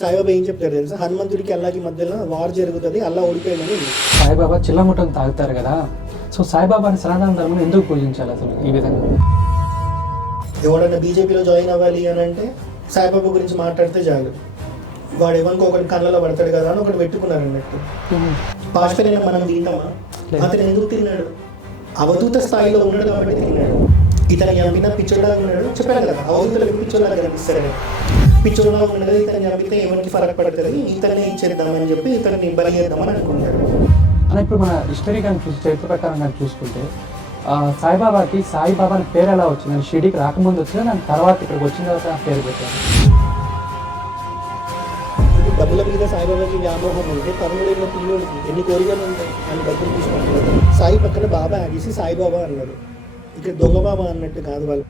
సాయిబాబా ఏం చెప్తారు తెలుసా, హనుమంతుడికి అల్లాకి మధ్యలో వార్ జరుగుతుంది, అల్లా ఓడిపోయాడని. సాయిబాబా చిల్లముట్టలు తాగుతారు కదా, సో సాయిబాబాని సనాతన ధర్మం ఎందుకు పూజించాలి అసలు ఈ విధంగా? ఎవడన్నా బీజేపీలో జాయిన్ అవ్వాలి అని అంటే సాయిబాబా గురించి మాట్లాడితే చాలు, వాడు ఎవరికి ఒకటి కళ్ళలో పడతాడు కదా అని ఒకటి పెట్టుకున్నారు అన్నట్టు. పాస్టర్ అయినా మనం తింటామా? అతను ఎందుకు తిన్నాడు? అవధూత స్థాయిలో ఉన్నాడు కాబట్టి తిన్నాడు. ఇతను చంపిన పిచ్చోడా ఉన్నాడు, చెప్పాను కదా, అవధూతలకు పిచ్చోడా కనిపిస్తాడు. పిచ్చోడా ఉన్నది ఇతను చంపితే ఎవరికి ఫరక్ పడుతుంది, ఇతనే ఇచ్చేద్దామని చెప్పి ఇతన్ని బలి చేద్దామని అనుకుంటాడు. అలా ఇప్పుడు మన హిస్టరీ కానీ చూసి చరిత్ర ప్రకారం కానీ చూసుకుంటే సాయిబాబాకి సాయిబాబా అని పేరు ఎలా వచ్చింది? షిరిడీకి రాకముందు వచ్చిందా, దాని తర్వాత ఇక్కడికి వచ్చిన తర్వాత ఆ పేరు పెట్టారు? డబ్బుల మీద సాయిబాబాకి వ్యామోహం ఉంటే తరుణుడైన పిల్లోడికి ఎన్ని కోరికలు ఉంటాయి అని డబ్బులు తీసుకుంటున్నారు. సాయి పక్కన బాబా ఆగేసి సాయిబాబా అన్నారు. ఇక్కడ దొంగ బాబా అన్నట్టు కాదు వాళ్ళు.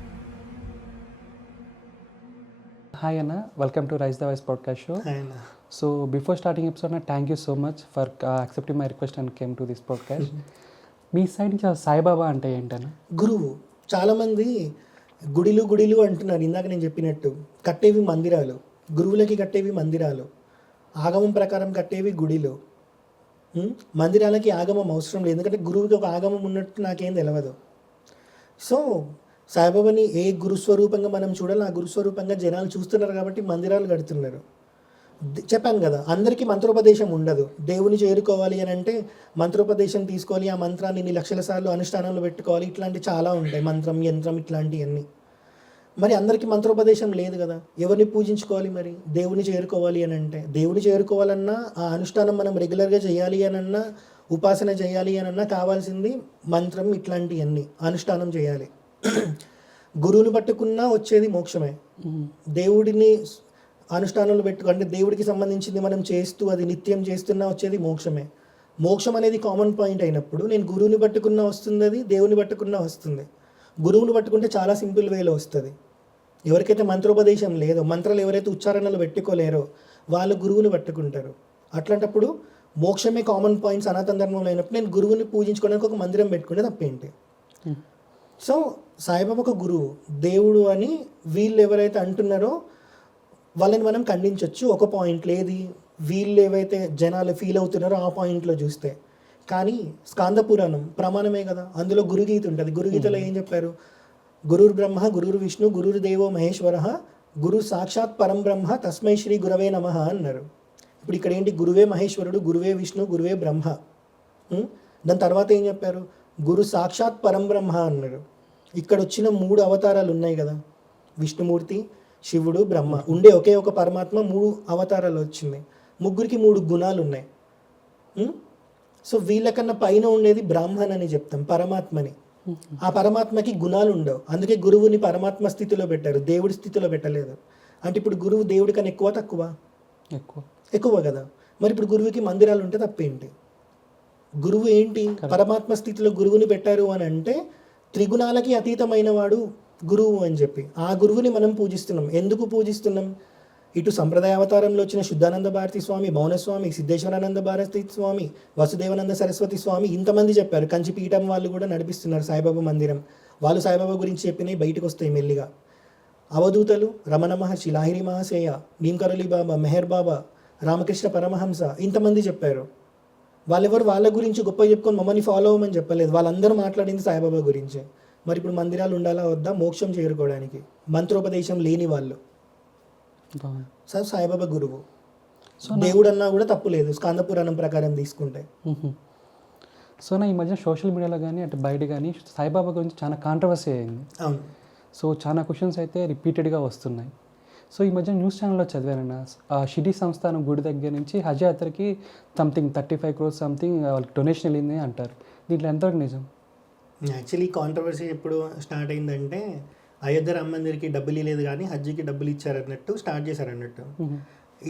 హాయ్ అన్న, welcome to rice the voice podcast show. ఆయన సో బిఫోర్ స్టార్టింగ్ ఎపిసోడ్ నా thank you so much for accepting my request and came to this podcast. Me side నుంచి సాయిబాబా అంటే ఏంటన్నా? గురువు. చాలామంది గుడిలు అంటున్నారు. ఇందాక నేను చెప్పినట్టు కట్టేవి మందిరాలు, గురువులకి కట్టేవి మందిరాలు, ఆగమం ప్రకారం కట్టేవి గుడిలు. మందిరాలకి ఆగమం అవసరం లేదు, ఎందుకంటే గురువుకి ఒక ఆగమం ఉన్నట్టు నాకేం తెలియదు. సో సాయిబాబాని ఏ గురుస్వరూపంగా మనం చూడాలి, ఆ గురుస్వరూపంగా జనాలు చూస్తున్నారు కాబట్టి మందిరాలు కడుతున్నారు. చెప్పాను కదా, అందరికీ మంత్రోపదేశం ఉండదు. దేవుని చేరుకోవాలి అని అంటే మంత్రోపదేశం తీసుకోవాలి, ఆ మంత్రాన్ని ఇన్ని లక్షల సార్లు అనుష్ఠానంలో పెట్టుకోవాలి, ఇట్లాంటివి చాలా ఉంటాయి, మంత్రం యంత్రం ఇట్లాంటివన్నీ. మరి అందరికీ మంత్రోపదేశం లేదు కదా, ఎవరిని పూజించుకోవాలి? మరి దేవుని చేరుకోవాలి అని అంటే, దేవుని చేరుకోవాలన్నా ఆ అనుష్ఠానం మనం రెగ్యులర్గా చేయాలి అనన్నా, ఉపాసన చేయాలి అనన్నా కావాల్సింది మంత్రం ఇట్లాంటివన్నీ అనుష్ఠానం చేయాలి. గురువుని పట్టుకున్నా వచ్చేది మోక్షమే. దేవుడిని అనుష్ఠానంలో అంటే దేవుడికి సంబంధించింది మనం చేస్తూ అది నిత్యం చేస్తున్నా వచ్చేది మోక్షమే. మోక్షం అనేది కామన్ పాయింట్ అయినప్పుడు నేను గురువుని పట్టుకున్నా వస్తుంది, అది దేవుని పట్టుకున్నా వస్తుంది. గురువుని పట్టుకుంటే చాలా సింపుల్ వేలో వస్తుంది. ఎవరికైతే మంత్రోపదేశం లేదో, మంత్రాలు ఎవరైతే ఉచ్చారణలు పెట్టుకోలేరో వాళ్ళు గురువుని పట్టుకుంటారు. అట్లాంటప్పుడు మోక్షమే కామన్ పాయింట్ సనాతన ధర్మంలో అయినప్పుడు నేను గురువుని పూజించుకోవడానికి ఒక మందిరం పెట్టుకుంటే తప్పేంటి? సో సాయిబాబా ఒక గురువు, దేవుడు అని వీళ్ళు ఎవరైతే అంటున్నారో వాళ్ళని మనం ఖండించవచ్చు ఒక పాయింట్లో. ఏది వీళ్ళు ఏవైతే జనాలు ఫీల్ అవుతున్నారో ఆ పాయింట్లో చూస్తే. కానీ స్కాంద పురాణం ప్రమాణమే కదా, అందులో గురుగీత ఉంటుంది. గురుగీతలో ఏం చెప్పారు? గురుర్ బ్రహ్మ గురుర్ విష్ణు గురుర్ దేవో మహేశ్వర గురు సాక్షాత్ పరం బ్రహ్మ తస్మై శ్రీ గురవే నమః అన్నారు. ఇప్పుడు ఇక్కడ ఏంటి? గురువే మహేశ్వరుడు, గురువే విష్ణు, గురువే బ్రహ్మ. దాని తర్వాత ఏం చెప్పారు? గురు సాక్షాత్ పరం బ్రహ్మ అన్నారు. ఇక్కడ వచ్చిన 3 అవతారాలు ఉన్నాయి కదా, విష్ణుమూర్తి, శివుడు, బ్రహ్మ. ఉండే ఒకే ఒక పరమాత్మ 3 అవతారాలు వచ్చింది. ముగ్గురికి 3 గుణాలు ఉన్నాయి. సో వీళ్ళకన్నా పైన ఉండేది బ్రాహ్మణ్ అని చెప్తాం, పరమాత్మని. ఆ పరమాత్మకి గుణాలు ఉండవు, అందుకే గురువుని పరమాత్మ స్థితిలో పెట్టారు, దేవుడి స్థితిలో పెట్టలేదు. అంటే ఇప్పుడు గురువు దేవుడి కన్నా ఎక్కువ తక్కువ? ఎక్కువ కదా. మరి ఇప్పుడు గురువుకి మందిరాలు ఉంటే తప్పేంటి? గురువు ఏంటి? పరమాత్మ స్థితిలో గురువుని పెట్టారు అని అంటే త్రిగుణాలకి అతీతమైన వాడు గురువు అని చెప్పి ఆ గురువుని మనం పూజిస్తున్నాం. ఎందుకు పూజిస్తున్నాం? ఇటు సంప్రదాయ అవతారంలో వచ్చిన శుద్ధానంద భారతి స్వామి, మౌనస్వామి, సిద్ధేశ్వరానంద భారతి స్వామి, వసుదేవానంద సరస్వతి స్వామి, ఇంతమంది చెప్పారు. కంచి పీఠం వాళ్ళు కూడా నడిపిస్తున్నారు సాయిబాబా మందిరం. వాళ్ళు సాయిబాబా గురించి చెప్పినవి బయటకు వస్తాయి మెల్లిగా. అవధూతలు రమణ మహర్షి, లాహిరి మహాశయ, నీంకరలి బాబా, మెహర్ బాబా, రామకృష్ణ పరమహంస, ఇంతమంది చెప్పారు. వాళ్ళెవరు వాళ్ళ గురించి గొప్ప చెప్పుకొని మమ్మల్ని ఫాలో అవ్వమని చెప్పలేదు. వాళ్ళందరూ మాట్లాడింది సాయిబాబా గురించే. మరి ఇప్పుడు మందిరాలు ఉండాలా వద్దా మోక్షం చేరుకోవడానికి? మంత్రోపదేశం లేని వాళ్ళు. సాయిబాబా గురువు. దేవుడు అన్నా కూడా తప్పు లేదు స్కాంద పురాణం ప్రకారం తీసుకుంటే. సో నా ఈ మధ్య సోషల్ మీడియాలో కానీ అటు బయట కానీ సాయిబాబా గురించి చాలా కాంట్రవర్సీ అయింది. అవును. సో చాలా క్వశ్చన్స్ అయితే రిపీటెడ్గా వస్తున్నాయి. సో ఈ మధ్య న్యూస్ ఛానల్లో చదివానన్నా, షిరిడీ సంస్థానం గుడి దగ్గర నుంచి హజ్ యాత్రకి సంథింగ్ 35 crores సంథింగ్ వాళ్ళకి డొనేషన్ వెళ్ళింది అంటారు. దీంట్లో ఎంతవరకు నిజం? యాక్చువల్లీ కాంట్రవర్సీ ఎప్పుడు స్టార్ట్ అయిందంటే అయోధ్య రామ మందిర్కి డబ్బులు లేదు కానీ హజ్కి డబ్బులు ఇచ్చారన్నట్టు స్టార్ట్ చేశారన్నట్టు.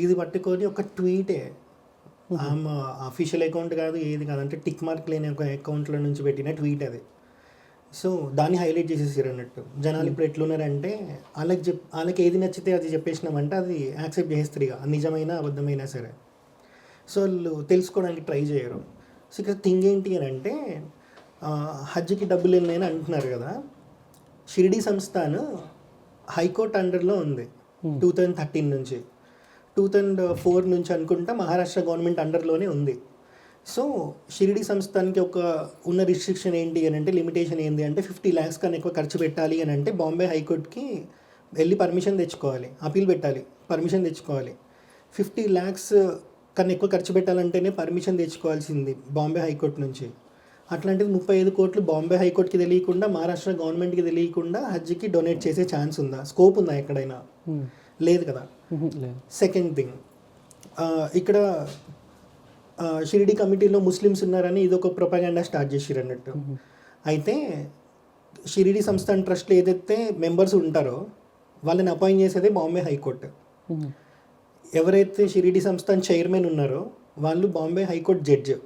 ఇది పట్టుకొని ఒక ట్వీటే, అఫీషియల్ అకౌంట్ కాదు ఏది కాదు, అంటే టిక్ మార్క్ లేని ఒక అకౌంట్లో నుంచి పెట్టిన ట్వీట్ అది. సో దాన్ని హైలైట్ చేసేసారు అన్నట్టు. జనాలు ఇప్పుడు ఎట్లున్నారంటే వాళ్ళకి ఏది నచ్చితే అది చెప్పేసినామంటే అది యాక్సెప్ట్ చేస్తారు, ఇక నిజమైన అబద్ధమైనా సరే. సో వాళ్ళు తెలుసుకోవడానికి ట్రై చేయరు. సో ఇక్కడ థింగ్ ఏంటి అని అంటే హజ్కి డబ్బులు వెళ్ళినాయని అంటున్నారు కదా. షిరిడీ సంస్థాన్ హైకోర్టు అండర్లో ఉంది 2013 నుంచి. 2004 నుంచి అనుకుంటా మహారాష్ట్ర గవర్నమెంట్ అండర్లోనే ఉంది. సో షిరిడి సంస్థానికి ఒక ఉన్న రిస్ట్రిక్షన్ ఏంటి అని అంటే, లిమిటేషన్ ఏంటి అంటే 50 lakhs కన్నా ఎక్కువ ఖర్చు పెట్టాలి అని అంటే బాంబే హైకోర్టుకి వెళ్ళి పర్మిషన్ తెచ్చుకోవాలి, అపీల్ పెట్టాలి, పర్మిషన్ తెచ్చుకోవాలి. 50 lakhs కన్నా ఎక్కువ ఖర్చు పెట్టాలంటేనే పర్మిషన్ తెచ్చుకోవాల్సింది బాంబే హైకోర్టు నుంచి. అట్లాంటిది 35 కోట్లు బాంబే హైకోర్టుకి తెలియకుండా, మహారాష్ట్ర గవర్నమెంట్కి తెలియకుండా హజ్కి డొనేట్ చేసే ఛాన్స్ ఉందా? స్కోప్ ఉందా ఎక్కడైనా? లేదు కదా. లేదు. సెకండ్ థింగ్, ఇక్కడ షిరిడి కమిటీలో ముస్లిమ్స్ ఉన్నారని ఇది ఒక ప్రొపగాండా స్టార్ట్ చేసిరు అన్నట్టు. అయితే షిరిడి సంస్థాన్ ట్రస్ట్లో ఏదైతే మెంబర్స్ ఉంటారో వాళ్ళని అపాయింట్ చేసేదే బాంబే హైకోర్టు. ఎవరైతే షిరిడి సంస్థాన్ చైర్మన్ ఉన్నారో వాళ్ళు Bombay high court judge.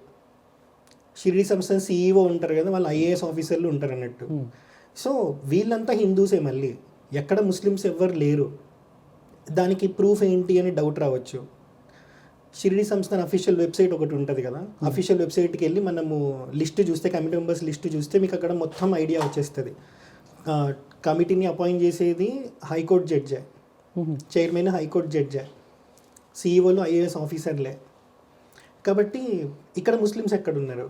Shirdi Samsthan CEO ఉంటారు కదా, వాళ్ళు IAS ఆఫీసర్లు ఉంటారు అన్నట్టు. సో వీళ్ళంతా హిందూసే, మళ్ళీ ఎక్కడ ముస్లిమ్స్ ఎవ్వరు లేరు. దానికి ప్రూఫ్ ఏంటి అని డౌట్ రావచ్చు. షిరిడి సంస్థాన్ అఫీషియల్ వెబ్సైట్ ఒకటి ఉంటుంది కదా, అఫీషియల్ వెబ్సైట్కి వెళ్ళి మనము లిస్ట్ చూస్తే, కమిటీ మెంబర్స్ లిస్ట్ చూస్తే మీకు అక్కడ మొత్తం ఐడియా వచ్చేస్తుంది. కమిటీని అపాయింట్ చేసేది హైకోర్టు జడ్జే, చైర్మన్ హైకోర్టు జడ్జే, CEOలు IAS ఆఫీసర్లే. కాబట్టి ఇక్కడ ముస్లిమ్స్ ఎక్కడ ఉన్నారు?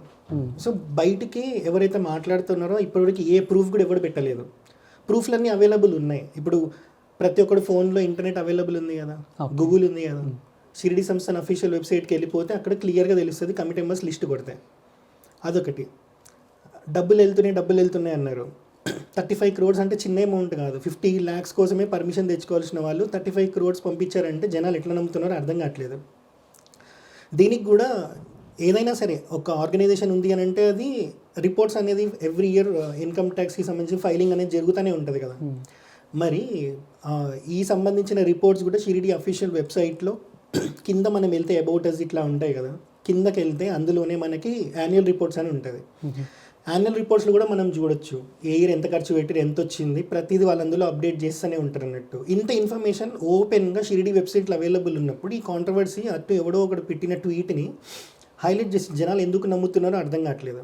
సో బయటికి ఎవరైతే మాట్లాడుతున్నారో ఇప్పటివరకు ఏ ప్రూఫ్ కూడా ఎవరు పెట్టలేదు. ప్రూఫ్లన్నీ అవైలబుల్ ఉన్నాయి. ఇప్పుడు ప్రతి ఒక్కటి ఫోన్లో ఇంటర్నెట్ అవైలబుల్ ఉంది కదా, గూగుల్ ఉంది కదా. షిరిడి సంస్థాన్ అఫీషియల్ వెబ్సైట్కి వెళ్ళిపోతే అక్కడ క్లియర్గా తెలుస్తుంది, కమిటీ మెంబర్స్ లిస్ట్ కొడితే. అదొకటి. డబ్బులు వెళ్తున్నాయి అన్నారు. 35 crores అంటే చిన్న అమౌంట్ కాదు. 50 lakhs కోసమే పర్మిషన్ తెచ్చుకోవాల్సిన వాళ్ళు 35 crores పంపించారంటే జనాలు ఎట్లా నమ్ముతున్నారో అర్థం కావట్లేదు. దీనికి కూడా ఏదైనా సరే ఒక ఆర్గనైజేషన్ ఉంది అని అంటే అది రిపోర్ట్స్ అనేది ఎవ్రీ ఇయర్ ఇన్కమ్ ట్యాక్స్కి సంబంధించిన ఫైలింగ్ అనేది జరుగుతూనే ఉంటుంది కదా. మరి ఈ సంబంధించిన రిపోర్ట్స్ కూడా షిరిడి అఫీషియల్ వెబ్సైట్లో కింద మనం వెళ్తే అబౌట్ అస్ ఇట్లా ఉంటాయి కదా, కిందకి వెళ్తే అందులోనే మనకి యాన్యువల్ రిపోర్ట్స్ అని ఉంటుంది. యాన్యువల్ రిపోర్ట్స్లో కూడా మనం చూడొచ్చు ఏ ఇయర్ ఎంత ఖర్చు పెట్టారు, ఎంత వచ్చింది, ప్రతిదీ వాళ్ళు అందులో అప్డేట్ చేస్తూనే ఉంటారు అన్నట్టు. ఇంత ఇన్ఫర్మేషన్ ఓపెన్గా షిరిడి వెబ్సైట్లో అవైలబుల్ ఉన్నప్పుడు ఈ కాంట్రవర్సీ అటు ఎవడో ఒకటి పెట్టిన ట్వీట్ని హైలైట్ చేసి జనాలు ఎందుకు నమ్ముతున్నారో అర్థం కావట్లేదు.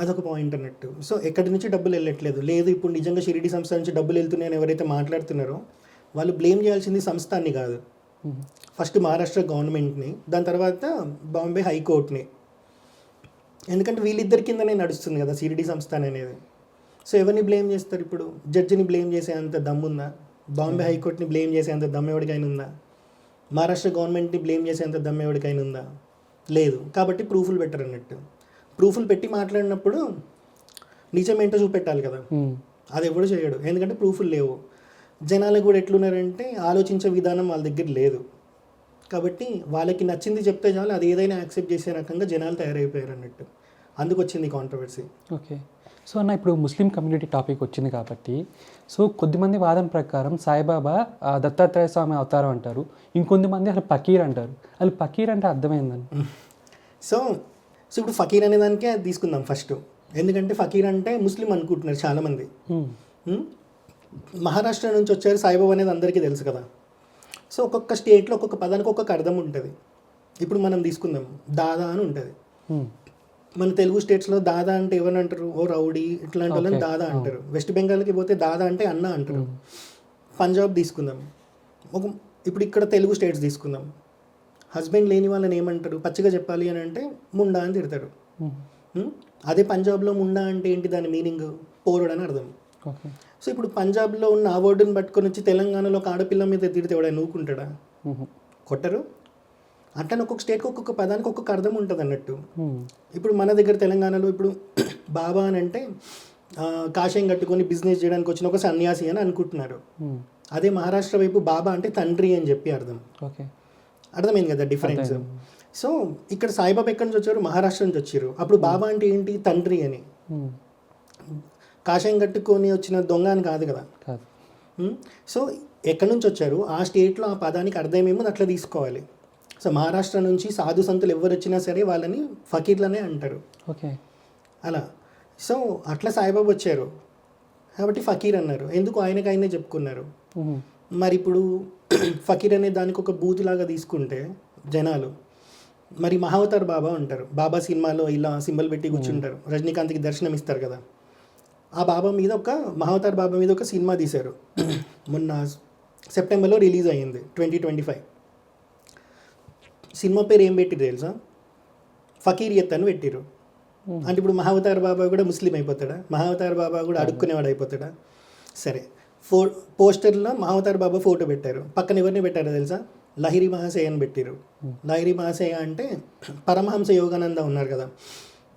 అదొక పాయింట్ అన్నట్టు. సో ఎక్కడి నుంచి డబ్బులు వెళ్ళట్లేదు. లేదు ఇప్పుడు నిజంగా షిరిడి సంస్థ నుంచి డబ్బులు వెళ్తున్నాయని ఎవరైతే మాట్లాడుతున్నారో వాళ్ళు బ్లేమ్ చేయాల్సింది సంస్థాన్ని కాదు, ఫస్ట్ మహారాష్ట్ర గవర్నమెంట్ని, దాని తర్వాత బాంబే హైకోర్టుని. ఎందుకంటే వీళ్ళిద్దరి కిందనే నడుస్తుంది కదా షిరిడి సంస్థాన్ అనేది. సో ఎవరిని బ్లేమ్ చేస్తారు ఇప్పుడు? జడ్జిని బ్లేమ్ చేసే అంత దమ్ముందా? బాంబే హైకోర్టుని బ్లేమ్ చేసే అంత దమ్ ఎవరికైనా ఉందా? మహారాష్ట్ర గవర్నమెంట్ని బ్లేమ్ చేసే అంత దమ్ ఎవరికైనా ఉందా? లేదు. కాబట్టి ప్రూఫ్లు పెట్టరు అన్నట్టు. ప్రూఫ్లు పెట్టి మాట్లాడినప్పుడు నిజమేంటో చూపెట్టాలి కదా, అది ఎవడు చేయడు. ఎందుకంటే ప్రూఫ్లు లేవు. జనాలకు కూడా ఎట్లున్నారంటే ఆలోచించే విధానం వాళ్ళ దగ్గర లేదు. కాబట్టి వాళ్ళకి నచ్చింది చెప్తే చాలు, అది ఏదైనా యాక్సెప్ట్ చేసే రకంగా జనాలు తయారైపోయారు అన్నట్టు. అందుకు వచ్చింది కాంట్రవర్సీ. ఓకే. సో అన్న ఇప్పుడు ముస్లిం కమ్యూనిటీ టాపిక్ వచ్చింది కాబట్టి, సో కొద్దిమంది వాదన ప్రకారం సాయిబాబా దత్తాత్రేయ స్వామి అవతారం అంటారు, ఇంకొంతమంది అసలు ఫకీర్ అంటారు. అసలు ఫకీర్ అంటే అర్థమైందని. సో ఇప్పుడు ఫకీర్ అనే దానికే అది తీసుకుందాం ఫస్ట్. ఎందుకంటే ఫకీర్ అంటే ముస్లిం అనుకుంటున్నారు చాలామంది. మహారాష్ట్ర నుంచి వచ్చారు సాయిబాబా అనేది అందరికీ తెలుసు కదా. సో ఒక్కొక్క స్టేట్లో ఒక్కొక్క పదానికి ఒక్కొక్క అర్థం ఉంటుంది. ఇప్పుడు మనం తీసుకుందాం, దాదా అని ఉంటుంది. మన తెలుగు స్టేట్స్లో దాదా అంటే ఎవరిని అంటారు? ఓ రౌడీ ఇట్లాంటి వాళ్ళని దాదా అంటారు. వెస్ట్ బెంగాల్కి పోతే దాదా అంటే అన్న అంటారు. పంజాబ్ తీసుకుందాం, ఇప్పుడు ఇక్కడ తెలుగు స్టేట్స్ తీసుకుందాం, హస్బెండ్ లేని వాళ్ళని ఏమంటారు? పచ్చిగా చెప్పాలి అని అంటే ముండా అని తిడతారు. అదే పంజాబ్లో ముండా అంటే ఏంటి? దాని మీనింగ్ పోరుడు అని అర్థం. సో ఇప్పుడు పంజాబ్లో ఉన్న ఆ వర్డుని పట్టుకొని వచ్చి తెలంగాణలో ఒక ఆడపిల్ల మీద తిడితే ఎవడైనా నూకుంటాడా? కొట్టరు. అట్లనే ఒక్కొక్క స్టేట్కి ఒక్కొక్క పదానికి ఒక్కొక్క అర్థం ఉంటుంది అన్నట్టు. ఇప్పుడు మన దగ్గర తెలంగాణలో ఇప్పుడు బాబా అని అంటే కాషాయం కట్టుకొని బిజినెస్ చేయడానికి వచ్చిన ఒక సన్యాసి అని అనుకుంటున్నారు. అదే మహారాష్ట్ర వైపు బాబా అంటే తండ్రి అని చెప్పి అర్థం. అర్థమైంది కదా డిఫరెన్స్. సో ఇక్కడ సాయిబాబా ఎక్కడి నుంచి వచ్చారు? మహారాష్ట్ర నుంచి వచ్చారు. అప్పుడు బాబా అంటే ఏంటి? తండ్రి అని. కాషాయం కట్టుకొని వచ్చిన దొంగ అని కాదు కదా. సో ఎక్కడి నుంచి వచ్చారు, ఆ స్టేట్లో ఆ పదానికి అర్థమేమో అట్లా తీసుకోవాలి. సో మహారాష్ట్ర నుంచి సాధు సంతులు ఎవరు వచ్చినా సరే వాళ్ళని ఫకీర్లనే అంటారు. అలా. సో అట్లా సాయిబాబా వచ్చారు కాబట్టి ఫకీర్ అన్నారు. ఎందుకు? ఆయనకైనా చెప్పుకున్నారు. మరి ఇప్పుడు ఫకీర్ అనే దానికి ఒక బూత్ లాగా తీసుకుంటే జనాలు, మరి మహావతార్ బాబా అంటారు. బాబా సినిమాలో ఇలా సింబల్ పెట్టి కూర్చుంటారు, రజనీకాంత్కి దర్శనం ఇస్తారు కదా. ఆ బాబా మీద మహావతార్ బాబా మీద ఒక సినిమా తీశారు, మొన్న సెప్టెంబర్లో రిలీజ్ అయ్యింది 2025. సినిమా పేరు ఏం పెట్టిరు తెలుసా? ఫకీరియత్ అని పెట్టిరు. అంటే ఇప్పుడు మహావతార్ బాబా కూడా ముస్లిం అయిపోతాడా? మహావతార్ బాబా కూడా అడుక్కునేవాడు అయిపోతాడా? సరే, పోస్టర్లో మహావతార్ బాబా ఫోటో పెట్టారు, పక్కన ఎవరిని పెట్టారో తెలుసా? లహిరి మహాశయ అని పెట్టిరు. లహిరి మహాశయ అంటే పరమహంస యోగానంద ఉన్నారు కదా,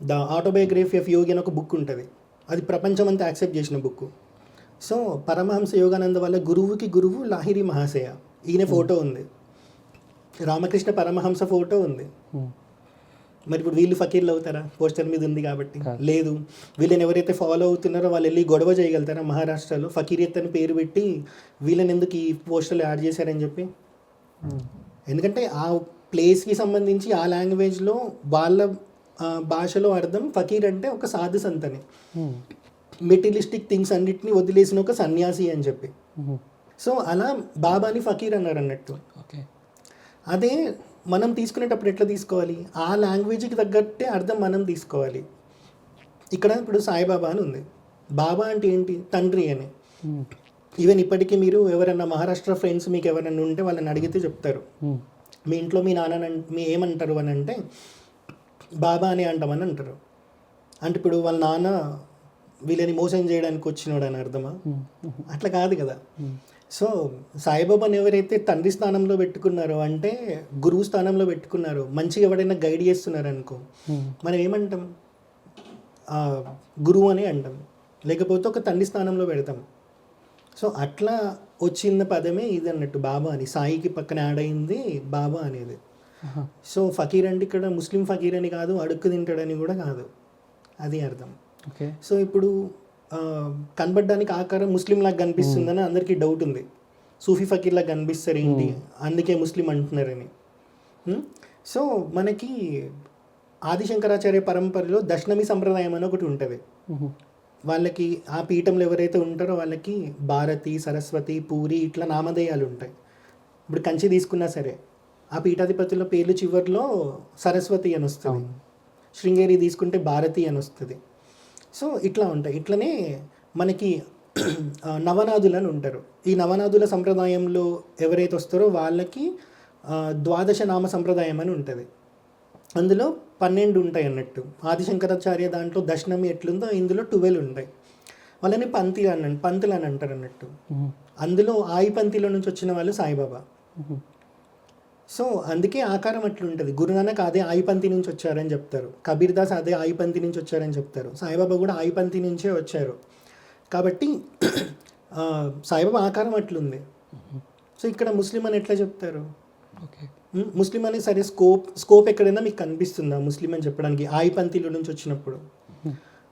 ద ఆటోబయోగ్రఫీ ఆఫ్ యోగి అని ఒక బుక్ ఉంటుంది. అది ప్రపంచమంతా యాక్సెప్ట్ చేసిన బుక్. సో పరమహంస యోగానంద వల్ల గురువుకి గురువు లాహిరి మహాశయ, ఈయన ఫోటో ఉంది. రామకృష్ణ పరమహంస ఫోటో ఉంది. మరి ఇప్పుడు వీళ్ళు ఫకీర్లు అవుతారా? పోస్టర్ మీద ఉంది కాబట్టి లేదు. వీళ్ళని ఎవరైతే ఫాలో అవుతున్నారో వాళ్ళు వెళ్ళి గొడవ చేయగలుగుతారా? మహారాష్ట్రలో ఫకీరియత్ అని పేరు పెట్టి వీళ్ళని ఎందుకు ఈ పోస్టర్లు యాడ్ చేశారని చెప్పి. ఎందుకంటే ఆ ప్లేస్కి సంబంధించి ఆ లాంగ్వేజ్లో వాళ్ళ భాషలో అర్థం ఫకీర్ అంటే ఒక సాధు సంతని, మెటీరియలిస్టిక్ థింగ్స్ అన్నిటిని వదిలేసిన ఒక సన్యాసి అని చెప్పి. సో అలా బాబాని ఫకీర్ అన్నారు అన్నట్టు. అదే మనం తీసుకునేటప్పుడు ఎట్లా తీసుకోవాలి? ఆ లాంగ్వేజ్కి తగ్గట్టే అర్థం మనం తీసుకోవాలి. ఇక్కడ ఇప్పుడు సాయిబాబా అని ఉంది. బాబా అంటే ఏంటి? తండ్రి అని. ఈవెన్ ఇప్పటికీ మీరు ఎవరైనా మహారాష్ట్ర ఫ్రెండ్స్ మీకు ఎవరైనా ఉంటే వాళ్ళని అడిగితే చెప్తారు, మీ ఇంట్లో మీ నాన్న మీ ఏమంటారు అని అంటే బాబా అని అంటామని అంటారు. అంటే ఇప్పుడు వాళ్ళ నాన్న వీళ్ళని మోసం చేయడానికి వచ్చినాడు అని అర్థమా? అట్లా కాదు కదా. సో సాయిబాబాని ఎవరైతే తండ్రి స్థానంలో పెట్టుకున్నారో అంటే గురువు స్థానంలో పెట్టుకున్నారో, మంచిగా ఎవరైనా గైడ్ చేస్తున్నారు అనుకో, మనం ఏమంటాం? గురువు అని అంటాం, లేకపోతే ఒక తండ్రి స్థానంలో పెడతాం. సో అట్లా వచ్చిన పదమే ఇది అన్నట్టు బాబా అని. సాయికి పక్కన యాడ్ అయింది బాబా అనేది. సో ఫకీర్ అంటే ఇక్కడ ముస్లిం ఫకీర్ అని కాదు, అడుక్కు తింటాడని కూడా కాదు, అది అర్థం. సో ఇప్పుడు కనబడడానికి ఆకారం ముస్లిం లాగా కనిపిస్తుందని అందరికీ డౌట్ ఉంది. సూఫీ ఫకీర్ లాగా కనిపిస్తారు ఏంటి, అందుకే ముస్లిం అంటున్నారని. సో మనకి ఆదిశంకరాచార్య పరంపరలో దశనమి సంప్రదాయం అని ఒకటి ఉంటుంది. వాళ్ళకి ఆ పీఠంలో ఎవరైతే ఉంటారో వాళ్ళకి భారతి, సరస్వతి, పూరి ఇట్లా నామధేయాలు ఉంటాయి. ఇప్పుడు కంచి తీసుకున్నా సరే ఆ పీఠాధిపతుల పేర్లు చివరిలో సరస్వతి అని వస్తుంది, శృంగేరి తీసుకుంటే భారతి అని వస్తుంది. సో ఇట్లా ఉంటాయి. ఇట్లనే మనకి నవనాదులు అని ఉంటారు. ఈ నవనాదుల సంప్రదాయంలో ఎవరైతే వస్తారో వాళ్ళకి ద్వాదశ నామ సంప్రదాయం అని ఉంటుంది. అందులో 12 ఉంటాయి అన్నట్టు. ఆదిశంకరాచార్య దాంట్లో దశనమి ఎట్లుందో ఇందులో 12 ఉంటాయి. వాళ్ళని పంతులు అని అంటారు అన్నట్టు. అందులో ఆయి పంతిలో నుంచి వచ్చిన వాళ్ళు సాయిబాబా. సో అందుకే ఆకారం అట్లుంటుంది. గురునానక్ అదే ఆయిపంతి నుంచి వచ్చారని చెప్తారు, కబీర్ దాస్ అదే ఆయిపంతి నుంచి వచ్చారని చెప్తారు, సాయిబాబా కూడా ఆయిపంతి నుంచే వచ్చారు. కాబట్టి సాయిబాబా ఆకారం అట్లుంది. సో ఇక్కడ ముస్లిం అని ఎట్లా చెప్తారు? ముస్లిం అని సరే స్కోప్ ఎక్కడైనా మీకు కనిపిస్తుందా ముస్లిం అని చెప్పడానికి ఆయిపంతిలో నుంచి వచ్చినప్పుడు?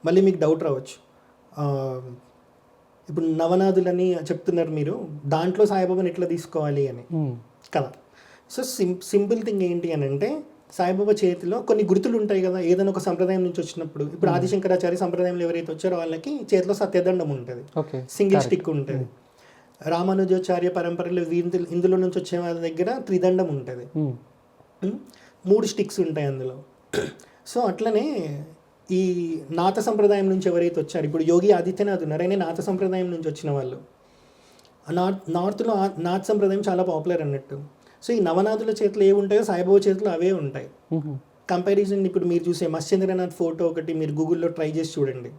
మళ్ళీ మీకు డౌట్ రావచ్చు, ఇప్పుడు నవనాదులని చెప్తున్నారు మీరు, దాంట్లో సాయిబాబాని ఎట్లా తీసుకోవాలి అని కదా. సో సింపుల్ థింగ్ ఏంటి అని అంటే సాయిబాబా చేతిలో కొన్ని గుర్తులు ఉంటాయి కదా, ఏదైనా ఒక సంప్రదాయం నుంచి వచ్చినప్పుడు. ఇప్పుడు ఆదిశంకరాచార్య సంప్రదాయంలో ఎవరైతే వచ్చారో వాళ్ళకి చేతిలో సత్యదండం ఉంటుంది, సింగిల్ స్టిక్ ఉంటుంది. రామానుజాచార్య పరంపరలో ఇందులో నుంచి వచ్చే వాళ్ళ దగ్గర త్రిదండం ఉంటుంది, 3 స్టిక్స్ ఉంటాయి అందులో. సో అట్లనే ఈ నాథ సంప్రదాయం నుంచి ఎవరైతే వచ్చారు, ఇప్పుడు యోగి ఆదిత్యనాథ్ ఉన్నారు, ఆయన నాథ సంప్రదాయం నుంచి వచ్చిన వాళ్ళు. నార్త్లో నాథ్ సంప్రదాయం చాలా పాపులర్ అన్నట్టు. సో ఈ నవనాథుల చేతిలో ఏ ఉంటాయో సాయిబాబా చేతిలో అవే ఉంటాయి. కంపారిజన్ ఇప్పుడు మీరు చూసే మత్స్యేంద్రనాథ్ ఫోటో ఒకటి మీరు గూగుల్లో ట్రై చేసి చూడండి,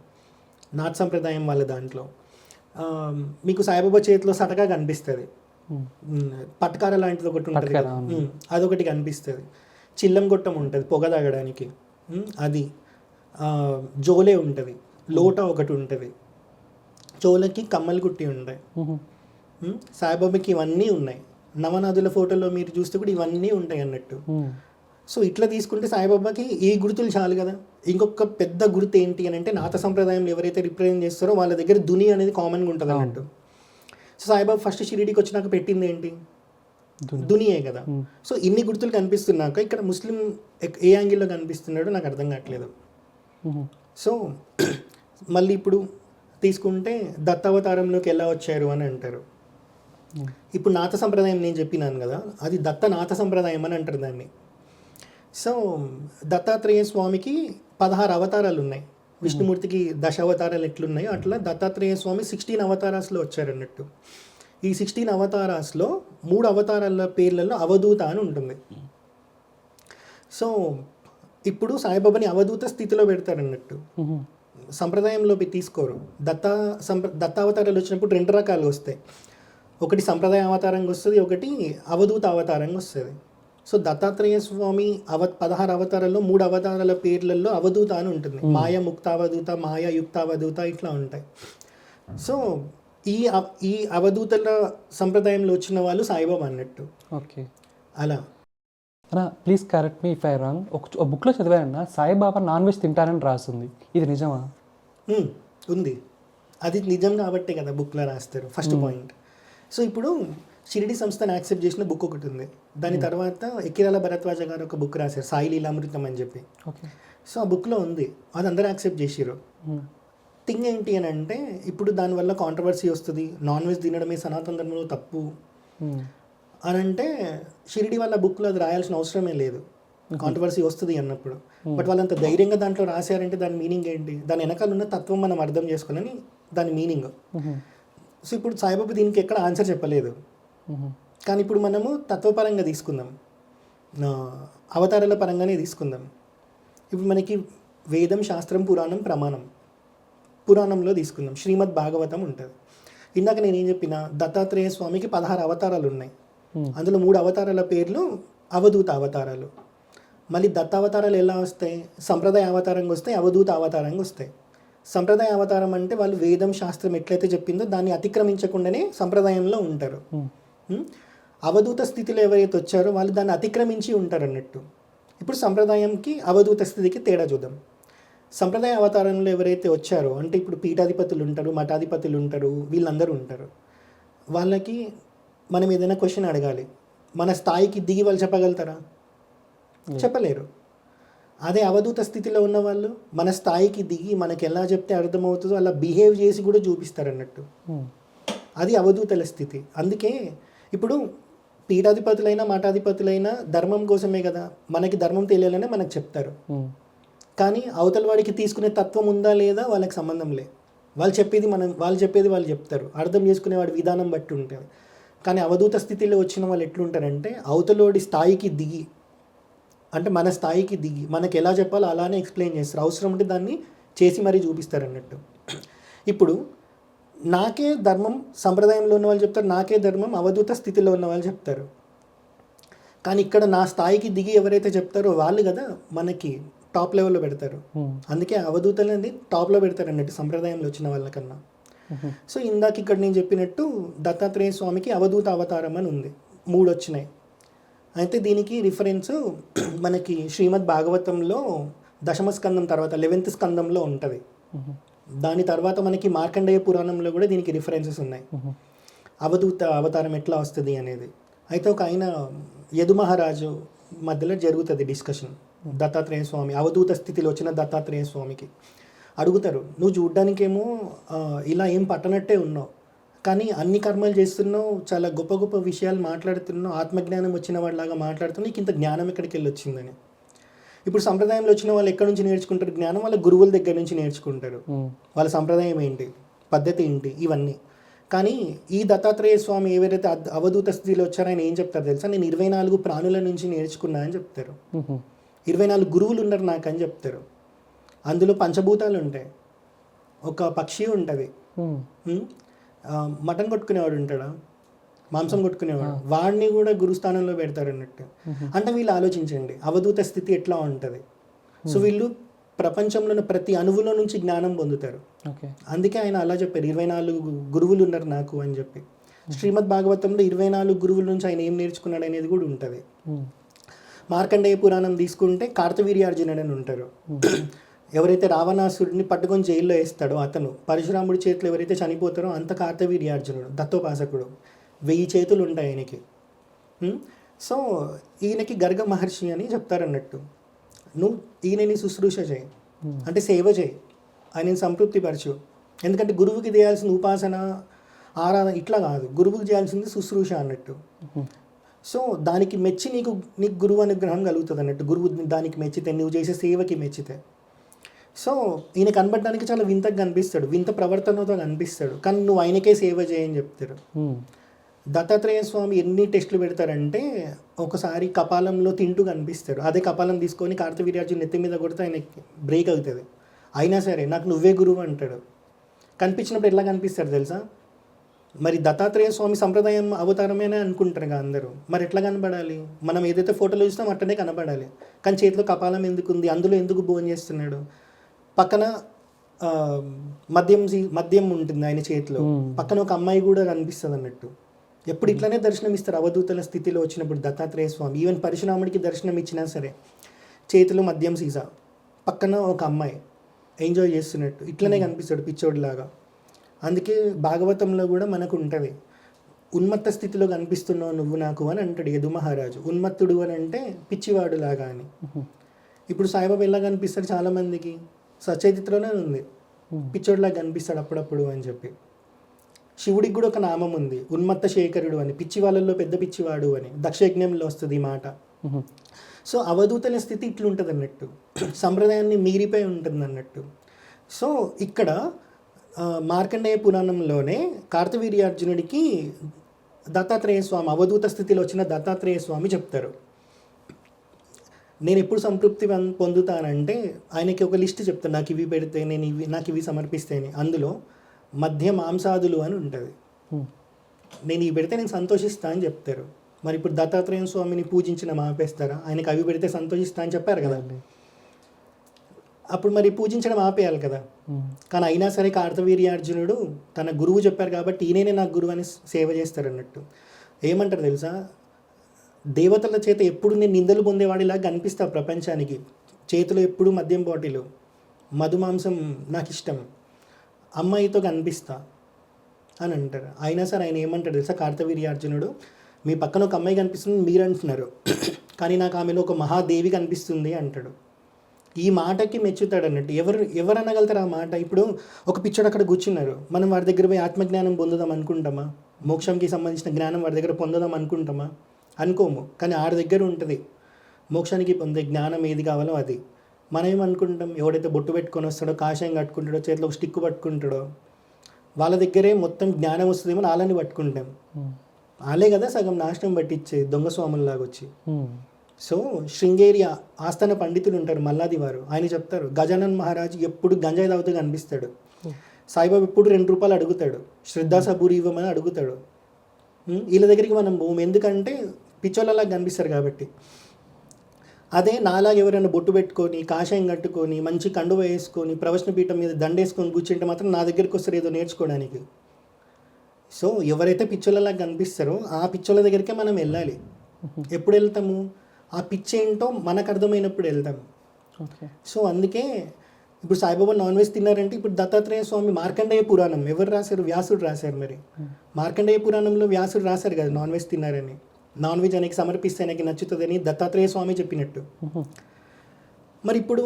నాథ్ సంప్రదాయం వాళ్ళ దాంట్లో మీకు సాయిబాబా చేతిలో సటగా కనిపిస్తుంది, పట్కార లాంటిది ఒకటి ఉంటుంది కదా, అదొకటి కనిపిస్తుంది. చిల్లం గొట్టం ఉంటుంది పొగ తాగడానికి, అది జోలే ఉంటుంది, లోటా ఒకటి ఉంటుంది, చోలకి కమ్మలు కుట్టి ఉంటాయి. సాయిబాబాకి ఇవన్నీ ఉన్నాయి. నవనాథుల ఫోటోలో మీరు చూస్తే కూడా ఇవన్నీ ఉంటాయి అన్నట్టు. సో ఇట్లా తీసుకుంటే సాయిబాబాకి ఈ గుర్తులు చాలు కదా. ఇంకొక పెద్ద గుర్తు ఏంటి అని అంటే నాథ సంప్రదాయంలో ఎవరైతే రిప్రజెంట్ చేస్తారో వాళ్ళ దగ్గర దుని అనేది కామన్గా ఉంటుంది అన్నట్టు. సో సాయిబాబా ఫస్ట్ షిరిడీకి వచ్చినాక పెట్టింది ఏంటి? దునియే కదా. సో ఇన్ని గుర్తులు కనిపిస్తున్నాక ఇక్కడ ముస్లిం ఏ యాంగిల్లో కనిపిస్తున్నాడో నాకు అర్థం కావట్లేదు. సో మళ్ళీ ఇప్పుడు తీసుకుంటే దత్తావతారంలోకి ఎలా వచ్చారు అని అంటారు. ఇప్పుడు నాథ సంప్రదాయం నేను చెప్పినాను కదా, అది దత్తనాథ సంప్రదాయం అని అంటారు దాన్ని. సో దత్తాత్రేయ స్వామికి 16 అవతారాలు ఉన్నాయి. విష్ణుమూర్తికి 10 అవతారాలు ఎట్లున్నాయో అట్లా దత్తాత్రేయ స్వామి 16 అవతారాస్లో వచ్చారన్నట్టు. ఈ 16 అవతారాస్లో 3 అవతారాల పేర్లలో అవధూత అని ఉంటుంది. సో ఇప్పుడు సాయిబాబాని అవధూత స్థితిలో పెడతారు అన్నట్టు, సంప్రదాయంలోకి తీసుకోరు. దత్తావతారాలు వచ్చినప్పుడు 2 రకాలు వస్తాయి. ఒకటి సంప్రదాయ అవతారంగా వస్తుంది, ఒకటి అవధూత అవతారంగా వస్తుంది. సో దత్తాత్రేయ స్వామి 16 అవతారాల్లో 3 అవతారాల పేర్లలో అవధూత అని ఉంటుంది. మాయ ముక్తావధూత, మాయ యుక్తావధూత ఇట్లా ఉంటాయి. సో ఈ అవధూతల సంప్రదాయంలో వచ్చిన వాళ్ళు సాయిబాబా అన్నట్టు. ఓకే అలా అన్న, please correct me if I wrong. ఒక బుక్లో చదివానన్న సాయిబాబా నాన్ వెజ్ తింటారని రాస్తుంది, ఇది నిజమా? ఉంది, అది నిజం కాబట్టే కదా బుక్లో రాస్తారు, ఫస్ట్ పాయింట్. సో ఇప్పుడు షిరిడి సంస్థను యాక్సెప్ట్ చేసిన బుక్ ఒకటి ఉంది. దాని తర్వాత ఎకిరాల భరద్వాజ గారు ఒక బుక్ రాశారు, సాయి లీలామృతం అని చెప్పి. ఓకే. సో ఆ బుక్లో ఉంది, అది అందరూ యాక్సెప్ట్ చేసిర్రు. థింగ్ ఏంటి అని అంటే, ఇప్పుడు దానివల్ల కాంట్రవర్సీ వస్తుంది, నాన్ వెజ్ తినడమే సనాతన ధర్మంలో తప్పు అని అంటే షిరిడి వాళ్ళ బుక్లో అది రాయాల్సిన అవసరమే లేదు, కాంట్రవర్సీ వస్తుంది అన్నప్పుడు. బట్ వాళ్ళంత ధైర్యంగా దాంట్లో రాశారంటే దాని మీనింగ్ ఏంటి, దాని వెనకాల ఉన్న తత్వం మనం అర్థం చేసుకోవాలని దాని మీనింగ్. సో ఇప్పుడు సాయిబాబా దీనికి ఎక్కడ ఆన్సర్ చెప్పలేదు. కానీ ఇప్పుడు మనము తత్వపరంగా తీసుకుందాం, అవతారాల పరంగానే తీసుకుందాం. ఇప్పుడు మనకి వేదం, శాస్త్రం, పురాణం, ప్రమాణం. పురాణంలో తీసుకుందాం, శ్రీమద్ భాగవతం ఉంటుంది. ఇందాక నేనేం చెప్పిన, దత్తాత్రేయ స్వామికి 16 అవతారాలు ఉన్నాయి. అందులో 3 అవతారాల పేర్లు అవధూత అవతారాలు. మళ్ళీ దత్తావతారాలు ఎలా వస్తాయి? సంప్రదాయ అవతారంగా వస్తాయి, అవధూత అవతారంగా వస్తాయి. సంప్రదాయ అవతారం అంటే వాళ్ళు వేదం, శాస్త్రం ఎట్లయితే చెప్పిందో దాన్ని అతిక్రమించకుండానే సంప్రదాయంలో ఉంటారు. అవధూత స్థితిలో ఎవరైతే వచ్చారో వాళ్ళు దాన్ని అతిక్రమించి ఉంటారు అన్నట్టు. ఇప్పుడు సంప్రదాయంకి అవధూత స్థితికి తేడా చూద్దాం. సంప్రదాయ అవతారంలో ఎవరైతే వచ్చారో అంటే ఇప్పుడు పీఠాధిపతులు ఉంటారు, మఠాధిపతులు ఉంటారు, వీళ్ళందరూ ఉంటారు. వాళ్ళకి మనం ఏదైనా క్వశ్చన్ అడగాలి, మన స్థాయికి దిగి వాళ్ళు చెప్పగలుగుతారా? చెప్పలేరు. అదే అవధూత స్థితిలో ఉన్న వాళ్ళు మన స్థాయికి దిగి మనకి ఎలా చెప్తే అర్థమవుతుందో అలా బిహేవ్ చేసి కూడా చూపిస్తారు అన్నట్టు. అది అవధూతల స్థితి. అందుకే ఇప్పుడు పీఠాధిపతులైనా మఠాధిపతులైనా ధర్మం కోసమే కదా, మనకి ధర్మం తెలియాలనే మనకు చెప్తారు. కానీ అవతల వాడికి తీసుకునే తత్వం ఉందా లేదా వాళ్ళకి సంబంధం లేదు. వాళ్ళు చెప్పేది వాళ్ళు చెప్తారు, అర్థం చేసుకునే వాడి విధానం బట్టి ఉంటుంది. కానీ అవధూత స్థితిలో వచ్చిన వాళ్ళు ఎట్లుంటారంటే అవతలోడి స్థాయికి దిగి, అంటే మన స్థాయికి దిగి మనకి ఎలా చెప్పాలో అలానే ఎక్స్ప్లెయిన్ చేస్తారు. అవసరం ఉంటే దాన్ని చేసి మరీ చూపిస్తారు అన్నట్టు. ఇప్పుడు నాకే ధర్మం సంప్రదాయంలో ఉన్న వాళ్ళు చెప్తారు, నాకే ధర్మం అవధూత స్థితిలో ఉన్న వాళ్ళు చెప్తారు. కానీ ఇక్కడ నా స్థాయికి దిగి ఎవరైతే చెప్తారో వాళ్ళు కదా మనకి టాప్ లెవెల్లో పెడతారు. అందుకే అవధూతలని టాప్లో పెడతారు అన్నట్టు సంప్రదాయంలో వచ్చిన వాళ్ళకన్నా. సో ఇందాక ఇక్కడ నేను చెప్పినట్టు దత్తాత్రేయ స్వామికి అవధూత అవతారం అని ఉంది, 3 వచ్చినాయి. అయితే దీనికి రిఫరెన్స్ మనకి శ్రీమద్ భాగవతంలో 10వ స్కందం తర్వాత 11th స్కందంలో ఉంటుంది. దాని తర్వాత మనకి మార్కండేయ పురాణంలో కూడా దీనికి రిఫరెన్సెస్ ఉన్నాయి, అవధూత అవతారం ఎట్లా వస్తుంది అనేది. అయితే ఒక ఆయన యదు మహారాజు మధ్యలో జరుగుతుంది డిస్కషన్. దత్తాత్రేయ స్వామి అవధూత స్థితిలో వచ్చిన దత్తాత్రేయ స్వామికి అడుగుతారు, నువ్వు చూడ్డానికేమో ఇలా ఏం పట్టనట్టే ఉన్నావు, కానీ అన్ని కర్మలు చేస్తున్నావు, చాలా గొప్ప గొప్ప విషయాలు మాట్లాడుతున్నావు, ఆత్మజ్ఞానం వచ్చిన వాళ్ళలాగా మాట్లాడుతున్నావు, నీకు ఇంత జ్ఞానం ఎక్కడికి వెళ్ళి వచ్చిందని. ఇప్పుడు సంప్రదాయంలో వచ్చిన వాళ్ళు ఎక్కడి నుంచి నేర్చుకుంటారు జ్ఞానం? వాళ్ళ గురువుల దగ్గర నుంచి నేర్చుకుంటారు. వాళ్ళ సంప్రదాయం ఏంటి, పద్ధతి ఏంటి, ఇవన్నీ. కానీ ఈ దత్తాత్రేయ స్వామి ఎవరైతే అవధూత స్థితిలో వచ్చారో ఆయన ఏం చెప్తారు తెలుసా? నేను 24 ప్రాణుల నుంచి నేర్చుకున్నా అని చెప్తారు. 24 గురువులు ఉన్నారు నాకు అని చెప్తారు. అందులో పంచభూతాలు ఉంటాయి, ఒక పక్షి ఉంటుంది, మటన్ కొట్టుకునేవాడు ఉంటాడా, మాంసం కొట్టుకునేవాడు, వాడిని కూడా గురుస్థానంలో పెడతారు అన్నట్టు. అంటే వీళ్ళు ఆలోచించండి అవధూత స్థితి ఎట్లా ఉంటుంది. సో వీళ్ళు ప్రపంచంలో ప్రతి అణువులో నుంచి జ్ఞానం పొందుతారు. అందుకే ఆయన అలా చెప్పారు, 24 గురువులు ఉన్నారు నాకు అని చెప్పి. శ్రీమద్ భాగవతంలో 24 గురువుల నుంచి ఆయన ఏం నేర్చుకున్నాడు అనేది కూడా ఉంటుంది. మార్కండేయ పురాణం తీసుకుంటే కార్తవీర్యార్జునుడు అని ఉంటారు. ఎవరైతే రావణాసుడిని పట్టుకొని జైల్లో వేస్తాడో అతను, పరశురాముడి చేతిలో ఎవరైతే చనిపోతారో అంత కార్తవీర్యార్జునుడు, దత్తోపాసకుడు. 1000 చేతులు ఉంటాయి ఆయనకి. సో ఈయనకి గర్గ మహర్షి అని చెప్తారన్నట్టు. నువ్వు ఈయనని శుశ్రూష చేయి, అంటే సేవ చేయి, ఆయనని సంతృప్తిపరచు. ఎందుకంటే గురువుకి చేయాల్సిన ఉపాసన, ఆరాధన ఇట్లా కాదు, గురువుకి చేయాల్సింది శుశ్రూష అన్నట్టు. సో దానికి మెచ్చి నీకు గురువు అనుగ్రహం కలుగుతుంది అన్నట్టు. గురువు దానికి మెచ్చితే, నువ్వు చేసే సేవకి మెచ్చితే. సో ఈయన కనబడడానికి చాలా వింతగా కనిపిస్తాడు, వింత ప్రవర్తనతో కనిపిస్తాడు, కానీ నువ్వు ఆయనకే సేవ చేయని చెప్తారు. దత్తాత్రేయ స్వామి ఎన్ని టెస్టులు పెడతారంటే ఒకసారి కపాలంలో తింటూ కనిపిస్తారు. అదే కపాలం తీసుకొని కార్తవీర్యార్జున నెత్తి మీద కొడితే ఆయన బ్రేక్ అవుతుంది. అయినా సరే నాకు నువ్వే గురువు అంటాడు. కనిపించినప్పుడు ఎట్లా కనిపిస్తాడు తెలుసా? మరి దత్తాత్రేయ స్వామి సంప్రదాయం అవతారమేనే అనుకుంటారు కదా అందరూ. మరి ఎట్లా కనబడాలి? మనం ఏదైతే ఫోటోలో చూస్తామో అట్టనే కనబడాలి. కానీ చేతిలో కపాలం ఎందుకు ఉంది? అందులో ఎందుకు భోజనం చేస్తున్నాడు? పక్కన మద్యం ఉంటుంది ఆయన చేతిలో. పక్కన ఒక అమ్మాయి కూడా కనిపిస్తుంది అన్నట్టు. ఎప్పుడు ఇట్లానే దర్శనం ఇస్తారు అవధూతల స్థితిలో వచ్చినప్పుడు దత్తాత్రేయ స్వామి. ఈవెన్ పరశురాముడికి దర్శనం ఇచ్చినా సరే చేతిలో మద్యం సీసా, పక్కన ఒక అమ్మాయి ఎంజాయ్ చేస్తున్నట్టు ఇట్లనే కనిపిస్తాడు పిచ్చోడిలాగా. అందుకే భాగవతంలో కూడా మనకు ఉంటుంది, ఉన్మత్త స్థితిలో కనిపిస్తున్నావు నువ్వు నాకు అని అంటాడు యదు మహారాజు. ఉన్మత్తుడు అని అంటే పిచ్చివాడు లాగా అని. ఇప్పుడు సాయిబాబా ఎలా కనిపిస్తాడు చాలామందికి? సచరిత్రలోనే ఉంది, పిచ్చోడిలాగా కనిపిస్తాడు అప్పుడప్పుడు అని చెప్పి. శివుడికి కూడా ఒక నామం ఉంది, ఉన్మత్త శేఖరుడు అని, పిచ్చి వాళ్ళల్లో పెద్ద పిచ్చివాడు అని. దక్షయజ్ఞంలో వస్తుంది ఈ మాట. సో అవధూతల స్థితి ఇట్లుంటుంది అన్నట్టు, సంప్రదాయాన్ని మీరిపోయి ఉంటుంది అన్నట్టు. సో ఇక్కడ మార్కండేయ పురాణంలోనే కార్తవీర్యార్జునుడికి దత్తాత్రేయ స్వామి, అవధూత స్థితిలో వచ్చిన దత్తాత్రేయ స్వామి చెప్తారు, నేను ఎప్పుడు సంతృప్తి పొందుతానంటే ఆయనకి ఒక లిస్ట్ చెప్తాను, నాకు ఇవి పెడితే నేను నాకు ఇవి సమర్పిస్తేనే. అందులో మధ్య మాంసాదులు అని ఉంటుంది, నేను ఇవి పెడితే నేను సంతోషిస్తా అని చెప్తారు. మరి ఇప్పుడు దత్తాత్రేయ స్వామిని పూజించిన ఆపేస్తారా? ఆయనకి అవి పెడితే సంతోషిస్తా అని చెప్పారు కదా, అప్పుడు మరి పూజించడం ఆపేయాలి కదా. కానీ అయినా సరే కార్తవీర్యార్జునుడు తన గురువు చెప్పారు కాబట్టి ఈయననే నాకు గురువు అని సేవ చేస్తారు అన్నట్టు. ఏమంటారు తెలుసా? దేవతల చేత ఎప్పుడు నేను నిందలు పొందేవాడిలాగా కనిపిస్తా ప్రపంచానికి. చేతిలో ఎప్పుడు మద్యం బాటిలు, మధుమాంసం నాకు ఇష్టం, అమ్మాయితో కనిపిస్తా అని అంటారు. అయినా సరే ఆయన ఏమంటాడు తెలుసా కార్తవీర్యార్జునుడు? మీ పక్కన ఒక అమ్మాయి కనిపిస్తుంది మీరు అంటున్నారు, కానీ నాకు ఆమెలో ఒక మహాదేవి కనిపిస్తుంది అంటాడు. ఈ మాటకి మెచ్చుతాడు అన్నట్టు. ఎవరు అనగలుగుతారు ఆ మాట? ఇప్పుడు ఒక పిచ్చోడు అక్కడ కూర్చున్నారు, మనం వాడి దగ్గర పోయి ఆత్మజ్ఞానం పొందుదాం అనుకుంటామా? మోక్షంకి సంబంధించిన జ్ఞానం వాడి దగ్గర పొందుదాం అనుకుంటామా? అనుకోము. కానీ ఆడి దగ్గర ఉంటుంది మోక్షానికి పొందే జ్ఞానం ఏది కావాలో అది. మనం ఏమనుకుంటాం? ఎవడైతే బొట్టు పెట్టుకొని వస్తాడో, కాషాయం కట్టుకుంటాడో, చేతిలో ఒక స్టిక్ పట్టుకుంటాడో వాళ్ళ దగ్గరే మొత్తం జ్ఞానం వస్తుందేమో వాళ్ళని పట్టుకుంటాం. వాళ్ళే కదా సగం నాశనం పట్టించే దొంగ స్వాముల్లాగా వచ్చి. సో శృంగేరి ఆస్థాన పండితులు ఉంటారు మల్లాది వారు, ఆయన చెప్తారు గజానన్ మహారాజ్ ఎప్పుడు గంజాయి తాగుతూ కనిపిస్తాడు. సాయిబాబా ఎప్పుడు 2 రూపాయలు అడుగుతాడు, శ్రద్ధాసబూరి ఇవ్వమని అడుగుతాడు. వీళ్ళ దగ్గరికి మనం పోము, ఎందుకంటే పిచ్చోళ్ళలాగా కనిపిస్తారు కాబట్టి. అదే నాలాగా ఎవరైనా బొట్టు పెట్టుకొని, కాషాయం కట్టుకొని, మంచి కండువ వేసుకొని, ప్రవచన పీఠం మీద దండేసుకొని కూర్చుంటే మాత్రం నా దగ్గరికి వస్తారు ఏదో నేర్చుకోవడానికి. సో ఎవరైతే పిచ్చోళ్ళలాగా కనిపిస్తారో ఆ పిచ్చోళ్ళ దగ్గరికే మనం వెళ్ళాలి. ఎప్పుడు వెళ్తాము? ఆ పిచ్చి ఏంటో మనకు అర్థమైనప్పుడు వెళ్తాం. సో అందుకే ఇప్పుడు సాయిబాబా నాన్ వెజ్ తిన్నారంటే, ఇప్పుడు దత్తాత్రేయ స్వామి మార్కండేయ పురాణం ఎవరు రాశారు? వ్యాసుడు రాశారు. మరి మార్కండేయ పురాణంలో వ్యాసుడు రాశారు కదా నాన్ వెజ్ తిన్నారని. నాన్ వెజ్ అనేక సమర్పిస్తే ఆయనకి నచ్చుతుందని దత్తాత్రేయ స్వామి చెప్పినట్టు. మరి ఇప్పుడు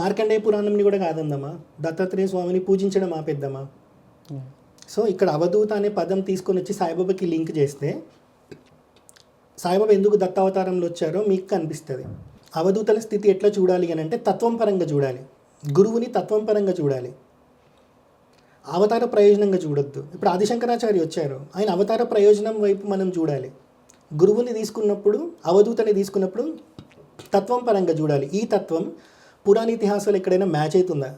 మార్కండేయ పురాణంని కూడా కాదందామా, దత్తాత్రేయ స్వామిని పూజించడం ఆపేద్దామా? సో ఇక్కడ అవధూత అనే పదం తీసుకొని వచ్చి సాయిబాబాకి లింక్ చేస్తే సాయిబాబా ఎందుకు దత్తావతారంలో వచ్చారో మీకు కనిపిస్తుంది. అవధూతల స్థితి ఎట్లా చూడాలి అని అంటే తత్వం పరంగా చూడాలి, గురువుని తత్వం పరంగా చూడాలి, అవతార ప్రయోజనంగా చూడొద్దు. ఇప్పుడు ఆదిశంకరాచార్య వచ్చారు, ఆయన అవతార ప్రయోజనం వైపు మనం చూడాలి. గురువుని తీసుకున్నప్పుడు, అవధూతని తీసుకున్నప్పుడు తత్వం పరంగా చూడాలి. ఈ తత్వం పురాణ ఇతిహాసాలు ఎక్కడైనా మ్యాచ్ అవుతుందా,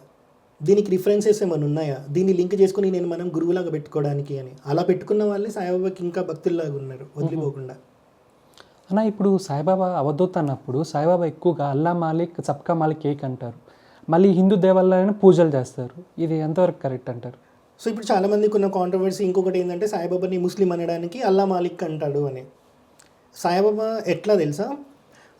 దీనికి రిఫరెన్సెస్ ఏమైనా ఉన్నాయా, దీన్ని లింక్ చేసుకుని నేను మనం గురువులాగా పెట్టుకోవడానికి అని. అలా పెట్టుకున్న వాళ్ళే సాయిబాబాకి ఇంకా భక్తుల్లాగా ఉన్నారు వదిలిపోకుండా. అన్న ఇప్పుడు సాయిబాబా అవధూత అన్నప్పుడు సాయిబాబా ఎక్కువగా అల్లా మాలిక్, సబ్కా మాలిక్ ఏక్ అంటారు, మళ్ళీ హిందూ దేవాలయాన్ని పూజలు చేస్తారు. ఇది ఎంతవరకు కరెక్ట్ అంటారు? సో ఇప్పుడు చాలామందికి ఉన్న కాంట్రవర్సీ ఇంకొకటి ఏంటంటే సాయిబాబాని ముస్లిం అనడానికి అల్లా మాలిక్ అంటాడు అని. సాయిబాబా ఎట్లా తెలుసా,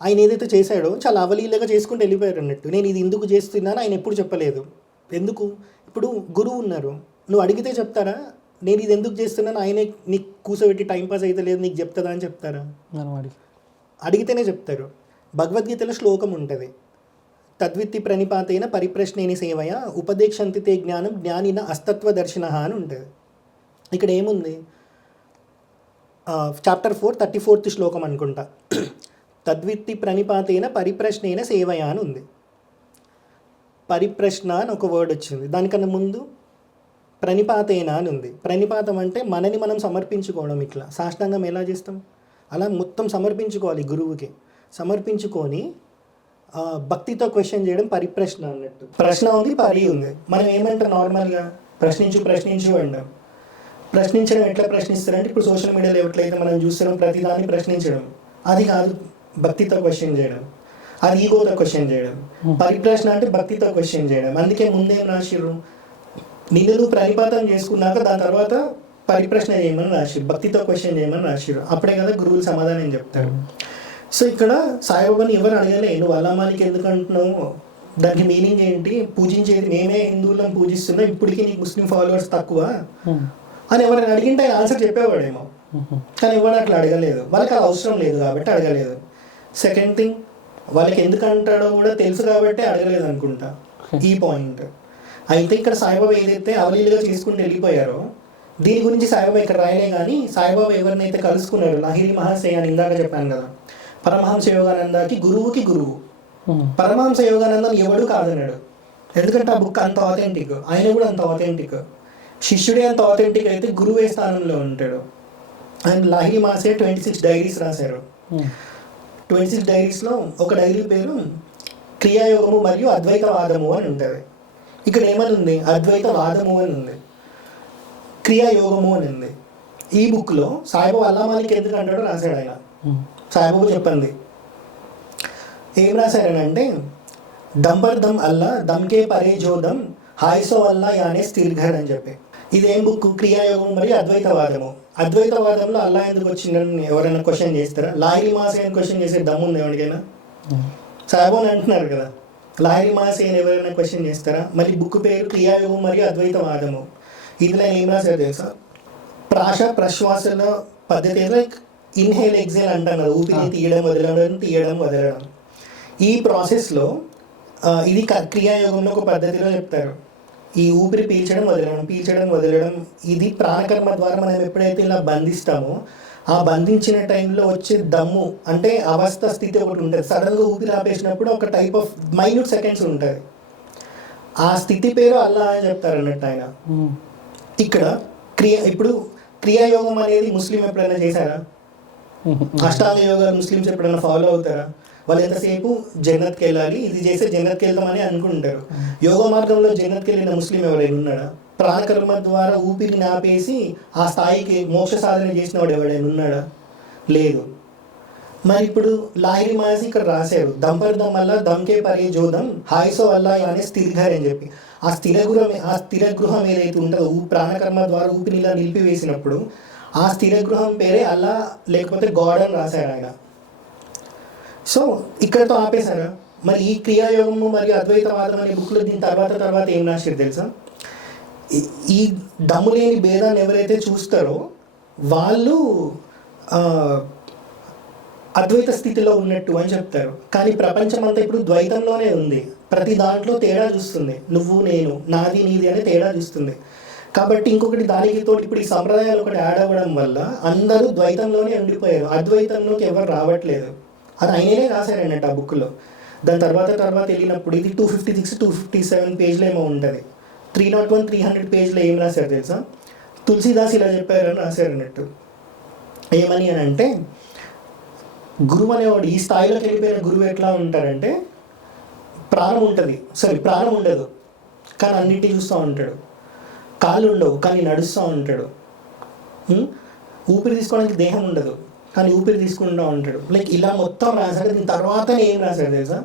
ఆయన ఏదైతే చేశాడో చాలా అవలీలగా చేసుకుంటూ వెళ్ళిపోయారు అన్నట్టు. నేను ఇది ఎందుకు చేస్తున్నాను ఆయన ఎప్పుడు చెప్పలేదు. ఎందుకు? ఇప్పుడు గురువు ఉన్నారు, నువ్వు అడిగితే చెప్తారా? నేను ఇది ఎందుకు చేస్తున్నాను ఆయనే నీకు కూర్చోబెట్టి టైంపాస్ అయితే లేదు నీకు చెప్తుందా అని చెప్తారా? అడిగితేనే చెప్తారు. భగవద్గీతలో శ్లోకం ఉంటుంది, తద్విత్తి ప్రణిపాతైన పరిప్రశ్నేని సేవయ ఉపదేక్షంతితే జ్ఞానం జ్ఞానిన అస్తత్వ దర్శన అని ఉంటుంది. ఇక్కడ ఏముంది? చాప్టర్ 4 34th శ్లోకం అనుకుంటా. తద్విత్తి ప్రణిపాతైన పరిప్రశ్నేన సేవయ అని ఉంది. పరిప్రశ్న అని ఒక వర్డ్ వచ్చింది, దానికన్నా ముందు ప్రణిపాతేనా అని ఉంది. ప్రణిపాతం అంటే మనని మనం సమర్పించుకోవడం. ఇట్లా సాష్టాంగం ఎలా చేస్తాం, అలా మొత్తం సమర్పించుకోవాలి గురువుకి. సమర్పించుకొని భక్తితో క్వశ్చన్ చేయడం పరిప్రశ్న అన్నట్టు. ప్రశ్న ఉంది, పరి ఉంది. మనం ఏమంటాం నార్మల్గా, ప్రశ్నించు అంటాం. ప్రశ్నించడం ఎట్లా ప్రశ్నిస్తారంటే, ఇప్పుడు సోషల్ మీడియాలో ఎట్లయితే మనం చూస్తున్నాం ప్రతిదాన్ని ప్రశ్నించడం, అది కాదు భక్తితో క్వశ్చన్ చేయడం. అది ఈగోతో క్వశ్చన్ చేయడం. పరిప్రశ్న అంటే భక్తితో క్వశ్చన్ చేయడం. అందుకే ముందేం రాసిర్రు, నిన్ను ప్రణిపాతం చేసుకున్నాక దాని తర్వాత పరిప్రశ్న చేయమని రాసిర్రు, భక్తితో క్వశ్చన్ చేయమని రాసిర్రు. అప్పుడే కదా గురువులు సమాధానం చెప్తారు. సో ఇక్కడ సాయిబాబాని ఎవరు అడగలే, నువ్వు అల్లామాలికి ఎందుకు అంటున్నావు, దానికి మీనింగ్ ఏంటి, పూజించేది మేమే హిందువులను పూజిస్తున్నాం, ఇప్పటికీ నీకు ముస్లిం ఫాలోవర్స్ తక్కువ అని ఎవరైనా అడిగింటే ఆయన ఆన్సర్ చెప్పేవాడేమో. కానీ ఎవరు అట్లా అడగలేదు, వాళ్ళకి అది అవసరం లేదు కాబట్టి అడగలేదు. సెకండ్ థింగ్, వాళ్ళకి ఎందుకు అంటాడో కూడా తెలుసు కాబట్టి అడగలేదు అనుకుంటా, ఈ పాయింట్. అయితే ఇక్కడ సాయిబాబా ఏదైతే అవలీలుగా చేసుకుంటూ వెళ్ళిపోయారో, దీని గురించి సాయిబాబా ఇక్కడ రాయలే. కానీ సాయిబాబా ఎవరినైతే కలుసుకున్నారో, లాహిరి మహాశయ అని ఇందాక చెప్పాను కదా, పరమహంస యోగానందకి గురువుకి గురువు. పరమహంస యోగానందం ఎవడు కాదన్నాడు, ఎందుకంటే ఆ బుక్ అంత ఆథెంటిక్, ఆయన కూడా అంత ఆథెంటిక్. శిష్యుడే అంత ఆథెంటిక్ అయితే గురువే స్థానంలో ఉంటాడు. అండ్ లాహిరి మహాశయ 26 డైరీస్ రాశారు. 26 డైరీస్లో ఒక డైరీ పేరు క్రియాయోగము మరియు అద్వైతవాదము అని ఉంటుంది. ఇక్కడ ఏమని ఉంది, అద్వైతవాదము అని ఉంది, క్రియాయోగము అని ఉంది. ఈ బుక్లో సాయిబాబా అల్లామాలికి ఎందుకు అంటాడో రాశాడు ఆయన. సాయిబాబా చెప్పింది ఏం రాశారనంటే, దంపర్ దమ్ అల్లా దమ్కే పరే జోదం హాయిసో అల్లా యానే స్థిర్ఘర్ అని చెప్పి. ఇదేం బుక్, క్రియాయోగం మరియు అద్వైతవాదము. అద్వైతవాదంలో అల్లా ఎందుకు వచ్చిందని ఎవరైనా క్వశ్చన్ చేస్తారా? లాహిరి మహాశయని క్వశ్చన్ చేసే దమ్ము ఉంది ఎవరికైనా? సాయిబాబా అంటున్నారు కదా, లాహిరి మహాశయని ఎవరైనా క్వశ్చన్ చేస్తారా? మరి బుక్ పేరు క్రియాయోగం మరియు అద్వైతవాదము. ఇందులో ఏం రాశారు తెలుసా, ప్రశ్వాసల పద్ధతి, లైక్ ఇన్హేల్ ఎగ్జేల్ అంటాం కదా, ఊపిరి తీయడం వదలడం. ఈ ప్రాసెస్లో ఇది క్రియాయోగంలో ఒక పద్ధతిలో చెప్తారు. ఈ ఊపిరి పీల్చడం వదలడం, ఇది ప్రాణకర్మ ద్వారా మనం ఎప్పుడైతే ఇలా బంధిస్తామో, ఆ బంధించిన టైంలో వచ్చే దమ్ము అంటే అవస్థ స్థితి ఒకటి ఉంటుంది. సడన్గా ఊపిరి ఆపేసినప్పుడు ఒక టైప్ ఆఫ్ మైన్యూట్ సెకండ్స్ ఉంటుంది. ఆ స్థితి పేరు అల్లా అని చెప్తారు అన్నట్టు ఆయన. ఇక్కడ ఇప్పుడు క్రియాయోగం అనేది ముస్లిం ఎప్పుడైనా చేశారా? అష్టాంగ యోగాలు ముస్లిమ్స్ ఎప్పుడైనా ఫాలో అవుతారా? వాళ్ళు ఎంతసేపు జన్నత్కి వెళ్ళాలి, ఇది చేస్తే జన్నత్కి వెళ్తామని అనుకుంటారు. యోగ మార్గంలో జన్నత్కి వెళ్ళిన ముస్లిం ఎవరైనా ఉన్నాడా? ప్రాణకర్మ ద్వారా ఊపిరిని ఆపేసి ఆ స్థాయికి మోక్ష సాధన చేసిన వాడు ఎవడైనా ఉన్నాడా? లేదు. మరి ఇప్పుడు లాహిరి మహాశయ ఇక్కడ రాశారు, దంపర్దం వల్ల దమ్కే పరే జోదం హాయిసో వల్ల అనే స్థిరఘర్ అని చెప్పి. ఆ స్థిరగృహం ఏదైతే ఉంటుందో, ప్రాణకర్మ ద్వారా ఊపిరి ఇలా నిలిపివేసినప్పుడు ఆ స్థిరగృహం పేరే అల్లా లేకపోతే గాడ్ అని రాశారు ఆయన. సో ఇక్కడతో ఆపేశారా? మరి ఈ క్రియాయోగము మరియు అద్వైతవాదం అనే బుక్లో దీని తర్వాత ఏం రాశారు తెలుసా? ఈ దమ్ము లేని భేదాన్ని ఎవరైతే చూస్తారో వాళ్ళు అద్వైత స్థితిలో ఉన్నట్టు అని చెప్తారు. కానీ ప్రపంచం అంతా ఇప్పుడు ద్వైతంలోనే ఉంది. ప్రతి దాంట్లో తేడా చూస్తుంది, నువ్వు నేను, నాది నీది అనే తేడా చూస్తుంది. కాబట్టి ఇంకొకటి దానికి తోడు ఇప్పుడు ఈ సంప్రదాయాలు ఒకటి యాడ్ అవ్వడం వల్ల అందరూ ద్వైతంలోనే ఉండిపోయారు, అద్వైతంలోకి ఎవరు రావట్లేదు. అది ఆయననే రాశారన్నట్టు ఆ బుక్లో. దాని తర్వాత వెళ్ళినప్పుడు ఇది 256, 257 పేజ్లో ఏమో ఉంటుంది. 301, 300 పేజ్లో ఏం రాశారు తెలుసా? తులసిదాస్ ఇలా చెప్పారని రాశారు అన్నట్టు. ఏమని అని అంటే, గురువు అనేవాడు ఈ స్థాయిలోకి వెళ్ళిపోయిన గురువు ఎట్లా ఉంటారంటే, ప్రాణం ఉండదు కానీ అన్నింటినీ చూస్తూ ఉంటాడు, కాళ్ళు ఉండవు కానీ నడుస్తూ ఉంటాడు, ఊపిరి తీసుకోవడానికి దేహం ఉండదు కానీ ఊపిరి తీసుకుంటూ ఉంటాడు. లైక్ ఇలా మొత్తం రాశాడు. దీని తర్వాత ఏం రాశాడు తెలుసా?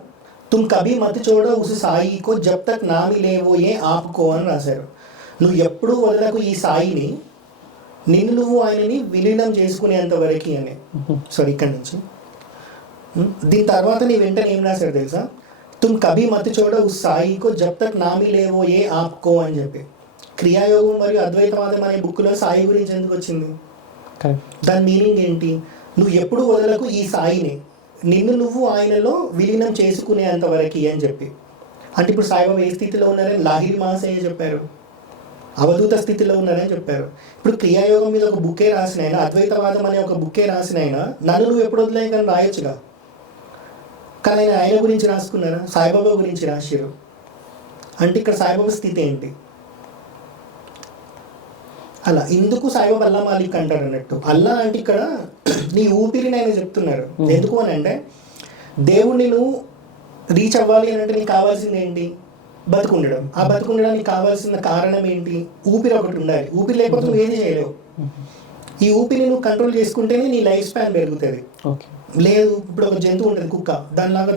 తుమ్ కభీ మత్ చోడో ఉస్ సాయికో జబ్ తక్ నామి లేవో ఏ ఆపుకో అని రాశారు. నువ్వు ఎప్పుడూ వదలకు ఈ సాయిని, నిన్ను నువ్వు ఆయనని విలీనం చేసుకునేంత వరకు అని. సారీ, ఇక్కడి నుంచి దీని తర్వాత నీ వెంటనే ఏం రాశాడు తెలుసా? తుమ్ కభీ మత్ చోడో ఉస్ సాయికో జబ్ తక్ నామి లేవో ఏ ఆపుకో అని చెప్పి. క్రియాయోగం మరియు అద్వైతవాదం అనే బుక్లో సాయి గురించి ఎందుకు వచ్చింది? దాని మీనింగ్ ఏంటి? నువ్వు ఎప్పుడు వదలకు ఈ సాయిని, నిన్ను నువ్వు ఆయనలో విలీనం చేసుకునేంత వరకు అని చెప్పి. అంటే ఇప్పుడు సాయిబాబా ఏ స్థితిలో ఉన్నారని లాహిరి మహాశయ చెప్పారు, అవధూత స్థితిలో ఉన్నారని చెప్పారు. ఇప్పుడు క్రియాయోగం మీద ఒక బుక్కే రాసిన ఆయన, అద్వైతవాదం అనే ఒక బుక్కే రాసిన ఆయన, నన్ను నువ్వు ఎప్పుడు వదిలేక కానీ రాయొచ్చుగా. కానీ ఆయన గురించి రాసుకున్నారా? సాయిబాబా గురించి రాశారు. అంటే ఇక్కడ సాయిబాబా స్థితి ఏంటి? అలా ఇందుకు సాయిబాబా అల్లా మాలిక్ అంటారు అన్నట్టు. అల్లా అంటే ఇక్కడ నీ ఊపిరిని ఆయన చెప్తున్నారు. ఎందుకు అని అంటే దేవుడిని నువ్వు రీచ్ అవ్వాలి అని అంటే నీకు కావాల్సింది ఏంటి? బతుకుండడం. ఆ బతుకుండడానికి కావాల్సిన కారణం ఏంటి? ఊపిరి ఒకటి ఉండాలి. ఊపిరి లేకపోతే నువ్వు ఏది చేయలేవు. ఈ ఊపిరిని నువ్వు కంట్రోల్ చేసుకుంటేనే నీ లైఫ్ స్పాన్ పెరుగుతుంది. లేదు ఇప్పుడు ఒక జంతువు ఉంటుంది కుక్క, దానిలాగా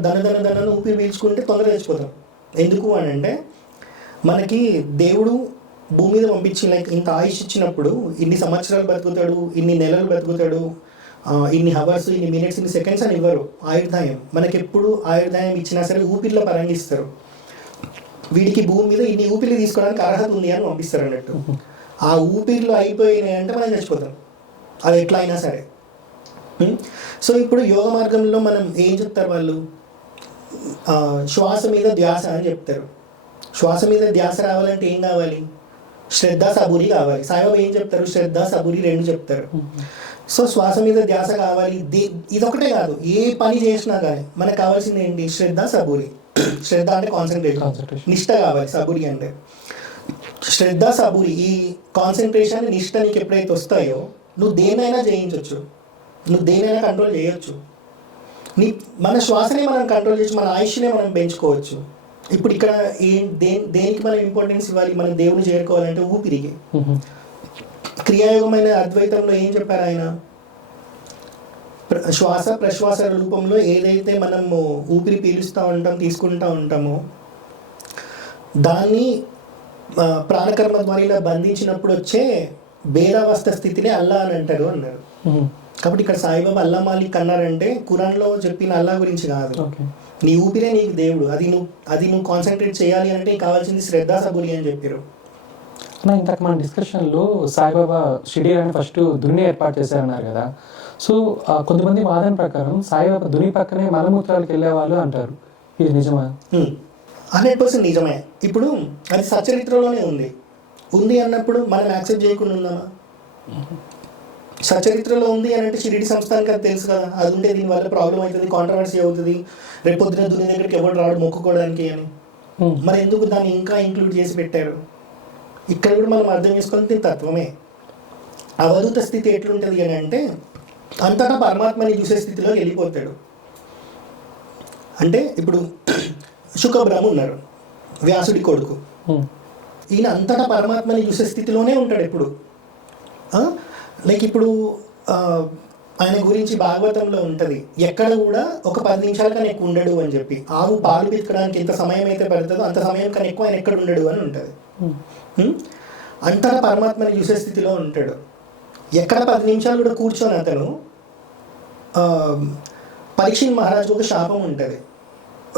దన ఊపిరి పీల్చుకుంటే తొందరగా చచ్చిపోతాం. ఎందుకు అని అంటే మనకి దేవుడు భూమి మీద పంపించి లైక్ ఇంత ఆయుష్ ఇచ్చినప్పుడు ఇన్ని సంవత్సరాలు బతుకుతాడు, ఇన్ని నెలలు బతుకుతాడు, ఇన్ని హవర్స్, ఇన్ని మినిట్స్, ఇన్ని సెకండ్స్ అని ఇవ్వరు ఆయుర్దాయం. మనకి ఎప్పుడు ఆయుర్దాయం ఇచ్చినా సరే ఊపిరిలో పరంగిస్తారు. వీడికి భూమి మీద ఇన్ని ఊపిరి తీసుకోవడానికి అర్హత ఉంది అని పంపిస్తారు అన్నట్టు. ఆ ఊపిరిలో అయిపోయినాయి అంటే మనం చచ్చిపోతాం, అది ఎట్లా అయినా సరే. సో ఇప్పుడు యోగ మార్గంలో మనం ఏం చెప్తారు వాళ్ళు? శ్వాస మీద ధ్యాస అని చెప్తారు. శ్వాస మీద ధ్యాస రావాలంటే ఏం కావాలి? శ్రద్ధ, సబూరి కావాలి. సాయిబాబా ఏం చెప్తారు? శ్రద్ధ, సబూరి రెండు చెప్తారు. సో శ్వాస మీద ధ్యాస కావాలి. ఇదొకటే కాదు, ఏ పని చేసినా కానీ మనకు కావాల్సింది ఏంటి? శ్రద్ధ, సబూరి. శ్రద్ధ అంటే కాన్సన్ట్రేషన్, నిష్ట కావాలి. సబూరి అంటే శ్రద్ధ, సబూరి. ఈ కాన్సన్ట్రేషన్, నిష్ట నీకు ఎప్పుడైతే వస్తాయో నువ్వు దేనైనా జయించవచ్చు, నువ్వు దేనైనా కంట్రోల్ చేయొచ్చు. మన శ్వాసనే మనం కంట్రోల్ చేయొచ్చు, మన ఆయుష్నే మనం పెంచుకోవచ్చు. ఇప్పుడు ఇక్కడ దేనికి మనం ఇంపార్టెన్స్ ఇవ్వాలి? మనం దేవుని చేరుకోవాలంటే ఊపిరికి. క్రియాయోగమైన అద్వైతంలో ఏం చెప్పారు ఆయన? శ్వాస ప్రశ్వాస రూపంలో ఏదైతే మనము ఊపిరి పీలుస్తూ ఉంటాం, తీసుకుంటూ ఉంటామో దాన్ని ప్రాణకర్మ ద్వారా బంధించినప్పుడు వచ్చే భేదావస్థ స్థితిని అల్లా అని అంటారు అన్నారు. కాబట్టి ఇక్కడ సాయిబాబా అల్లా మాలిక్ అన్నారంటే ఖురాన్లో చెప్పిన అల్లా గురించి కాదు. నీ ఊపిరే నీకు దేవుడు. అది నువ్వు కాన్సన్ట్రేట్ చేయాలి అంటే కావాల్సింది శ్రద్ధ, సబూరి అని చెప్పారు. ఇంతకు మన డిస్కషన్లో సాయిబాబా షిరిడీ అని ఫస్ట్ దుని ఏర్పాటు చేశారన్నారు కదా. సో కొంతమంది వాదన ప్రకారం సాయిబాబా దుని పక్కనే మలమూత్రాలకు వెళ్ళేవాళ్ళు అంటారు. ఇది నిజమా? 100% నిజమే. ఇప్పుడు అది సచరిత్రలోనే ఉంది అన్నప్పుడు మనం యాక్సెప్ట్ చేయకుండా ఉన్నామా? సచరిత్రలో ఉంది అని అంటే షిరిడి సంస్థానికి అది తెలుసు కదా, అది ఉంటే దీనివల్ల ప్రాబ్లం అవుతుంది, కాంట్రవర్సీ అవుతుంది, రేపు పొద్దున దుని దగ్గరికి ఎవరు రాడు మొక్కుకోవడానికి అని. మరి ఎందుకు దాన్ని ఇంకా ఇంక్లూడ్ చేసి పెట్టారు? ఇక్కడ కూడా మనం అర్థం చేసుకుని తత్వమే. అవధూత స్థితి ఎట్లుంటుంది అని అంటే అంతటా పరమాత్మని చూసే స్థితిలోకి వెళ్ళిపోతాడు. అంటే ఇప్పుడు శుకబ్రహ్మ ఉన్నారు, వ్యాసుడి కొడుకు. ఈయన అంతటా పరమాత్మని చూసే స్థితిలోనే ఉంటాడు ఎప్పుడు. లైక్ ఇప్పుడు ఆయన గురించి భాగవతంలో ఉంటుంది, ఎక్కడ కూడా ఒక 10 నిమిషాల కన్నా ఎక్కువ ఉండడు అని చెప్పి. ఆవు పాలు పితకడానికి ఎంత సమయం అయితే పడుతుందో అంత సమయం కన్నా ఎక్కువ ఆయన ఎక్కడ ఉండడు అని ఉంటుంది. అంతటా పరమాత్మని చూసే స్థితిలో ఉంటాడు. ఎక్కడ 10 నిమిషాలు కూడా కూర్చొని అతను పరీక్షణ్ మహారాజు ఒక శాపం ఉంటుంది,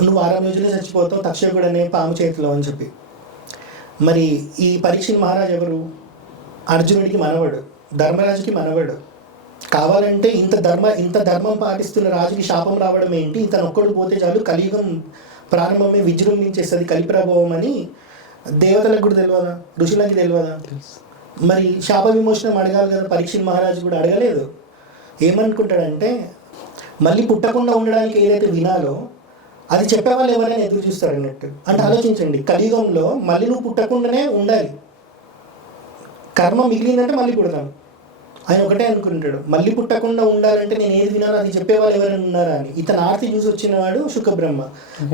నువ్వు 6 రోజుల్లో చచ్చిపోతావు తక్షకుడు అనే పాము చేతిలో అని చెప్పి. మరి ఈ పరీక్షణ్ మహారాజు ఎవరు? అర్జునుడికి మనవడు, ధర్మరాజుకి మనవడు. కావాలంటే ఇంత ధర్మం పాటిస్తున్న రాజుకి శాపం రావడం ఏంటి? ఇతను ఒక్కడు పోతే చాలు కలియుగం ప్రారంభమే విజృంభించేస్తుంది, కలిప్రభావం అని దేవతలకు కూడా తెలియదా, ఋషులకి తెలియదా? మరి శాప విమోచనం అడగాలి కదా. పరీక్షణ్ మహారాజు కూడా అడగలేదు. ఏమనుకుంటాడంటే మళ్ళీ పుట్టకుండా ఉండడానికి ఏదైతే వినాలో అది చెప్పేవాళ్ళు ఎవరైనా ఎదురు చూస్తారు అన్నట్టు. అంటే ఆలోచించండి, కలియుగంలో మళ్ళీ నువ్వు పుట్టకుండానే ఉండాలి, కర్మ మిగిలిందంటే మళ్ళీ పుడతాను. ఆయన ఒకటే అనుకుంటాడు, మళ్ళీ పుట్టకుండా ఉండాలంటే నేను ఏది వినాలో అది చెప్పేవాళ్ళు ఎవరైనా ఉన్నారా అని. ఇతను ఆర్తి చూసి వచ్చినవాడు శుకబ్రహ్మ.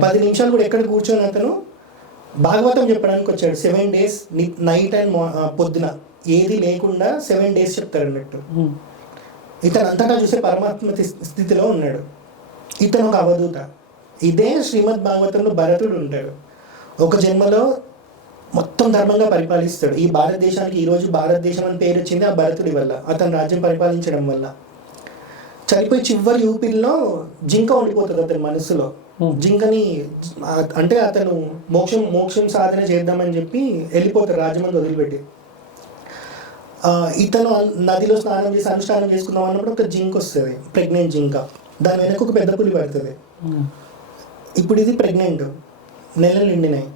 10 నిమిషాలు కూడా ఎక్కడ కూర్చొని అతను భాగవతం చెప్పడానికి వచ్చాడు. 7 days నైట్ అండ్ పొద్దున ఏది లేకుండా 7 days చెప్తారు అన్నట్టు. ఇతను అంతటా చూసే పరమాత్మ స్థితిలో ఉన్నాడు. ఇతను ఒక అవధూత. ఇదే శ్రీమద్ భాగవతంలో భరతుడు ఉంటాడు. ఒక జన్మలో మొత్తం ధర్మంగా పరిపాలిస్తాడు. ఈ భారతదేశానికి ఈరోజు భారతదేశం అని పేరు వచ్చింది ఆ భరతుడి వల్ల, అతను రాజ్యం పరిపాలించడం వల్ల. చనిపోయి చివరి ఊపిరిలో జింక ఉండిపోతుంది అతని మనసులో. జింకని అంటే అతను మోక్షం సాధన చేద్దామని చెప్పి వెళ్ళిపోతారు రాజ్యమంది వదిలిపెట్టి. ఇతను నదిలో స్నానం చేసి అనుష్ఠానం చేసుకుందాం అన్నప్పుడు ఒక జింక వస్తుంది, ప్రెగ్నెంట్ జింక. దాని వెనక ఒక పెద్ద పులి పడుతుంది. ఇప్పుడు ఇది ప్రెగ్నెంట్, నెలలు నిండినాయి,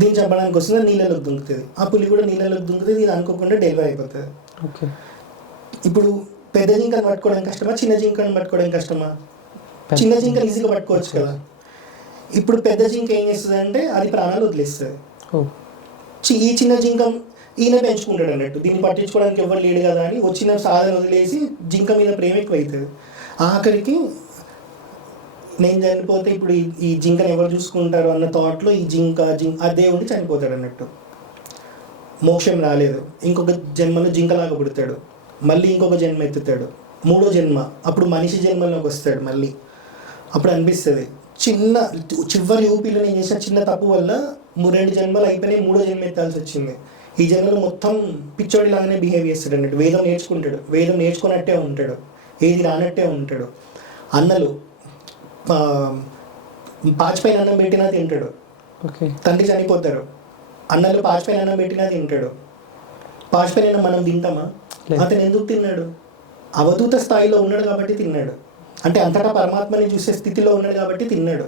దీన్ని చంపడానికి వస్తుంది, నీళ్ళలోకి దుంకుతుంది. ఆ పులి కూడా నీళ్ళలోకి దుంకుతుంది, ఇది అనుకోకుండా డెలివరీ అయిపోతుంది. ఇప్పుడు పెద్ద జింకను పట్టుకోవడం కష్టమా, చిన్న జింకను పట్టుకోవడం కష్టమా? చిన్న జింకను ఈజీగా పట్టుకోవచ్చు కదా. ఇప్పుడు పెద్ద జింక ఏం చేస్తుంది అంటే అది ప్రాణాలు వదిలేస్తుంది. ఈ చిన్న జింక ఈయన పెంచుకుంటాడు అన్నట్టు. దీన్ని పట్టించుకోవడానికి ఎవరు లేడు కదా అని వచ్చిన సాధన వదిలేసి జింక మీద ప్రేమ ఎక్కువ అవుతుంది. ఆఖరికి నేను చనిపోతే ఇప్పుడు ఈ జింకను ఎవరు చూసుకుంటారు అన్న థాట్లో ఈ జింక ఆ దేవుడు చనిపోతాడు అన్నట్టు. మోక్షం రాలేదు, ఇంకొక జన్మలో జింకలాగా పుడతాడు, మళ్ళీ ఇంకొక జన్మ ఎత్తుతాడు, మూడో జన్మ అప్పుడు మనిషి జన్మలోకి వస్తాడు. మళ్ళీ అప్పుడు అనిపిస్తుంది చివరి ఊపిలో నేను చేసిన చిన్న తప్పు వల్ల 2 జన్మలు అయిపోయినాయి, మూడో జన్మ ఎత్తాల్సి వచ్చింది. ఈ జన్మలో మొత్తం పిచ్చోడిలాగానే బిహేవ్ చేస్తాడు అన్నట్టు. వేదం నేర్చుకుంటాడు, వేదం నేర్చుకున్నట్టే ఉంటాడు, ఏది రానట్టే ఉంటాడు. అన్నలు పాచిపోయిన అన్నం పెట్టినా తింటాడు. తండ్రి చనిపోతారు, అన్నలు పాచిపోయిన అన్నం పెట్టినా తింటాడు. పాచిపోయిన మనం తింటామా? అతను ఎందుకు తిన్నాడు? అవధూత స్థాయిలో ఉన్నాడు కాబట్టి తిన్నాడు. అంటే అంతటా పరమాత్మని చూసే స్థితిలో ఉన్నాడు కాబట్టి తిన్నాడు.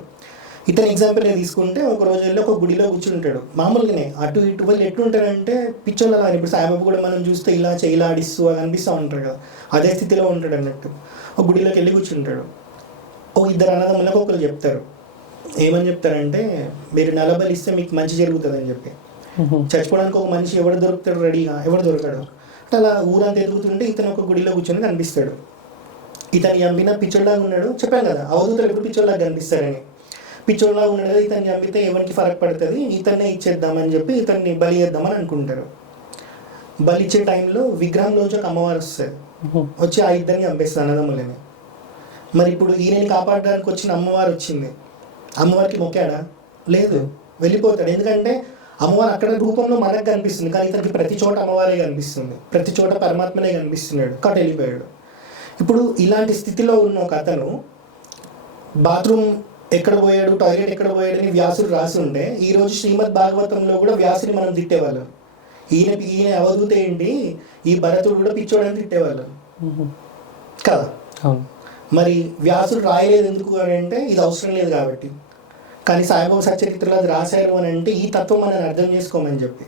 ఇతని ఎగ్జాంపుల్గా తీసుకుంటే ఒక రోజు వెళ్ళి ఒక గుడిలో కూర్చుంటాడు. మామూలుగానే అటు ఇటు వాళ్ళు ఎట్లుంటారంటే పిచ్చోళ్ళ. ఇప్పుడు సాయిబాబు కూడా మనం చూస్తే ఇలా చేయలాడిస్తూ అది అనిపిస్తూ ఉంటారు కదా, అదే స్థితిలో ఉంటాడు అన్నట్టు. ఒక గుడిలోకి వెళ్ళి కూర్చుంటాడు. ఓ 2 అన్నదమ్ములకు ఒకరు చెప్తారు. ఏమని చెప్తారంటే, మీరు నలబలి ఇస్తే మీకు మంచి జరుగుతుంది అని చెప్పి. చచ్చిపోవడానికి ఒక మనిషి ఎవరు దొరుకుతాడు రెడీగా? ఎవరు దొరకడు. అంటే అలా ఊరంతా ఎదుగుతుంటే ఇతను ఒక గుడిలో కూర్చొని కనిపిస్తాడు. ఇతను చంపిన పిచ్చోళ్ళలాగా ఉన్నాడు. చెప్పాను కదా, అవధూతలు ఎప్పుడు పిచ్చోళ్ళలాగా కనిపిస్తారని. పిచ్చోళ్ళలాగా ఉన్నాడు కదా, ఇతను చంపితే ఎవరికి ఫరక్ పడుతుంది, ఇతన్నే ఇచ్చేద్దామని చెప్పి ఇతన్ని బలి చేద్దామని అనుకుంటారు. బలి ఇచ్చే టైంలో విగ్రహంలోంచి ఒక అమ్మవారు వస్తుంది, వచ్చి ఆ ఇద్దరిని చంపేస్తుంది అన్నదమ్ములని. మరి ఇప్పుడు ఈయనని కాపాడడానికి వచ్చిన అమ్మవారు వచ్చింది, అమ్మవారికి మొక్కాడా? లేదు, వెళ్ళిపోతాడు. ఎందుకంటే అమ్మవారు అక్కడ రూపంలో మనకు కనిపిస్తుంది, కానీ ఇతనికి ప్రతి చోట అమ్మవారే కనిపిస్తుంది, ప్రతి చోట పరమాత్మనే కనిపిస్తున్నాడు కాబట్టి వెళ్ళిపోయాడు. ఇప్పుడు ఇలాంటి స్థితిలో ఉన్న ఒక అతను బాత్రూమ్ ఎక్కడ పోయాడు, టాయిలెట్ ఎక్కడ పోయాడు అని వ్యాసుడు రాసి ఉంటే, ఈరోజు శ్రీమద్ భాగవతంలో కూడా వ్యాసుని మనం తిట్టేవాళ్ళం. ఈయన అవధూత ఏంటి, ఈ భరతుడు కూడా పిచ్చోడని తిట్టేవాళ్ళం కదా. మరి వ్యాసుడు రాయలేదు ఎందుకు అని అంటే, ఇది అవసరం లేదు కాబట్టి. కానీ సాయిబాబా సచరిత్రలో అది రాశారు అని అంటే ఈ తత్వం మనం అర్థం చేసుకోమని చెప్పి.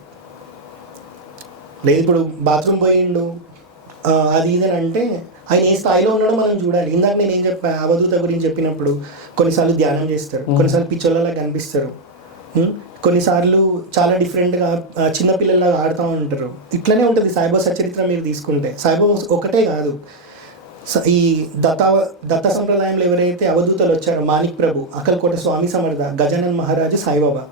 లేదు ఇప్పుడు బాత్రూమ్ పోయిండు అది ఇదని అంటే ఆయన ఏ స్థాయిలో ఉన్నాడో మనం చూడాలి. ఇందాక నేను ఏం చెప్పా, అవధూత గురించి చెప్పినప్పుడు కొన్నిసార్లు ధ్యానం చేస్తారు, కొన్నిసార్లు పిచ్చోళ్ళలా కనిపిస్తారు, కొన్నిసార్లు చాలా డిఫరెంట్గా చిన్నపిల్లలా ఆడుతూ ఉంటారు. ఇట్లనే ఉంటుంది సాయిబాబా సచరిత్ర మీరు తీసుకుంటే. సాయిబాబా ఒకటే కాదు, ఈ దత్త సంప్రదాయంలో ఎవరైతే అవధూతలు వచ్చారో, మాణిక్ ప్రభు, అక్కలకోట స్వామి సమర్థ, గజానన్ మహారాజు, సాయిబాబా,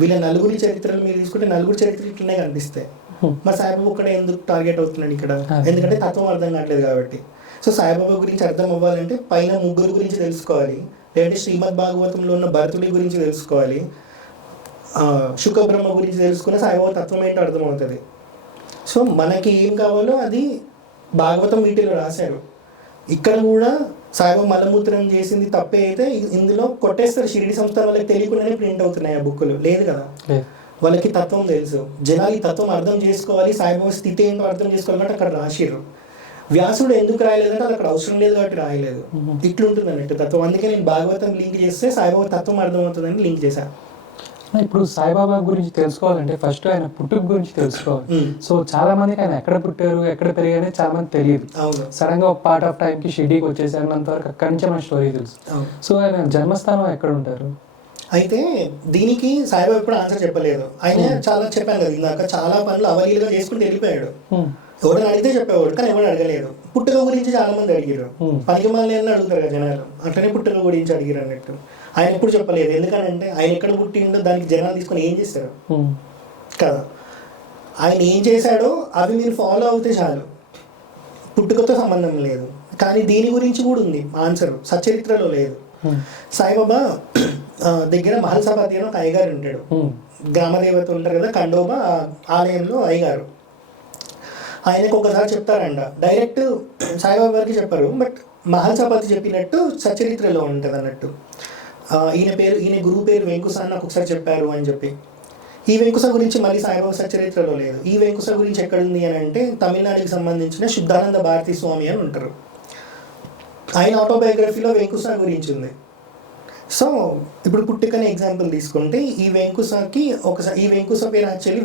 వీళ్ళ నలుగురి చరిత్రలు మీరు తీసుకుంటే నలుగురి చరిత్రలు ఇట్లనే కనిపిస్తాయి. మరి సాయిబాబా ఒక్కడే ఎందుకు టార్గెట్ అవుతున్నాడు ఇక్కడ? ఎందుకంటే తత్వం అర్థం కావట్లేదు కాబట్టి. సో సాయిబాబా గురించి అర్థం అవ్వాలంటే పైన 3 గురించి తెలుసుకోవాలి, లేదంటే శ్రీమద్ భాగవతంలో ఉన్న భరతుడి గురించి తెలుసుకోవాలి, శుకబ్రహ్మ గురించి తెలుసుకున్న సాయిబాబా తత్వం ఏంటో అర్థమవుతుంది. సో మనకి ఏం కావాలో అది భాగవతం వీటిలో రాశారు. ఇక్కడ కూడా సాయిబాబా మలమూత్రం చేసింది తప్పే అయితే ఇందులో కొట్టేస్తారు. షిరిడి సంస్థ వాళ్ళకి తెలియకుండానే ప్రింట్ అవుతున్నాయి ఆ బుక్కులు. లేదు కదా, వాళ్ళకి తత్వం తెలుసు. జనాలు ఈ తత్వం అర్థం చేసుకోవాలి, సాయిబాబా స్థితి ఏంటో అర్థం చేసుకోవాలి కాబట్టి అక్కడ రాసిర్రు. వ్యాసుడు ఎందుకు రాయలేదంటే అది అక్కడ అవసరం లేదు కాబట్టి రాయలేదు. ఇట్లుంటుంది అన్నట్టు తత్వం. అందుకే నేను భాగవతం లింక్ చేస్తే సాయిబాబా తత్వం అర్థమవుతుందని లింక్ చేశాను. ఇప్పుడు సాయిబాబా గురించి తెలుసుకోవాలంటే ఫస్ట్ ఆయన పుట్టుక గురించి తెలుసుకోవాలి. సో చాలా మందికి ఆయన ఎక్కడ పుట్టారు, ఎక్కడ పెరిగారని చాలా మంది తెలియదు. సడన్ గా ఒక పార్ట్ ఆఫ్ టైం కి షిరిడీకి వచ్చేసినంత వరకు అక్కడి నుంచి మన స్టోరీ తెలుసు. సో ఆయన జన్మస్థానం ఎక్కడ ఉంటారు? అయితే దీనికి సాయిబాబా ఎప్పుడు ఆన్సర్ చెప్పలేదు. ఆయన చాలా చెప్పాను కదా ఇందాక, చాలా పనులు అవలీలుగా చేసుకుంటూ వెళ్ళిపోయాడు. ఎవరైనా అడిగితే చెప్పేవాడు, కానీ ఎవరు అడగలేదు. పుట్టుక గురించి చాలా మంది అడిగారు, పనికి మళ్ళీ అడుగుతారు కదా జనాలు, అట్లనే పుట్టుక గురించి అడిగారు అన్నట్టు. ఆయన ఎప్పుడు చెప్పలేదు. ఎందుకంటే ఆయన ఎక్కడ పుట్టిండో దానికి జనాలు తీసుకొని ఏం చేస్తారు కదా. ఆయన ఏం చేశాడో అవి మీరు ఫాలో అవుతే చాలు, పుట్టుకతో సంబంధం లేదు. కానీ దీని గురించి కూడా ఉంది ఆన్సర్, సచరిత్రలో లేదు. సాయిబాబా దగ్గర మహల్సాబాద్ అని ఒక అయ్యగారు ఉంటాడు, గ్రామదేవత ఉంటారు కదా, ఖండోబా ఆలయంలో అయ్యగారు. ఆయనకు ఒకసారి చెప్తారంట, డైరెక్ట్ సాయిబాబా గారికి చెప్పారు, బట్ మహల్సాబాద్ చెప్పినట్టు సచరిత్రలో ఉంటుంది అన్నట్టు. ఈయన గురువు పేరు వెంకుస అని నాకు ఒకసారి చెప్పారు అని చెప్పి. ఈ వెంకుస గురించి మళ్ళీ సాయిబాబా సచరిత్రలో లేదు. ఈ వెంకుస గురించి ఎక్కడుంది అని అంటే తమిళనాడుకి సంబంధించిన శుద్ధానంద భారతీ స్వామి అని ఉంటారు, ఆయన ఆటోబయోగ్రఫీలో వెంకుస గురించి ఉంది. సో ఇప్పుడు పుట్టుకనే ఎగ్జాంపుల్ తీసుకుంటే ఈ వెంకుసకి ఈ వెంకుస పేరు యాక్చువల్లీ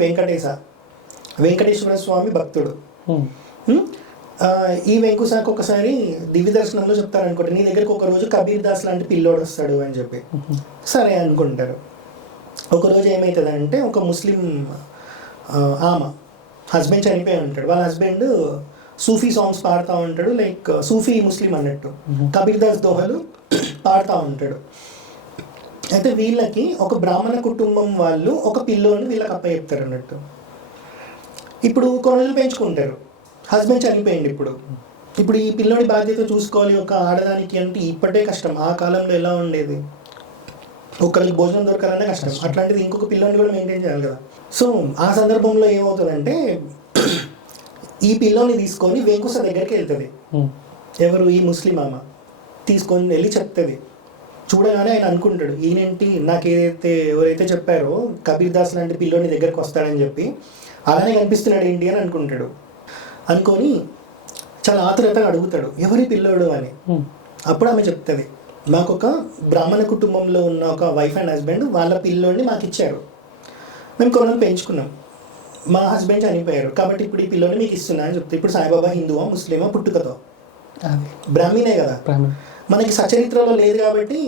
వెంకటేశ్వర స్వామి భక్తుడు. ఈ వెంకుసాకి ఒకసారి దివ్య దర్శనంలో చెప్తారు అనుకోండి, నీ దగ్గరకు ఒక రోజు కబీర్ దాస్ లాంటి పిల్లోడు వస్తాడు అని చెప్పి. సరే అనుకుంటారు. ఒకరోజు ఏమవుతుందంటే ఒక ముస్లిం ఆమె హస్బెండ్ చనిపోయి ఉంటాడు, వాళ్ళ హస్బెండ్ సూఫీ సాంగ్స్ పాడుతూ ఉంటాడు, లైక్ సూఫీ ముస్లిం అన్నట్టు, కబీర్ దాస్ దోహలు పాడుతూ ఉంటాడు. అయితే వీళ్ళకి ఒక బ్రాహ్మణ కుటుంబం వాళ్ళు ఒక పిల్లోని వీళ్ళకి అప్పచెప్తారు అన్నట్టు. ఇప్పుడు కొన్ని రోజులు పెంచుకుంటారు, హస్బెండ్ చనిపోయింది. ఇప్పుడు ఈ పిల్లోడి బాధ్యత చూసుకోవాలి ఒక ఆడదానికి అంటే ఇప్పటే కష్టం. ఆ కాలంలో ఎలా ఉండేది, ఒకరికి భోజనం దొరకాలనే కష్టం, అట్లాంటిది ఇంకొక పిల్లోని కూడా మెయింటైన్ చేయాలి కదా. సో ఆ సందర్భంలో ఏమవుతుందంటే ఈ పిల్లోని తీసుకొని వెంకుస దగ్గరికి వెళ్తుంది. ఎవరు, ఈ ముస్లిం ఆమె తీసుకొని వెళ్ళి చెప్తుంది. చూడగానే ఆయన అనుకుంటాడు, ఈయనేంటి నాకు ఎవరైతే చెప్పారో కబీర్ దాస్ లాంటి పిల్లోని దగ్గరికి వస్తాడని చెప్పి అలానే కనిపిస్తున్నాడు ఏంటి అని అనుకుంటాడు. అనుకొని చాలా ఆతురతగా అడుగుతాడు ఎవరి పిల్లోడు అని. అప్పుడు ఆమె చెప్తుంది, మాకు ఒక బ్రాహ్మణ కుటుంబంలో ఉన్న ఒక వైఫ్ అండ్ హస్బెండ్ వాళ్ళ పిల్లోడిని మాకు ఇచ్చారు, మేము కొనలు పెంచుకున్నాం, మా హస్బెండ్ చనిపోయారు కాబట్టి ఇప్పుడు ఈ పిల్లోని మీకు ఇస్తున్నా అని చెప్తే, ఇప్పుడు సాయిబాబా హిందువా ముస్లిమా పుట్టుకతో? బ్రాహ్మణే కదా. మనకి సచరిత్రలో లేదు కాబట్టి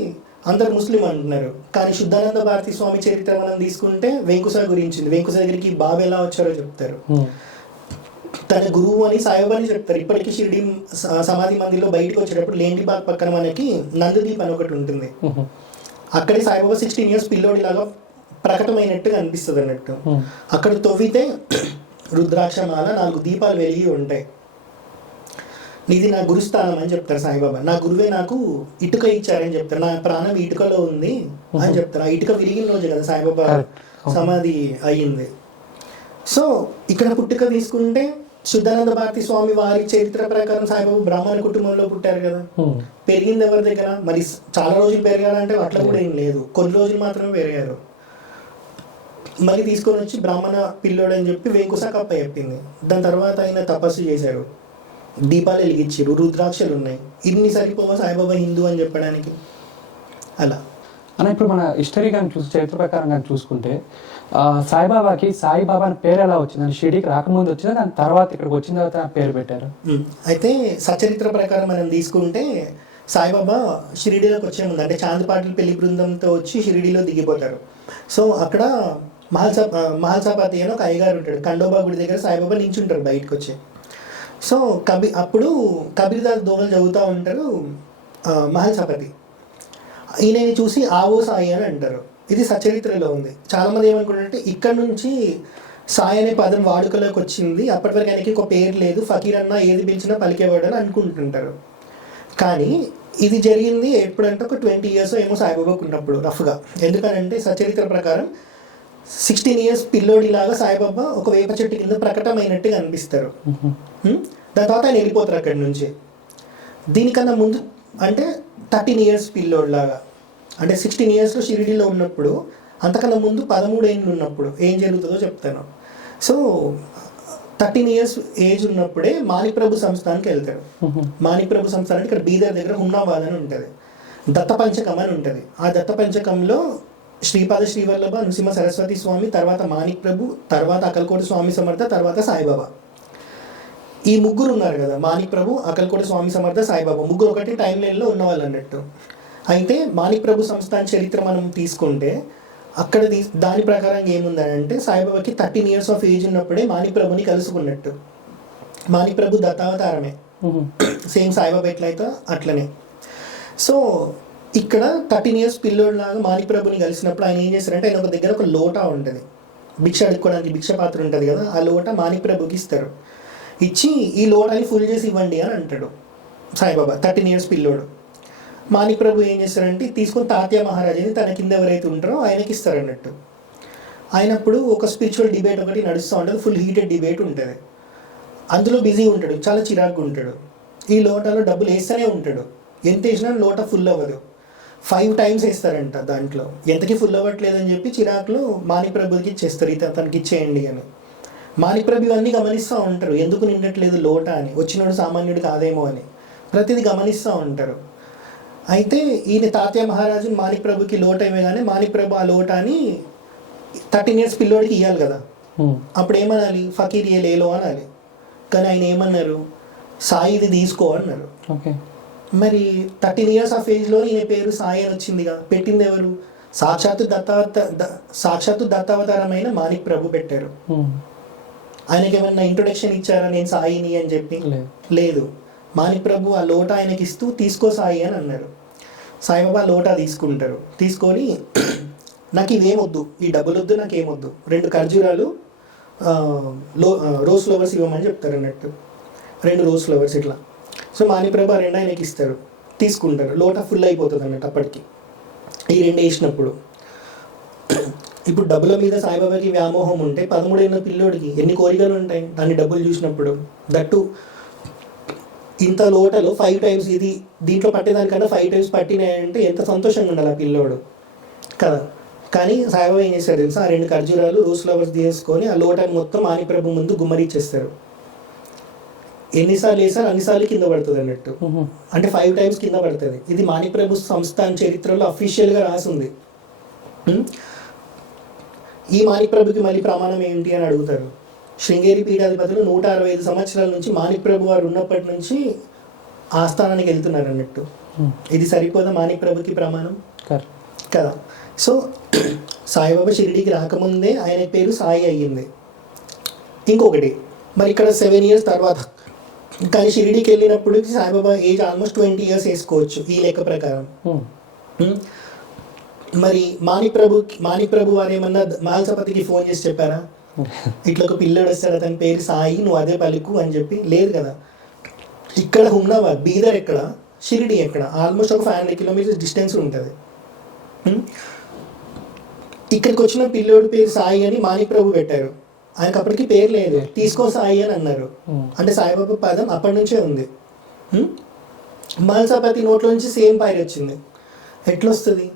అందరు ముస్లిం అంటున్నారు. కానీ శుద్ధానంద భారతి స్వామి చరిత్ర మనం తీసుకుంటే వెంకుస గురించింది. వెంకుస దగ్గరికి బాబు ఎలా వచ్చారో చెప్తారు. తన గురువు అని సాయిబాబాని చెప్తారు. ఇప్పటికీ షిరిడి సమాధి మందిలో బయటకు వచ్చేటప్పుడు లేండిబాగ్ పక్కన మనకి నందదీప్ అని ఒకటి ఉంటుంది. అక్కడే సాయిబాబా 16 years పిల్లోడిలాగా ప్రకటమైనట్టుగా అనిపిస్తుంది అన్నట్టు. అక్కడ తవ్వితే రుద్రాక్షమాల 4 దీపాలు వెలిగి ఉంటాయి. ఇది నా గురుస్థానం అని చెప్తారు సాయిబాబా. నా గురువే నాకు ఇటుక ఇచ్చారని చెప్తారు, నా ప్రాణం ఇటుకలో ఉంది అని చెప్తారు. ఆ ఇటుక విరిగిన రోజే కదా సాయిబాబా సమాధి అయ్యింది. సో ఇక్కడ పుట్టుక తీసుకుంటే శుద్ధానంద భారతి స్వామి వారి చరిత్ర ప్రకారం సాయిబాబా బ్రాహ్మణ కుటుంబంలో పుట్టారు కదా. పెరిగింది ఎవరి దగ్గర? మరి చాలా రోజులు పెరిగారంటే అట్లా కూడా ఏం లేదు, కొన్ని రోజులు మాత్రమే పెరిగారు. మళ్ళీ తీసుకొని వచ్చి బ్రాహ్మణ పిల్లోడు అని చెప్పి వెంకుస కప్ప చెప్పింది. దాని తర్వాత ఆయన తపస్సు చేశారు, దీపాలు వెలిగించారు, రుద్రాక్షలు ఉన్నాయి. ఇన్ని సరిపోవా సాయిబాబా హిందూ అని చెప్పడానికి? అలా అన్న ఇప్పుడు మన హిస్టరీ కానీ చరిత్ర ప్రకారం కానీ చూసుకుంటే సాయిబాబాకి సాయిబాబా అని పేరు ఎలా వచ్చింది? అంటే షిరిడీకి రాకముందు వచ్చిందా, దాని తర్వాత ఇక్కడికి వచ్చిన తర్వాత పేరు పెట్టారు? అయితే సచరిత్ర ప్రకారం మనం తీసుకుంటే సాయిబాబా షిరిడీలోకి వచ్చే ముందు అంటే చాందపాటిల పెళ్లి బృందంతో వచ్చి షిరిడీలో దిగిపోతారు. సో అక్కడ మహల్సాపతి అని ఒక అయ్యగారు ఉంటాడు, ఖండోబా గుడి దగ్గర సాయిబాబా నించుంటారు బయటకు వచ్చి. సో అప్పుడు కబీర్ దాస్ దోహలు చదువుతూ ఉంటారు మహల్సాపతి. ఈయనని చూసి ఆవో సాయి అని అంటారు. ఇది సచరిత్రలో ఉంది. చాలామంది ఏమనుకుంటారంటే ఇక్కడ నుంచి సాయి అనే పదం వాడుకలోకి వచ్చింది, అప్పటి వరకు ఆయనకి ఒక పేరు లేదు, ఫకీర్ అన్న ఏది పిలిచినా పలికేవాడు అని అనుకుంటుంటారు. కానీ ఇది జరిగింది ఎప్పుడంటే ఒక 20 years ఏమో సాయిబాబాకు ఉన్నప్పుడు రఫ్గా. ఎందుకనంటే సచరిత్ర ప్రకారం 16 years పిల్లోడిలాగా సాయిబాబా ఒక వేప చెట్టు కింద ప్రకటమైనట్టుగా అనిపిస్తారు. దాని తర్వాత ఆయన వెళ్ళిపోతారు అక్కడి నుంచి. దీనికన్నా ముందు అంటే 13 years పిల్లోడిలాగా, అంటే 16 yearsలో షిరిడీలో ఉన్నప్పుడు, అంతకన్నా ముందు 13 ఏళ్ళు ఉన్నప్పుడు ఏం జరుగుతుందో చెప్తాను. సో 13 years ఏజ్ ఉన్నప్పుడే మాణిప్రభు సంస్థానికి వెళ్తాడు. మాణిప్రభు సంస్థానం ఇక్కడ బీదర్ దగ్గర హున్నాబాద్ అని ఉంటుంది, దత్తపంచకం అని ఉంటుంది. ఆ దత్తపంచకంలో శ్రీపాద శ్రీవల్లభ నృసింహ సరస్వతి స్వామి, తర్వాత మాణిక్ ప్రభు, తర్వాత అకల్కోటి స్వామి సమర్థ, తర్వాత సాయిబాబా. ఈ ముగ్గురు ఉన్నారు కదా, మాణిక్ ప్రభు, అకల్కోటి స్వామి సమర్థ, సాయిబాబా, ముగ్గురు ఒకటి టైం లైన్లో ఉన్నవాళ్ళు అన్నట్టు. అయితే మాణిక్ ప్రభు సంస్థాన చరిత్ర మనం తీసుకుంటే అక్కడ దాని ప్రకారం ఏముందంటే సాయిబాబాకి 13 years of ఏజ్ ఉన్నప్పుడే మాణిక్ ప్రభుని కలుసుకున్నట్టు. మాణిక్ ప్రభు దత్తావతారమే, సేమ్ సాయిబాబా ఎట్లయితే అట్లనే. సో ఇక్కడ 13 years పిల్లోడిలాగా మాణిక్ ప్రభుని కలిసినప్పుడు ఆయన ఏం చేస్తారంటే, ఆయన ఒక దగ్గర ఒక లోటా ఉంటుంది, భిక్ష అడుక్కోవడానికి భిక్ష పాత్ర ఉంటుంది కదా, ఆ లోట మాణిక్ ప్రభుకి ఇస్తారు. ఇచ్చి ఈ లోటాని ఫుల్ చేసి ఇవ్వండి అని అంటాడు సాయిబాబా. 13 years పిల్లోడు. మాణిక్ ప్రభు ఏం చేస్తారంటే తీసుకొని తాత్యా మహారాజుని తన కింద ఎవరైతే ఉంటారో ఆయనకి ఇస్తారు అన్నట్టు. అయినప్పుడు ఒక స్పిరిచువల్ డిబేట్ ఒకటి నడుస్తూ ఉంటుంది, ఫుల్ హీటెడ్ డిబేట్ ఉంటుంది. అందులో బిజీ ఉంటాడు, చాలా చిరాకుగా ఉంటాడు. ఈ లోటాలో డబ్బులు వేస్తూనే ఉంటాడు, ఎంత వేసినా లోట ఫుల్ అవ్వదు. 5 times వేస్తారంట, దాంట్లో ఎంతకీ ఫుల్ అవ్వట్లేదని చెప్పి చిరాకులో మాణిక్ ప్రభుకి ఇచ్చేస్తారు, తనకి ఇచ్చేయండి అని. మాణిక్ ప్రభు ఇవన్నీ గమనిస్తూ ఉంటారు, ఎందుకు నిండట్లేదు లోట అని, వచ్చినోడు సామాన్యుడు కాదేమో అని ప్రతిదీ గమనిస్తూ ఉంటారు. అయితే ఈయన తాత్యా మహారాజు మాణిక్ ప్రభుకి లోట ఇవ్వగానే మాణిక్ ప్రభు ఆ లోటాని 13 years పిల్లోడికి ఇవ్వాలి కదా, అప్పుడు ఏమనాలి, ఫకీర్ ఏ లేలో అనాలి. కానీ ఆయన ఏమన్నారు, సాయి ఇది తీసుకో అన్నారు. ఓకే, మరి 13 years of ఏజ్లో ఈయన పేరు సాయి అని వచ్చిందిగా, పెట్టింది ఎవరు? సాక్షాత్తు దత్తావతారమైన మాణిక్ ప్రభు పెట్టారు. ఆయనకి ఏమన్నా ఇంట్రొడక్షన్ ఇచ్చారా నేను సాయిని అని చెప్పి? లేదు. లేదు. మాణిక్ ప్రభు ఆ లోటా ఆయనకి ఇస్తూ తీసుకో సాయి అని అన్నారు. సాయిబాబా లోటా తీసుకుంటారు. తీసుకొని నాకు ఇవేమొద్దు, ఈ డబ్బులు వద్దు, నాకు ఏమొద్దు, 2 ఖర్జూరాలు రోజ్ ఫ్లవర్స్ ఇవ్వమని చెప్తారు అన్నట్టు. 2 రోజ్ ఫ్లవర్స్ ఇట్లా. సో మాణిక్ ప్రభు ఆ 2 ఆయనకి ఇస్తారు, తీసుకుంటారు. లోటా ఫుల్ అయిపోతుంది అన్నట్టు అప్పటికి ఈ 2 వేసినప్పుడు. ఇప్పుడు డబ్బుల మీద సాయిబాబాకి వ్యామోహం ఉంటే 13 ఏళ్ళ పిల్లోడికి ఎన్ని కోరికలు ఉంటాయి దాన్ని డబ్బులు చూసినప్పుడు. దట్టు ఇంత లోటలో 5 టైమ్స్ ఇది దీంట్లో పట్టేదానికన్నా 5 టైమ్స్ పట్టినాయంటే ఎంత సంతోషంగా ఉండాలి ఆ పిల్లోడు కదా. కానీ సాయిబాబా ఏం చేస్తారు తెలుసా, ఆ 2 ఖర్జూరాలు రోజ్ ఫ్లవర్స్ తీసుకొని ఆ లోటాన్ని మొత్తం మాణిక్ ప్రభు ముందు గుమ్మరిచ్చేస్తారు. ఎన్నిసార్లు వేసారు అన్నిసార్లు కింద పడుతుంది అన్నట్టు. అంటే 5 టైమ్స్ కింద పడుతుంది. ఇది మాణిక్ ప్రభు సంస్థాన చరిత్రలో అఫీషియల్గా రాసింది. ఈ మాణిక్ ప్రభుకి మళ్ళీ ప్రమాణం ఏంటి అని అడుగుతారు. శృంగేరి పీఠాధిపతులు 165 సంవత్సరాల నుంచి మాణిక్ ప్రభు వారు ఉన్నప్పటి నుంచి ఆస్థానానికి వెళ్తున్నారు అన్నట్టు. ఇది సరిపోదా మాణిక్ ప్రభుకి ప్రమాణం కదా. సో సాయిబాబా షిరిడీకి రాకముందే ఆయన పేరు సాయి అయ్యింది. ఇంకొకటి మరి ఇక్కడ 7 ఇయర్స్ తర్వాత కానీ షిరిడీకి వెళ్ళినప్పుడు సాయిబాబా ఏజ్ ఆల్మోస్ట్ 20 ఇయర్స్ వేసుకోవచ్చు ఈ లెక్క ప్రకారం. మరి మాణిక్ ప్రభు వారు ఏమన్నా మాల్సపతికి ఫోన్ చేసి చెప్పారా, ఇట్లా ఒక పిల్లడు వస్తాడు అతని పేరు సాయి నువ్వు అదే పలుకు అని చెప్పి? లేదు కదా. ఇక్కడ హుమ్నాబాద్, బీదర్ ఎక్కడ, షిరిడి ఎక్కడ, ఆల్మోస్ట్ ఒక 500 కిలోమీటర్స్ డిస్టెన్స్ ఉంటుంది. ఇక్కడికి వచ్చిన పిల్లోడి పేరు సాయి అని మాణిక్ ప్రభు పెట్టారు. ఆయనకు అప్పటికి పేరు లేదు, తీసుకో సాయి అని అన్నారు. అంటే సాయిబాబా పదం అప్పటి నుంచే ఉంది. మాల్సాపతి నోట్లో నుంచి సేమ్ పేరు వచ్చింది. ఎట్లొస్తుంది?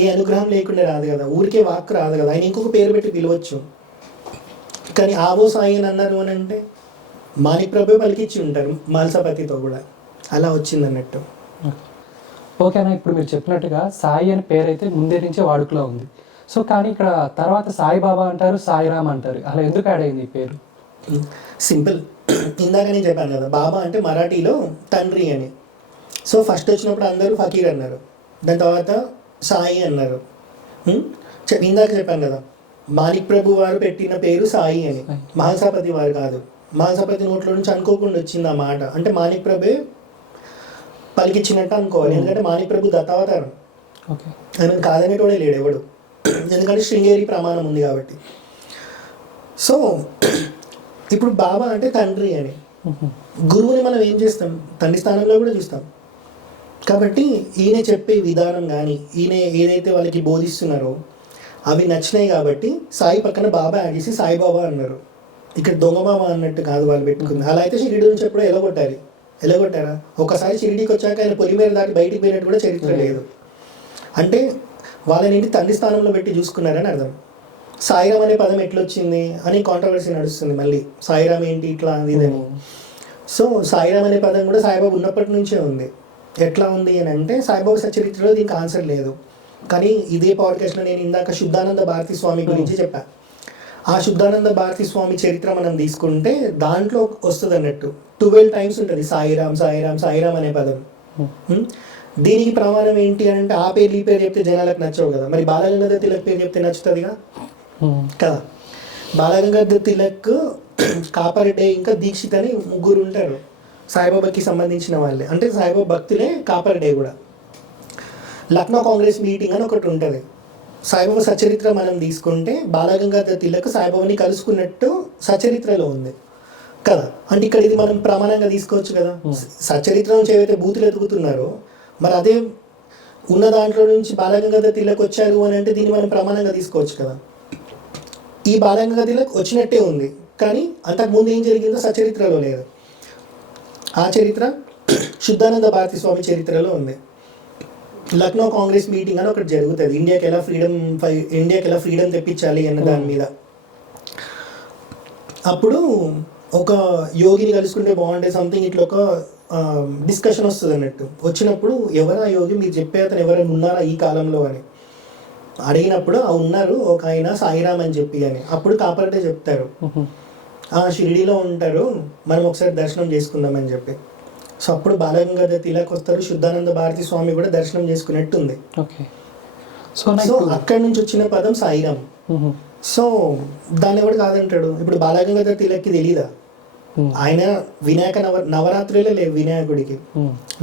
ఏ అనుగ్రహం లేకుండా రాదు కదా, ఊరికే వాక్ రాదు కదా. ఆయన ఇంకొక పేరు పెట్టి పిలవచ్చు. కానీ ఆవో సాయి అని అన్నారు అని అంటే మాణిక్ ప్రభు పలికిచ్చి ఉంటారు మాల్సాపతితో కూడా. అలా వచ్చింది అన్నట్టు. ఓకేనా. ఇప్పుడు మీరు చెప్పినట్టుగా సాయి అనే పేరు అయితే ముందే నుంచే వాడుకలో ఉంది. సో కానీ ఇక్కడ తర్వాత సాయిబాబా అంటారు, సాయిరామ్ అంటారు. అలా ఎందుకు యాడ్ అయింది ఈ పేరు? సింపుల్. ఇందాక నేను చెప్పాను కదా, బాబా అంటే మరాఠీలో తండ్రి అని. సో ఫస్ట్ వచ్చినప్పుడు అందరూ ఫకీర్ అన్నారు, దాని తర్వాత సాయి అన్నారు. ఇందాక చెప్పాను కదా, మాణిక్ ప్రభు వారు పెట్టిన పేరు సాయి అని, మహాసాపతి వారు కాదు. మహాసాపతి నోట్లో నుంచి అనుకోకుండా వచ్చింది ఆ మాట. అంటే మాణిక్ ప్రభే పలికిచ్చినట్టు అనుకోవాలి. ఎందుకంటే మాణిక్ ప్రభు దత్తావతారం, ఆయన కాదనేటోడే లేడు ఎవడు. ఎందుకంటే శృంగేరి ప్రమాణం ఉంది కాబట్టి. సో ఇప్పుడు బాబా అంటే తండ్రి అని. గురువుని మనం ఏం చేస్తాం, తండ్రి స్థానంలో కూడా చూస్తాం. కాబట్టి ఈయన చెప్పే విధానం కానీ ఈయన ఏదైతే వాళ్ళకి బోధిస్తున్నారో అవి నచ్చినాయి కాబట్టి సాయి పక్కన బాబా యాడ్ చేసి సాయిబాబా అన్నారు. ఇక్కడ దొంగ బాబా అన్నట్టు కాదు వాళ్ళు పెట్టుకుంది. అలా అయితే షిరిడి నుంచి ఎప్పుడో ఎలగొట్టారా? ఒకసారి షిరిడీకి వచ్చాక ఆయన పొలిమేర దాటి బయటికి పోయినట్టు కూడా చరిత్ర లేదు. అంటే వాళ్ళని తండ్రి స్థానంలో పెట్టి చూసుకున్నారని అర్థం. సాయిరామ్ అనే పదం ఎట్లొచ్చింది అని కాంట్రవర్సీ నడుస్తుంది మళ్ళీ. సాయిరామ్ ఏంటి ఇట్లా ఇదని. సో సాయిరామ్ అనే పదం కూడా సాయిబాబా ఉన్నప్పటి నుంచే ఉంది. ఎట్లా ఉంది అని అంటే సాయిబాబా సచరిత్రలో దీనికి ఆన్సర్ లేదు. కానీ ఇదే పాడ్కాస్ట్లో నేను ఇందాక శుద్ధానంద భారతి స్వామి గురించి చెప్పాను. ఆ శుద్ధానంద భారతి స్వామి చరిత్ర మనం తీసుకుంటే దాంట్లో వస్తుంది అన్నట్టు 12 టైమ్స్ ఉంటుంది సాయిరామ్ సాయిరామ్ సాయిరామ్ అనే పదం. దీనికి ప్రమాణం ఏంటి అని అంటే ఆ పేరు ఈ పేరు చెప్తే జనాలకు నచ్చవు కదా. మరి బాలగంగాధర్ తిలక్ పేరు చెప్తే నచ్చుతుందిగా కదా. బాలగంగాధర్ తిలక్, కాపరెడ్డి, ఇంకా దీక్షిత్ అని 3 ఉంటారు సాయిబాబాకి సంబంధించిన వాళ్ళే. అంటే సాయిబాబా భక్తులే కాపరెడ్డి కూడా. లక్నో కాంగ్రెస్ మీటింగ్ అని ఒకటి ఉంటుంది. సాయిబాబా సచరిత్ర మనం తీసుకుంటే బాలగంగాధర్ తిలక్ సాయిబాబాని కలుసుకున్నట్టు సచరిత్రలో ఉంది కదా. అంటే ఇక్కడ ఇది మనం ప్రమాణంగా తీసుకోవచ్చు కదా. సచరిత్ర నుంచి ఏవైతే బూతులు ఎదుగుతున్నారో మరి అదే ఉన్న దాంట్లో నుంచి బాలగంగాధర్ తిలక్ వచ్చారు అని అంటే దీన్ని మనం ప్రమాణంగా తీసుకోవచ్చు కదా. ఈ బాలగంగాధర్ తిలక్ వచ్చినట్టే ఉంది, కానీ అంతకుముందు ఏం జరిగిందో సచరిత్రలో లేదు. ఆ చరిత్ర శుద్ధానంద భారతి స్వామి చరిత్రలో ఉంది. లక్నో కాంగ్రెస్ మీటింగ్ అని ఒకటి జరుగుతుంది. ఇండియాకి ఎలా ఫ్రీడమ్ తెప్పించాలి అన్న దాని మీద. అప్పుడు ఒక యోగిని కలుసుకుంటే బాగుండే సంథింగ్ ఇట్లా ఒక డిస్కషన్ వస్తుంది అన్నట్టు. వచ్చినప్పుడు ఎవరా యోగి, మీరు చెప్పే అతను ఎవరైనా ఉన్నారా ఈ కాలంలో అని అడిగినప్పుడు ఉన్నారు ఒక ఆయన సాయిరామ్ అని చెప్పి అని. అప్పుడు కాపర్డే చెప్తారు షిరిడీలో ఉంటారు, మనం ఒకసారి దర్శనం చేసుకుందామని చెప్పి. సో అప్పుడు బాలగంగాధర్ తిలక్ వస్తారు, శుద్ధానంద భారతి స్వామి కూడా దర్శనం చేసుకున్నట్టుంది. సో అక్కడి నుంచి వచ్చిన పదం సాయిరామ్. సో దాన్ని ఎవడు కాదంటాడు. ఇప్పుడు బాలగంగాధర్ తిలక్కి తెలీదా? ఆయన నవరాత్రులే లేవు వినాయకుడికి,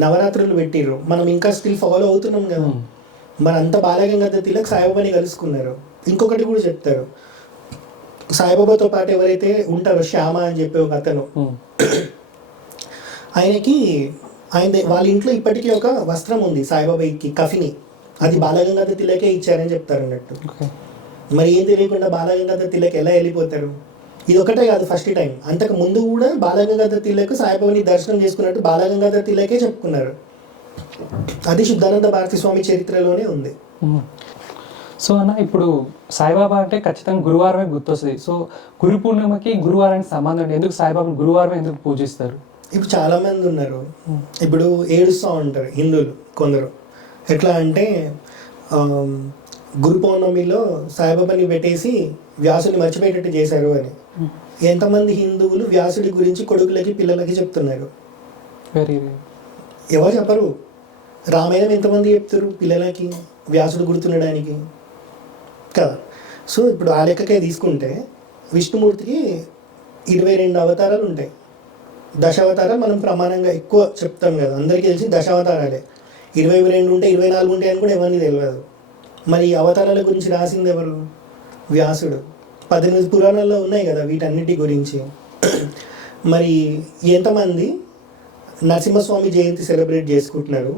నవరాత్రులు పెట్టిర్రు, మనం ఇంకా స్టిల్ ఫాలో అవుతున్నాం కదా. మన అంత బాలగంగాధర్ తిలక్ సాయిబాబాని కలుసుకున్నారు. ఇంకొకటి కూడా చెప్తారు, సాయిబాబాతో పాటు ఎవరైతే ఉంటారో శ్యామ అని చెప్పి ఒక అతను, ఆయనకి వాళ్ళ ఇంట్లో ఇప్పటికీ ఒక వస్త్రం ఉంది సాయిబాబాకి, కఫిని, అది బాలగంగాధర్ తిలకే ఇచ్చారని చెప్తారు అన్నట్టు. మరి ఏం తెలియకుండా బాలగంగాధర్ తిలక్ ఎలా వెళ్ళిపోతారు? ఇది ఒకటే కాదు ఫస్ట్ టైం, అంతకు ముందు కూడా బాలగంగాధర్ తిలక్ సాయిబాబాని దర్శనం చేసుకున్నట్టు బాలగంగాధర్ తిలకే చెప్పుకున్నారు. అది శుద్ధానంద భారతి స్వామి చరిత్రలోనే ఉంది. సో అన్న ఇప్పుడు సాయిబాబా అంటే ఖచ్చితంగా గురువారమే గుర్తొస్తుంది. సో గురు పూర్ణిమకి గురువారానికి సంబంధం ఏంటి? ఎందుకు సాయిబాబాని గురువారం ఎందుకు పూజిస్తారు? ఇప్పుడు చాలా మంది ఉన్నారు, ఇప్పుడు ఏడుస్తూ ఉంటారు హిందువులు కొందరు. ఎట్లా అంటే గురు పౌర్ణమిలో సాయిబాబాని పెట్టేసి వ్యాసుని మర్చిపోయేటట్టు చేశారు అని. ఎంతమంది హిందువులు వ్యాసుడి గురించి కొడుకులకి పిల్లలకి చెప్తున్నారు? ఎవరు చెప్పరు. రామాయణం ఎంతమంది చెప్తారు పిల్లలకి వ్యాసుడు గుర్తుండడానికి కదా. సో ఇప్పుడు ఆ లెక్కకే తీసుకుంటే విష్ణుమూర్తికి 22 అవతారాలు ఉంటాయి. దశావతారాలు మనం ప్రమాణంగా ఎక్కువ చెప్తాం కదా, అందరికీ తెలిసి దశావతారాలే. 22 ఉంటే 24 ఉంటాయి అని కూడా ఎవరిని తెలియదు. మరి అవతారాల గురించి రాసింది ఎవరు? వ్యాసుడు. 18 పురాణాల్లో ఉన్నాయి కదా వీటన్నిటి గురించి. మరి ఎంతమంది నరసింహస్వామి జయంతి సెలబ్రేట్ చేసుకుంటున్నారు,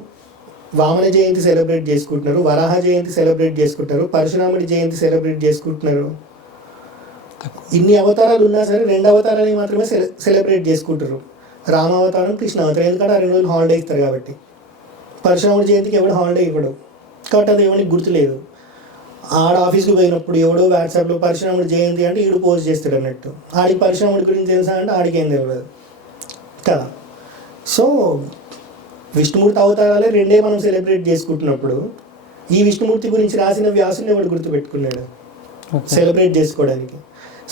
వామన జయంతి సెలబ్రేట్ చేసుకుంటున్నారు, వరాహ జయంతి సెలబ్రేట్ చేసుకుంటారు, పరశురాముడి జయంతి సెలబ్రేట్ చేసుకుంటున్నారు? ఇన్ని అవతారాలు ఉన్నా సరే 2 అవతారాలు మాత్రమే సెలబ్రేట్ చేసుకుంటారు, రామావతారం, కృష్ణ అవతారం. ఎందుకంటే ఆ 2 రోజులు హాలిడే ఇస్తారు కాబట్టి. పరశురాముడి జయంతికి ఎవడు హాలిడే ఇవ్వడు కాబట్టి అది ఎవరికి గుర్తులేదు. ఆడ ఆఫీస్కి పోయినప్పుడు ఎవడో వాట్సాప్లో పరశురాముడి జయంతి అంటే ఈడు పోస్ట్ చేస్తాడు అన్నట్టు. ఆడికి పరశురాముడి గురించి తెలుసా అంటే ఆడికి ఏం తెలియదు కదా. సో విష్ణుమూర్తి అవతారాలే 2 మనం సెలబ్రేట్ చేసుకుంటున్నప్పుడు ఈ విష్ణుమూర్తి గురించి రాసిన వ్యాసుని ఎవడు గుర్తుపెట్టుకున్నాడు సెలబ్రేట్ చేసుకోవడానికి?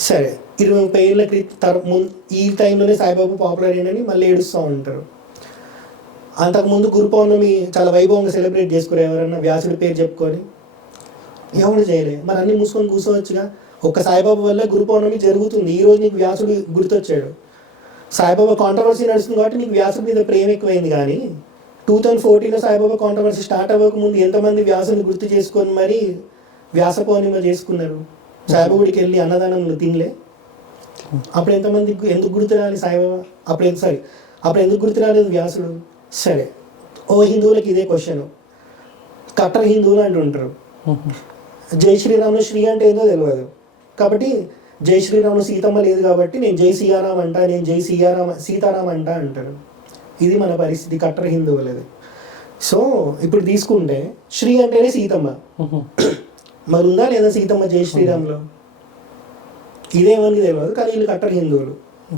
సరే 20-30 ఏళ్ళ క్రితం ఈ టైంలోనే సాయిబాబా పాపులర్ అయ్యిందని మళ్ళీ ఏడుస్తూ ఉంటారు. అంతకుముందు గురు పౌర్ణమి చాలా వైభవంగా సెలబ్రేట్ చేసుకోరు ఎవరన్నా వ్యాసుడి పేరు చెప్పుకొని? ఎవరు చేయలే. మరి అన్నీ మూసుకొని కూర్చోవచ్చుగా. ఒక్క సాయిబాబా వల్ల గురు పౌర్ణమి జరుగుతుంది. ఈరోజు నీకు వ్యాసుడు గుర్తొచ్చాడు. సాయిబాబా కాంట్రవర్సీ నడుస్తుంది కాబట్టి నీకు వ్యాసుడి మీద ప్రేమ ఎక్కువైంది. కానీ 2014లో సాయిబాబా కాంట్రవర్సీ స్టార్ట్ అవ్వకముందు ఎంతమంది వ్యాసుని గుర్తు చేసుకొని మరి వ్యాస పౌర్ణిమ చేసుకున్నారు? సాయిబాబుడికి వెళ్ళి అన్నదానంలో తినలే? అప్పుడు ఎంతమంది ఎందుకు గుర్తు రాలి సాయిబాబా? అప్పుడు ఎందుకు గుర్తు రాలేదు వ్యాసుడు? సరే, ఓ హిందువులకి ఇదే క్వశ్చన్. కట్టర్ హిందువులు అంటుంటారు, జై శ్రీరాములు శ్రీ అంటే ఏందో తెలియదు కాబట్టి జై శ్రీరాములు సీతమ్మ లేదు కాబట్టి నేను జై సీతారాం అంటా, నేను జై సీతారాం అంటా అంటారు. ఇది మన పరిస్థితి కట్టర్ హిందువులది. సో ఇప్పుడు తీసుకుంటే శ్రీ అంటేనే సీతమ్మ. మరి ఉందా లేదా సీతమ్మ జై శ్రీరామ్లో? ఇదేమని తెలియదు కానీ వీళ్ళు కట్టర్ హిందువులు.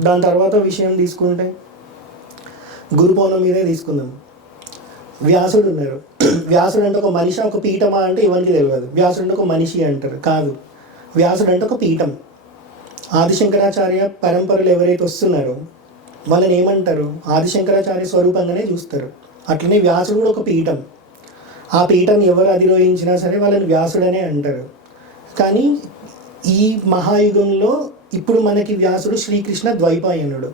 దాని తర్వాత విషయం తీసుకుంటే గురు పౌర్ణమి మీదే తీసుకుందాం. వ్యాసుడు ఉన్నారు. వ్యాసుడు అంటే ఒక మనిషి, ఒక పీఠమా అంటే ఇవన్నీ తెలియదు. వ్యాసుడు అంటే ఒక మనిషి అంటారు, కాదు. వ్యాసుడు అంటే ఒక పీఠం. ఆదిశంకరాచార్య పరంపరలు ఎవరైతే వస్తున్నారో వాళ్ళని ఏమంటారు? ఆదిశంకరాచార్య స్వరూపంగానే చూస్తారు. అట్లనే వ్యాసుడు కూడా ఒక పీఠం. ఆ పీఠం ఎవరు అధిరోహించినా సరే వాళ్ళని వ్యాసుడనే అంటారు. కానీ ఈ మహాయుగంలో ఇప్పుడు మనకి వ్యాసుడు శ్రీకృష్ణ ద్వైపాయనుడు.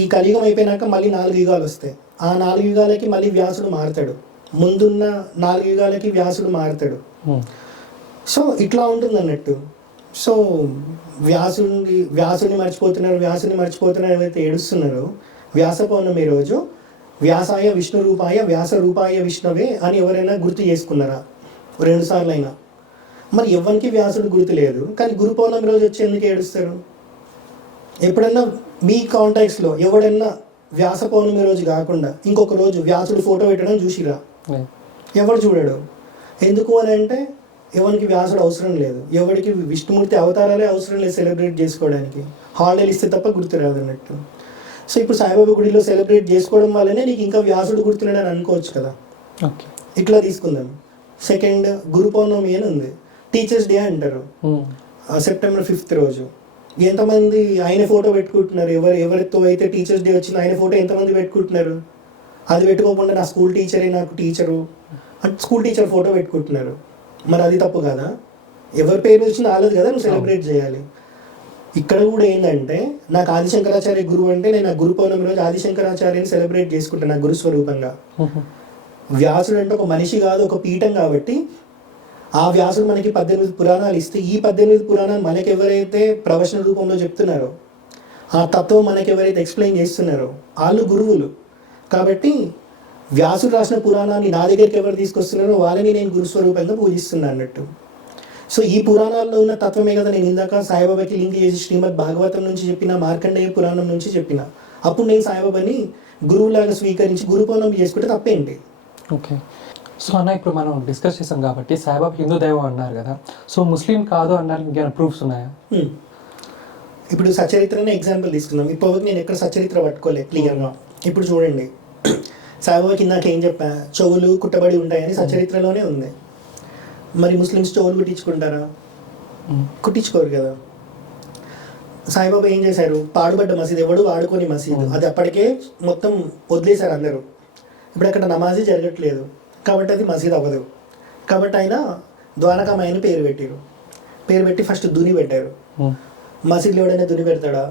ఈ కలియుగం అయిపోయినాక మళ్ళీ 4 యుగాలు వస్తాయి. ఆ 4 యుగాలకి మళ్ళీ వ్యాసుడు మారుతాడు. ముందున్న 4 యుగాలకి వ్యాసుడు మారుతాడు. సో ఇట్లా ఉంటుంది అన్నట్టు. సో వ్యాసుని మర్చిపోతున్నారు ఏవైతే ఏడుస్తున్నారో, వ్యాస పౌర్ణమి రోజు వ్యాసాయ విష్ణు రూపాయ వ్యాస రూపాయ విష్ణవే అని ఎవరైనా గుర్తు చేసుకున్నారా? 2 సార్లు అయినా. మరి ఎవరికి వ్యాసుడు గుర్తు లేదు కానీ గురు పౌర్ణమి రోజు వచ్చి ఎందుకు ఏడుస్తారు? ఎప్పుడన్నా మీ కాంటాక్ట్స్లో ఎవడన్నా వ్యాస పౌర్ణమి రోజు కాకుండా ఇంకొక రోజు వ్యాసుడు ఫోటో పెట్టడం చూసిరా? ఎవడు చూడడు. ఎందుకు అని అంటే ఎవరికి వ్యాసుడు అవసరం లేదు, ఎవరికి విష్ణుమూర్తి అవతారాలే అవసరం లేదు సెలబ్రేట్ చేసుకోవడానికి. హాలిడేలు ఇస్తే తప్ప గుర్తురాదు అన్నట్టు. సో ఇప్పుడు సాయిబాబా గుడిలో సెలబ్రేట్ చేసుకోవడం వల్లనే నీకు ఇంకా వ్యాసుడు గుర్తున్నాడని అనుకోవచ్చు కదా. ఇట్లా తీసుకుందాం. సెకండ్ గురు పౌర్ణమి అని ఉంది, టీచర్స్ డే అంటారు. సెప్టెంబర్ 5th రోజు ఎంతమంది ఆయన ఫోటో పెట్టుకుంటున్నారు? ఎవరితో అయితే టీచర్స్ డే వచ్చిందో ఆయన ఫోటో ఎంతమంది పెట్టుకుంటున్నారు? అది పెట్టుకోకుండా నా స్కూల్ టీచరే నాకు టీచరు అంటే స్కూల్ టీచర్ ఫోటో పెట్టుకుంటున్నారు. మరి అది తప్పు కదా? ఎవరి పేరు వచ్చినా ఆలదు కదా నువ్వు సెలబ్రేట్ చేయాలి. ఇక్కడ కూడా ఏంటంటే నాకు ఆదిశంకరాచార్య గురువు అంటే నేను ఆ గురు పౌర్ణమి రోజు ఆదిశంకరాచార్యని సెలబ్రేట్ చేసుకుంటాను నా గురు స్వరూపంగా. వ్యాసుడు అంటే ఒక మనిషి కాదు, ఒక పీఠం కాబట్టి ఆ వ్యాసుడు మనకి 18 పురాణాలు ఇస్తే ఈ 18 పురాణాలు మనకి ఎవరైతే ప్రవచన రూపంలో చెప్తున్నారో, ఆ తత్వం మనకి ఎవరైతే ఎక్స్ప్లెయిన్ చేస్తున్నారో వాళ్ళు గురువులు. కాబట్టి వ్యాసుడు రాసిన పురాణాన్ని నా దగ్గరికి ఎవరు తీసుకొస్తున్నారో వాళ్ళని నేను గురుస్వరూపంగా పూజిస్తున్నాను అన్నట్టు. సో ఈ పురాణాల్లో ఉన్న తత్వమే కదా నేను ఇందాక సాయిబాబాకి లింక్ చేసి శ్రీమద్ భాగవతం నుంచి చెప్పిన, మార్కండేయ పురాణం నుంచి చెప్పిన. అప్పుడు నేను సాయిబాబాని గురువులాగా స్వీకరించి గురు పౌర్ణమి చేసుకుంటే తప్పేంటి? ఓకే. సో అన్న ఇప్పుడు మనం డిస్కస్ చేసాం కాబట్టి సాయిబాబా హిందూ దైవం అన్నారు కదా, సో ముస్లిం కాదు అన్నారు, ఇంకేమైనా ప్రూఫ్స్ ఉన్నాయా? ఇప్పుడు సచరిత్రనే ఎగ్జాంపుల్ తీసుకుందాం. ఇప్పుడు నేను ఎక్కడ సచరిత్ర పట్టుకోలే క్లియర్గా. ఇప్పుడు చూడండి, సాయిబాబాకి ఇందాక ఏం చెప్పా, చెవులు కుట్టబడి ఉంటాయని సచరిత్రలోనే ఉంది. మరి ముస్లిమ్స్ చెవులు కుట్టించుకుంటారా? కుట్టించుకోరు కదా. సాయిబాబా ఏం చేశారు, పాడుబడ్డ మసీదు, ఎవడు వాడుకొని మసీదు, అది అప్పటికే మొత్తం వదిలేశారు అందరూ. ఇప్పుడు అక్కడ నమాజీ జరగట్లేదు కాబట్టి అది మసీద్ అవ్వదు. కాబట్టి ఆయన ద్వారకామాయి అని పేరు పెట్టారు. పేరు పెట్టి ఫస్ట్ దుని పెట్టారు. మసీద్లో ఎవడైనా దుని పెడతాడా?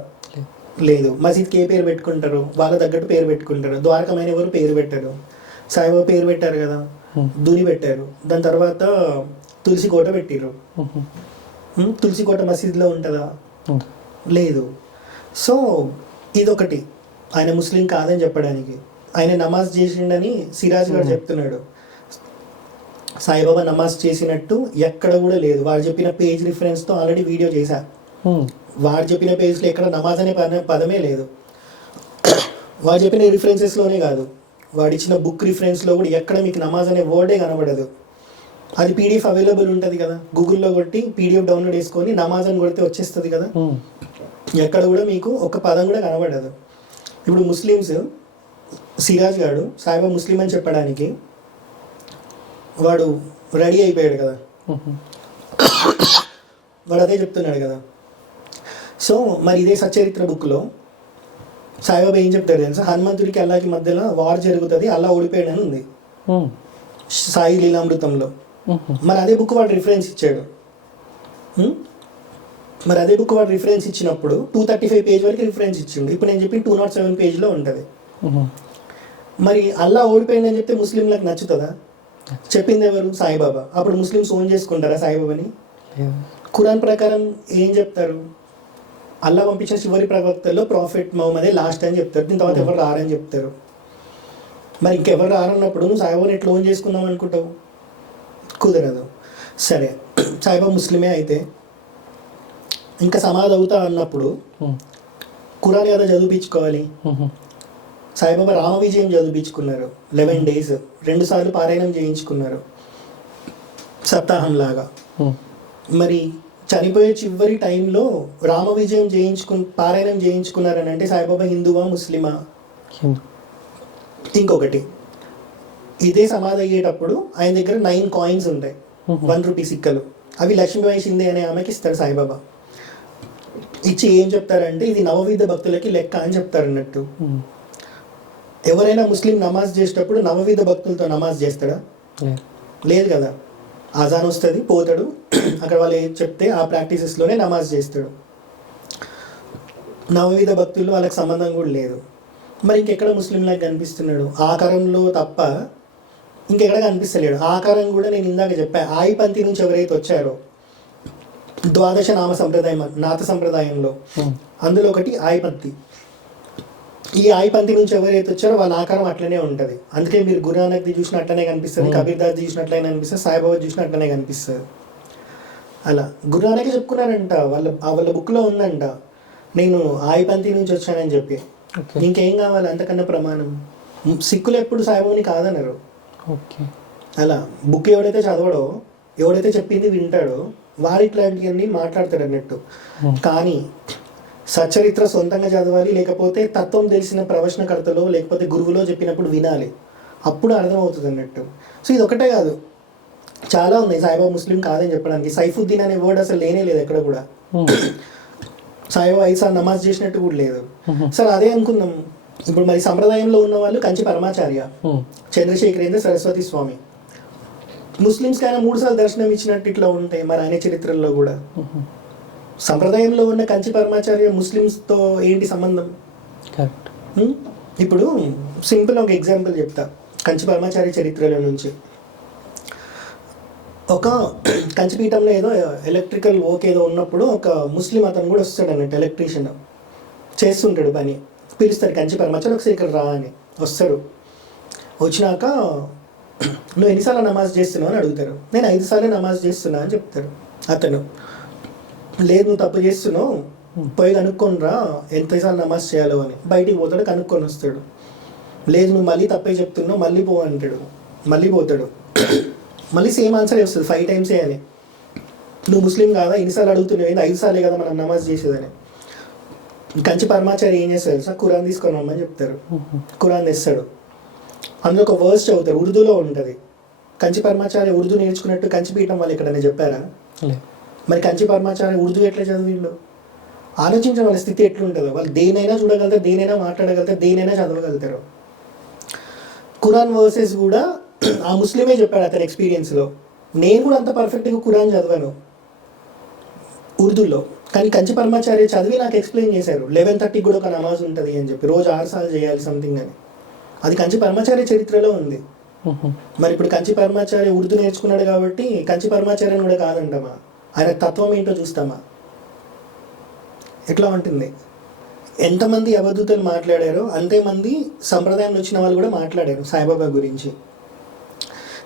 లేదు. మసీద్కి ఏ పేరు పెట్టుకుంటారు? వాళ్ళ తగ్గట్టు పేరు పెట్టుకుంటారు. ద్వారకామాయి ఎవరు పేరు పెట్టారు? సాయిబాబా పేరు పెట్టారు కదా, దుని పెట్టారు. దాని తర్వాత తులసి కోట పెట్టారు. తులసి కోట మసీద్లో ఉంటుందా? లేదు. సో ఇదొకటి ఆయన ముస్లిం కాదని చెప్పడానికి. ఆయన నమాజ్ చేసిండని సిరాజ్ గారు చెప్తున్నాడు. సాయిబాబా నమాజ్ చేసినట్టు ఎక్కడ కూడా లేదు. వాడు చెప్పిన పేజ్ రిఫరెన్స్తో ఆల్రెడీ వీడియో చేశా. వాడు చెప్పిన పేజ్లో ఎక్కడ నమాజ్ అనే పదమే లేదు. వాడు చెప్పిన రిఫరెన్సెస్లోనే కాదు, వాడు ఇచ్చిన బుక్ రిఫరెన్స్లో కూడా ఎక్కడ మీకు నమాజ్ అనే వర్డే కనబడదు. అది పీడిఎఫ్ అవైలబుల్ ఉంటుంది కదా, గూగుల్లో కొట్టి పీడిఎఫ్ డౌన్లోడ్ చేసుకొని నమాజ్ అని కొడితే వచ్చేస్తుంది కదా. ఎక్కడ కూడా మీకు ఒక పదం కూడా కనబడదు. ఇప్పుడు ముస్లిమ్స్, సిరాజ్ గాడు సాయిబాబా ముస్లిం అని చెప్పడానికి వాడు రెడీ అయిపోయాడు కదా, వాడు అదే చెప్తున్నాడు కదా. సో మరి ఇదే సచరిత్ర బుక్లో సాయిబాబా ఏం చెప్తాడు తెలుసా, హనుమంతుడికి అల్లాకి మధ్యలో వార్ జరుగుతుంది, అల్లా ఓడిపోయాడని ఉంది సాయి లీలామృతంలో. మరి అదే బుక్ వాడు రిఫరెన్స్ ఇచ్చాడు. మరి అదే బుక్ వాడు రిఫరెన్స్ ఇచ్చినప్పుడు 235 పేజ్ వరకు రిఫరెన్స్ ఇచ్చిండు. ఇప్పుడు నేను చెప్పి 207 పేజ్లో ఉంటుంది. మరి అల్లా ఓడిపోయిందని చెప్తే ముస్లింలకు నచ్చుతుందా? చెప్పింది ఎవరు? సాయిబాబా. అప్పుడు ముస్లిమ్స్ ఓన్ చేసుకుంటారా సాయిబాబాని? ఖురాన్ ప్రకారం ఏం చెప్తారు? అల్లా పంపించిన చివరి ప్రవక్తల్లో ప్రాఫిట్ మహమ్మదే లాస్ట్ అని చెప్తారు. దీని తర్వాత ఎవరు రారని చెప్తారు. మరి ఇంకెవరు రారన్నప్పుడు నువ్వు సాయిబాబాని ఎట్లా ఓన్ చేసుకుందాం అనుకుంటావు? కుదరదు. సరే, సాయిబాబా ముస్లిమే అయితే ఇంకా సమాధి అవుతా అన్నప్పుడు ఖురాన్ కదా చదివించుకోవాలి. సాయిబాబా రామ విజయం చదివించుకున్నారు 11 days, 2 సార్లు పారాయణం చేయించుకున్నారు సప్తాహం లాగా. మరి చనిపోయే చివరి టైంలో రామ విజయం పారాయణం చేయించుకున్నారని అంటే సాయిబాబా హిందువా ముస్లిమా? ఇంకొకటి, ఇదే సమాధి అయ్యేటప్పుడు ఆయన దగ్గర 9 కాయిన్స్ ఉంటాయి, 1 రూపీ సిక్కలు. అవి లక్ష్మీబాయి షిందే అనే ఆమెకి ఇస్తాడు సాయిబాబా. ఇచ్చి ఏం చెప్తారంటే ఇది నవవిధ భక్తులకి లెక్క అని చెప్తారు అన్నట్టు. ఎవరైనా ముస్లిం నమాజ్ చేసేటప్పుడు నవవిధ భక్తులతో నమాజ్ చేస్తాడా? లేదు కదా. అజాన్ వస్తుంది, పోతాడు, అక్కడ వాళ్ళు ఏం చెప్తే ఆ ప్రాక్టీసెస్లోనే నమాజ్ చేస్తాడు. నవవిధ భక్తులు వాళ్ళకి సంబంధం కూడా లేదు. మరి ఇంకెక్కడ ముస్లింలకు కనిపిస్తున్నాడు? ఆకారంలో తప్ప ఇంకెక్కడ కనిపిస్తలేడు. ఆకారం కూడా నేను ఇందాక చెప్పా, ఆయి పంథీ నుంచి ఎవరైతే వచ్చారో ద్వాదశ నామ సంప్రదాయం, నాథ సంప్రదాయంలో అందులో ఒకటి ఆయి పంథీ. ఈ ఆయి పంథీ నుంచి ఎవరైతే వచ్చారో వాళ్ళ ఆకారం అట్లనే ఉంటుంది. అందుకే మీరు గురునానక్ది చూసిన అట్లనే కనిపిస్తుంది, కబీర్ దాస్ చూసినట్లనే కనిపిస్తుంది, సాయిబాబా చూసిన అట్లనే కనిపిస్తుంది. అలా గురునానకే చెప్పుకున్నారంట, వాళ్ళ బుక్లో ఉందంట నేను ఆయి పంథీ నుంచి వచ్చానని చెప్పి. ఇంకేం కావాలి అంతకన్నా ప్రమాణం? సిక్కులు ఎప్పుడు సాయిబాబాని కాదన్నారు. అలా బుక్ ఎవడైతే చదవడో, ఎవడైతే చెప్పింది వింటాడో వాడు ఇట్లాంటివన్నీ మాట్లాడతాడు అన్నట్టు. కానీ సచరిత్ర సొంతంగా చదవాలి, లేకపోతే తత్వం తెలిసిన ప్రవచనకర్తలో లేకపోతే గురువులో చెప్పినప్పుడు వినాలి, అప్పుడు అర్థమవుతుంది అన్నట్టు. సో ఇది ఒకటే కాదు, చాలా ఉన్నాయి సాయిబాబా ముస్లిం కాదని చెప్పడానికి. సైఫుద్దీన్ అనే వర్డ్ అసలు లేనే లేదు ఎక్కడ కూడా. సాయిబాబా 5 సార్లు నమాజ్ చేసినట్టు కూడా లేదు. సరే అదే అనుకుందాం. ఇప్పుడు మరి సంప్రదాయంలో ఉన్న వాళ్ళు కంచి పరమాచార్య, చంద్రశేఖరేంద్ర సరస్వతి స్వామి, ముస్లిమ్స్కి ఆయన 3 సార్లు దర్శనం ఇచ్చినట్టు ఇట్లా ఉంటాయి మరి ఆయన చరిత్రల్లో కూడా. సంప్రదాయంలో ఉన్న కంచి పరమాచార్య ముస్లిమ్స్తో ఏంటి సంబంధం? కరెక్ట్. ఇప్పుడు సింపుల్ ఒక ఎగ్జాంపుల్ చెప్తా కంచి పరమాచార్య చరిత్రలో నుంచి. ఒక కంచిపీఠంలో ఏదో ఎలక్ట్రికల్ వర్క్ ఏదో ఉన్నప్పుడు ఒక ముస్లిం అతను కూడా వస్తాడు అన్నట్టు, ఎలక్ట్రీషియన్ చేస్తుంటాడు పని. పిలుస్తాడు కంచి పరమాచార్య ఒకసారి ఇక్కడ రా అని. వస్తాడు. వచ్చినాక నువ్వు ఎన్నిసార్లు నమాజ్ చేస్తున్నావు అని అడుగుతారు. నేను 5 సార్లు నమాజ్ చేస్తున్నా అని చెప్తారు. అతను లేదు నువ్వు తప్పు చేస్తున్నావు, పోయి కనుక్కొని రా ఎంతసార్లు నమాజ్ చేయాలో అని. బయటికి పోతాడు, కనుక్కొని వస్తాడు. లేదు నువ్వు మళ్ళీ తప్పే చెప్తున్నావు, మళ్ళీ పో అంటాడు. మళ్ళీ పోతాడు. మళ్ళీ సేమ్ ఆన్సర్ వస్తుంది 5 టైమ్సే అని. నువ్వు ముస్లిం కాదా, ఎన్నిసార్లు అడుగుతున్నావు, ఏంది 5 సార్లే కదా మనం నమాజ్ చేసేదని. కంచి పరమాచార్య ఏం చేస్తారు సార్, ఖురాన్ తీసుకొని రమ్మని చెప్తారు. ఖురాన్ తెస్తాడు. అందులో ఒక వర్స్ చదువుతారు, ఉర్దూలో ఉంటుంది. కంచి పరమాచార్య ఉర్దూ నేర్చుకున్నట్టు కంచిపీఠం వాళ్ళు ఎక్కడైనా చెప్పారా? మరి కంచి పరమాచార్య ఉర్దూ ఎట్లా చదివిండు? ఆలోచించిన వాళ్ళ స్థితి ఎట్లుంటుందో. వాళ్ళు దేనైనా చూడగలుగుతారు, దేనైనా మాట్లాడగలుగుతారు, దేనైనా చదవగలుగుతారు. ఖురాన్ వర్సెస్ కూడా ఆ ముస్లిమే చెప్పాడు అతని ఎక్స్పీరియన్స్లో. నేను కూడా అంత పర్ఫెక్ట్గా ఖురాన్ చదివాను ఉర్దూలో, కానీ కంచి పరమాచార్య చదివి నాకు ఎక్స్ప్లెయిన్ చేశారు. 11:30 కూడా ఒక నమాజ్ ఉంటుంది అని చెప్పి, రోజు 6 సార్లు చేయాలి సంథింగ్ అని. అది కంచి పరమాచార్య చరిత్రలో ఉంది. మరి ఇప్పుడు కంచి పరమాచార్య ఉర్దూ నేర్చుకున్నాడు కాబట్టి కంచి పరమాచార్యని కూడా కాదంటామా? ఆయన తత్వం ఏంటో చూస్తామా? ఎట్లా ఉంటుంది? ఎంతమంది అవధూతలు మాట్లాడారో అంతేమంది సంప్రదాయంలో వచ్చిన వాళ్ళు కూడా మాట్లాడారు సాయిబాబా గురించి.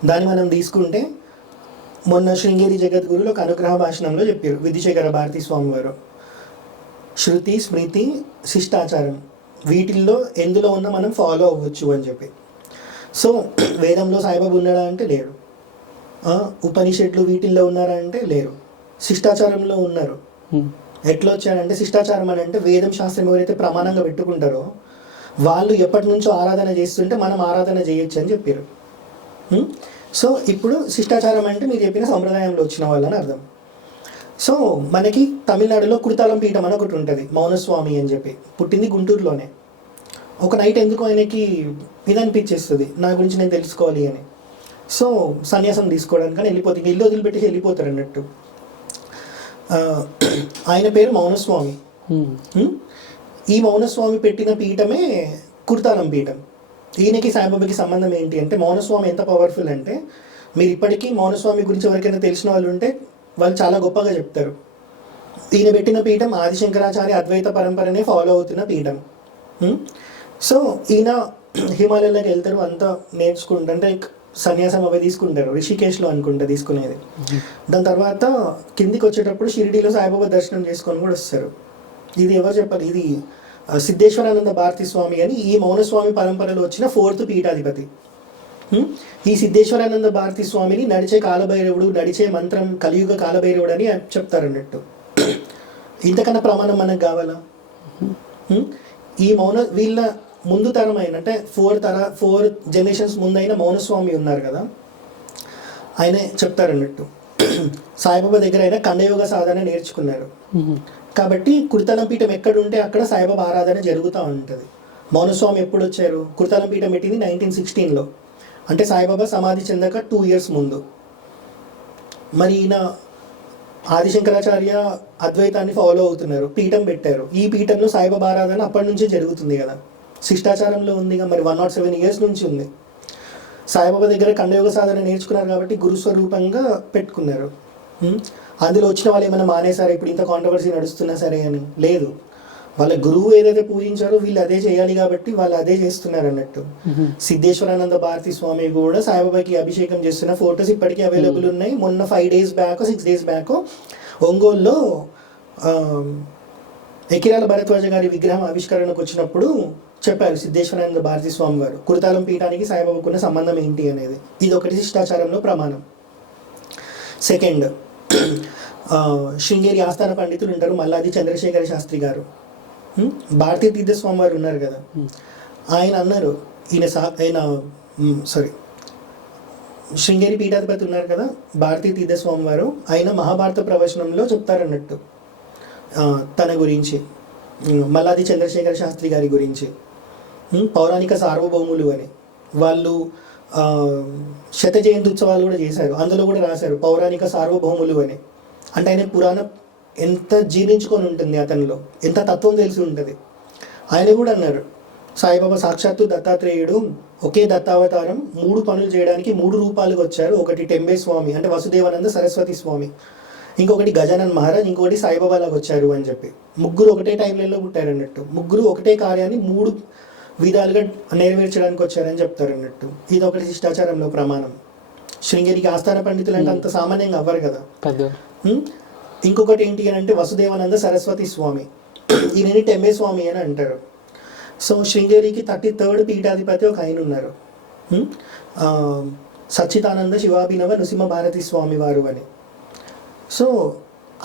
దాన్ని మనం తీసుకుంటే మొన్న శృంగేరి జగద్గురులు ఒక అనుగ్రహ భాషణంలో చెప్పారు విద్యుశేఖర భారతీ స్వామి వారు. శృతి, స్మృతి, శిష్టాచారం వీటిల్లో ఎందులో ఉన్నా మనం ఫాలో అవ్వచ్చు అని చెప్పి. సో వేదంలో సాయిబాబా ఉన్నాడా అంటే లేడు. ఉపనిషత్తులు వీటిల్లో ఉన్నారా అంటే లేరు. శిష్టాచారంలో ఉన్నారు. ఎట్లా వచ్చారంటే శిష్టాచారం అని అంటే వేదం శాస్త్రం ఎవరైతే ప్రమాణంగా పెట్టుకుంటారో వాళ్ళు ఎప్పటి నుంచో ఆరాధన చేస్తుంటే మనం ఆరాధన చేయొచ్చు అని చెప్పారు. సో ఇప్పుడు శిష్టాచారం అంటే మీరు చెప్పిన సంప్రదాయంలో వచ్చిన వాళ్ళని అర్థం. సో మనకి తమిళనాడులో కుర్తాలం పీఠం అని ఒకటి ఉంటుంది, మౌనస్వామి అని చెప్పి. పుట్టింది గుంటూరులోనే. ఒక నైట్ ఎందుకు ఆయనకి ఇది అనిపించేస్తుంది, నా గురించి నేను తెలుసుకోవాలి అని. సో సన్యాసం తీసుకోవడానికి వెళ్ళిపోతుంది, ఇల్లు వదిలిపెట్టి వెళ్ళిపోతారు అన్నట్టు. ఆయన పేరు మౌనస్వామి. ఈ మౌనస్వామి పెట్టిన పీఠమే కుర్తాలం పీఠం. ఈయనకి సాయిబాబాకి సంబంధం ఏంటి అంటే, మౌనస్వామి ఎంత పవర్ఫుల్ అంటే, మీరు ఇప్పటికీ మౌనస్వామి గురించి ఎవరికైనా తెలిసిన వాళ్ళు ఉంటే వాళ్ళు చాలా గొప్పగా చెప్తారు. ఈయన పెట్టిన పీఠం ఆదిశంకరాచార్య అద్వైత పరంపరనే ఫాలో అవుతున్న పీఠం. సో ఈయన హిమాలయాలకు వెళ్తారు, అంతా నేర్చుకుంటారు, అంటే సన్యాసం అవి తీసుకుంటారు. రిషికేశ్లో అనుకుంటా తీసుకునేది. దాని తర్వాత కిందికి వచ్చేటప్పుడు షిరిడీలో సాయిబాబా దర్శనం చేసుకొని కూడా వస్తారు. ఇది ఎవరు చెప్పాలి? ఇది సిద్ధేశ్వరానంద భారతీ స్వామి అని ఈ మౌనస్వామి పరంపరలో వచ్చిన 4th పీఠాధిపతి. ఈ సిద్ధేశ్వరానంద భారతీ స్వామిని నడిచే కాలభైరవుడు, నడిచే మంత్రం కలియుగ కాలభైరవుడు అని చెప్తారు అన్నట్టు. ఇంతకన్నా ప్రమాణం మనకు కావాలా? ఈ వీళ్ళ ముందు తరం అయిన అంటే 4 జనరేషన్స్ ముందైన మౌనస్వామి ఉన్నారు కదా, ఆయనే చెప్తారు అన్నట్టు. సాయిబాబా దగ్గర అయినా ఖండయోగ సాధన నేర్చుకున్నారు కాబట్టి కుర్తాలం పీఠం ఎక్కడ ఉంటే అక్కడ సాయిబాబా ఆరాధన జరుగుతూ ఉంటుంది. మౌనస్వామి ఎప్పుడు వచ్చారు? కుర్తాలం పీఠం పెట్టింది 1916లో, అంటే సాయిబాబా సమాధి చెందక 2 years ముందు. మరి ఈయన ఆదిశంకరాచార్య అద్వైతాన్ని ఫాలో అవుతున్నారు, పీఠం పెట్టారు. ఈ పీఠంలో సాయిబాబా ఆరాధన అప్పటి నుంచే జరుగుతుంది కదా, శిష్టాచారంలో ఉందిగా. మరి 107 years నుంచి ఉంది. సాయిబాబా దగ్గర ఖండయోగ సాధన నేర్చుకున్నారు కాబట్టి గురుస్వరూపంగా పెట్టుకున్నారు. అందులో వచ్చిన వాళ్ళు ఏమైనా మానేశారు ఇప్పుడు ఇంత కాంట్రవర్సీ నడుస్తున్నా సరే అని? లేదు. వాళ్ళ గురువు ఏదైతే పూజించారో వీళ్ళు అదే చేయాలి కాబట్టి వాళ్ళు అదే చేస్తున్నారు అన్నట్టు. సిద్ధేశ్వరానంద భారతీ స్వామి కూడా సాయిబాబాకి అభిషేకం చేస్తున్న ఫొటోస్ ఇప్పటికీ అవైలబుల్ ఉన్నాయి. మొన్న 5 days బ్యాక్ 6 days బ్యాక్ ఒంగోలులో ఎకిరాల భరద్వాజ గారి విగ్రహం ఆవిష్కరణకు వచ్చినప్పుడు చెప్పారు సిద్ధేశ్వరానంద భారతీ స్వామి వారు కుర్తాలం పీఠానికి సాయిబాబాకున్న సంబంధం ఏంటి అనేది. ఇది ఒకటి శిష్టాచారంలో ప్రమాణం. సెకండ్, శృంగేరి ఆస్థాన పండితులు ఉంటారు, మల్లాది చంద్రశేఖర శాస్త్రి గారు. భారతీ తీర్థస్వామి వారు ఉన్నారు కదా, ఆయన అన్నారు, శృంగేరి పీఠాధిపతి ఉన్నారు కదా భారతీ తీర్థస్వామి వారు, ఆయన మహాభారత ప్రవచనంలో చెప్తారన్నట్టు తన గురించి, మల్లాది చంద్రశేఖర శాస్త్రి గారి గురించి. పౌరాణిక సార్వభౌములు అని వాళ్ళు శత జయంతి ఉత్సవాలు కూడా చేశారు. అందులో కూడా రాశారు పౌరాణిక సార్వభౌములు అని. అంటే ఆయన పురాణం ఎంత జీర్ణించుకొని ఉంటుంది, అతనిలో ఎంత తత్వం తెలిసి ఉంటుంది. ఆయన కూడా అన్నారు, సాయిబాబా సాక్షాత్తు దత్తాత్రేయుడు ఒకే దత్తావతారం 3 పనులు చేయడానికి 3 రూపాలుగా వచ్చారు. ఒకటి టెంబే స్వామి అంటే వసుదేవానంద సరస్వతి స్వామి, ఇంకొకటి గజానన్ మహారాజ్, ఇంకొకటి సాయిబాబా లాగా వచ్చారు అని చెప్పి. ముగ్గురు ఒకటే టైంలో పుట్టారు అన్నట్టు. ముగ్గురు ఒకటే కార్యాన్ని 3 విధాలుగా నెరవేర్చడానికి వచ్చారని చెప్తారు అన్నట్టు. ఇది ఒకటి శిష్టాచారంలో ప్రమాణం. శృంగేరికి ఆస్థాన పండితులు అంటే అంత సామాన్యంగా అవ్వరు కదా. ఇంకొకటి ఏంటి అని అంటే వసుదేవానంద సరస్వతి స్వామి, ఈయనని టెంబే స్వామి అని అంటారు. సో శృంగేరికి 33rd పీఠాధిపతి ఒక ఆయన ఉన్నారు, సచ్చిదానంద శివాభినవ నృసింహ భారతి స్వామి వారు అని. సో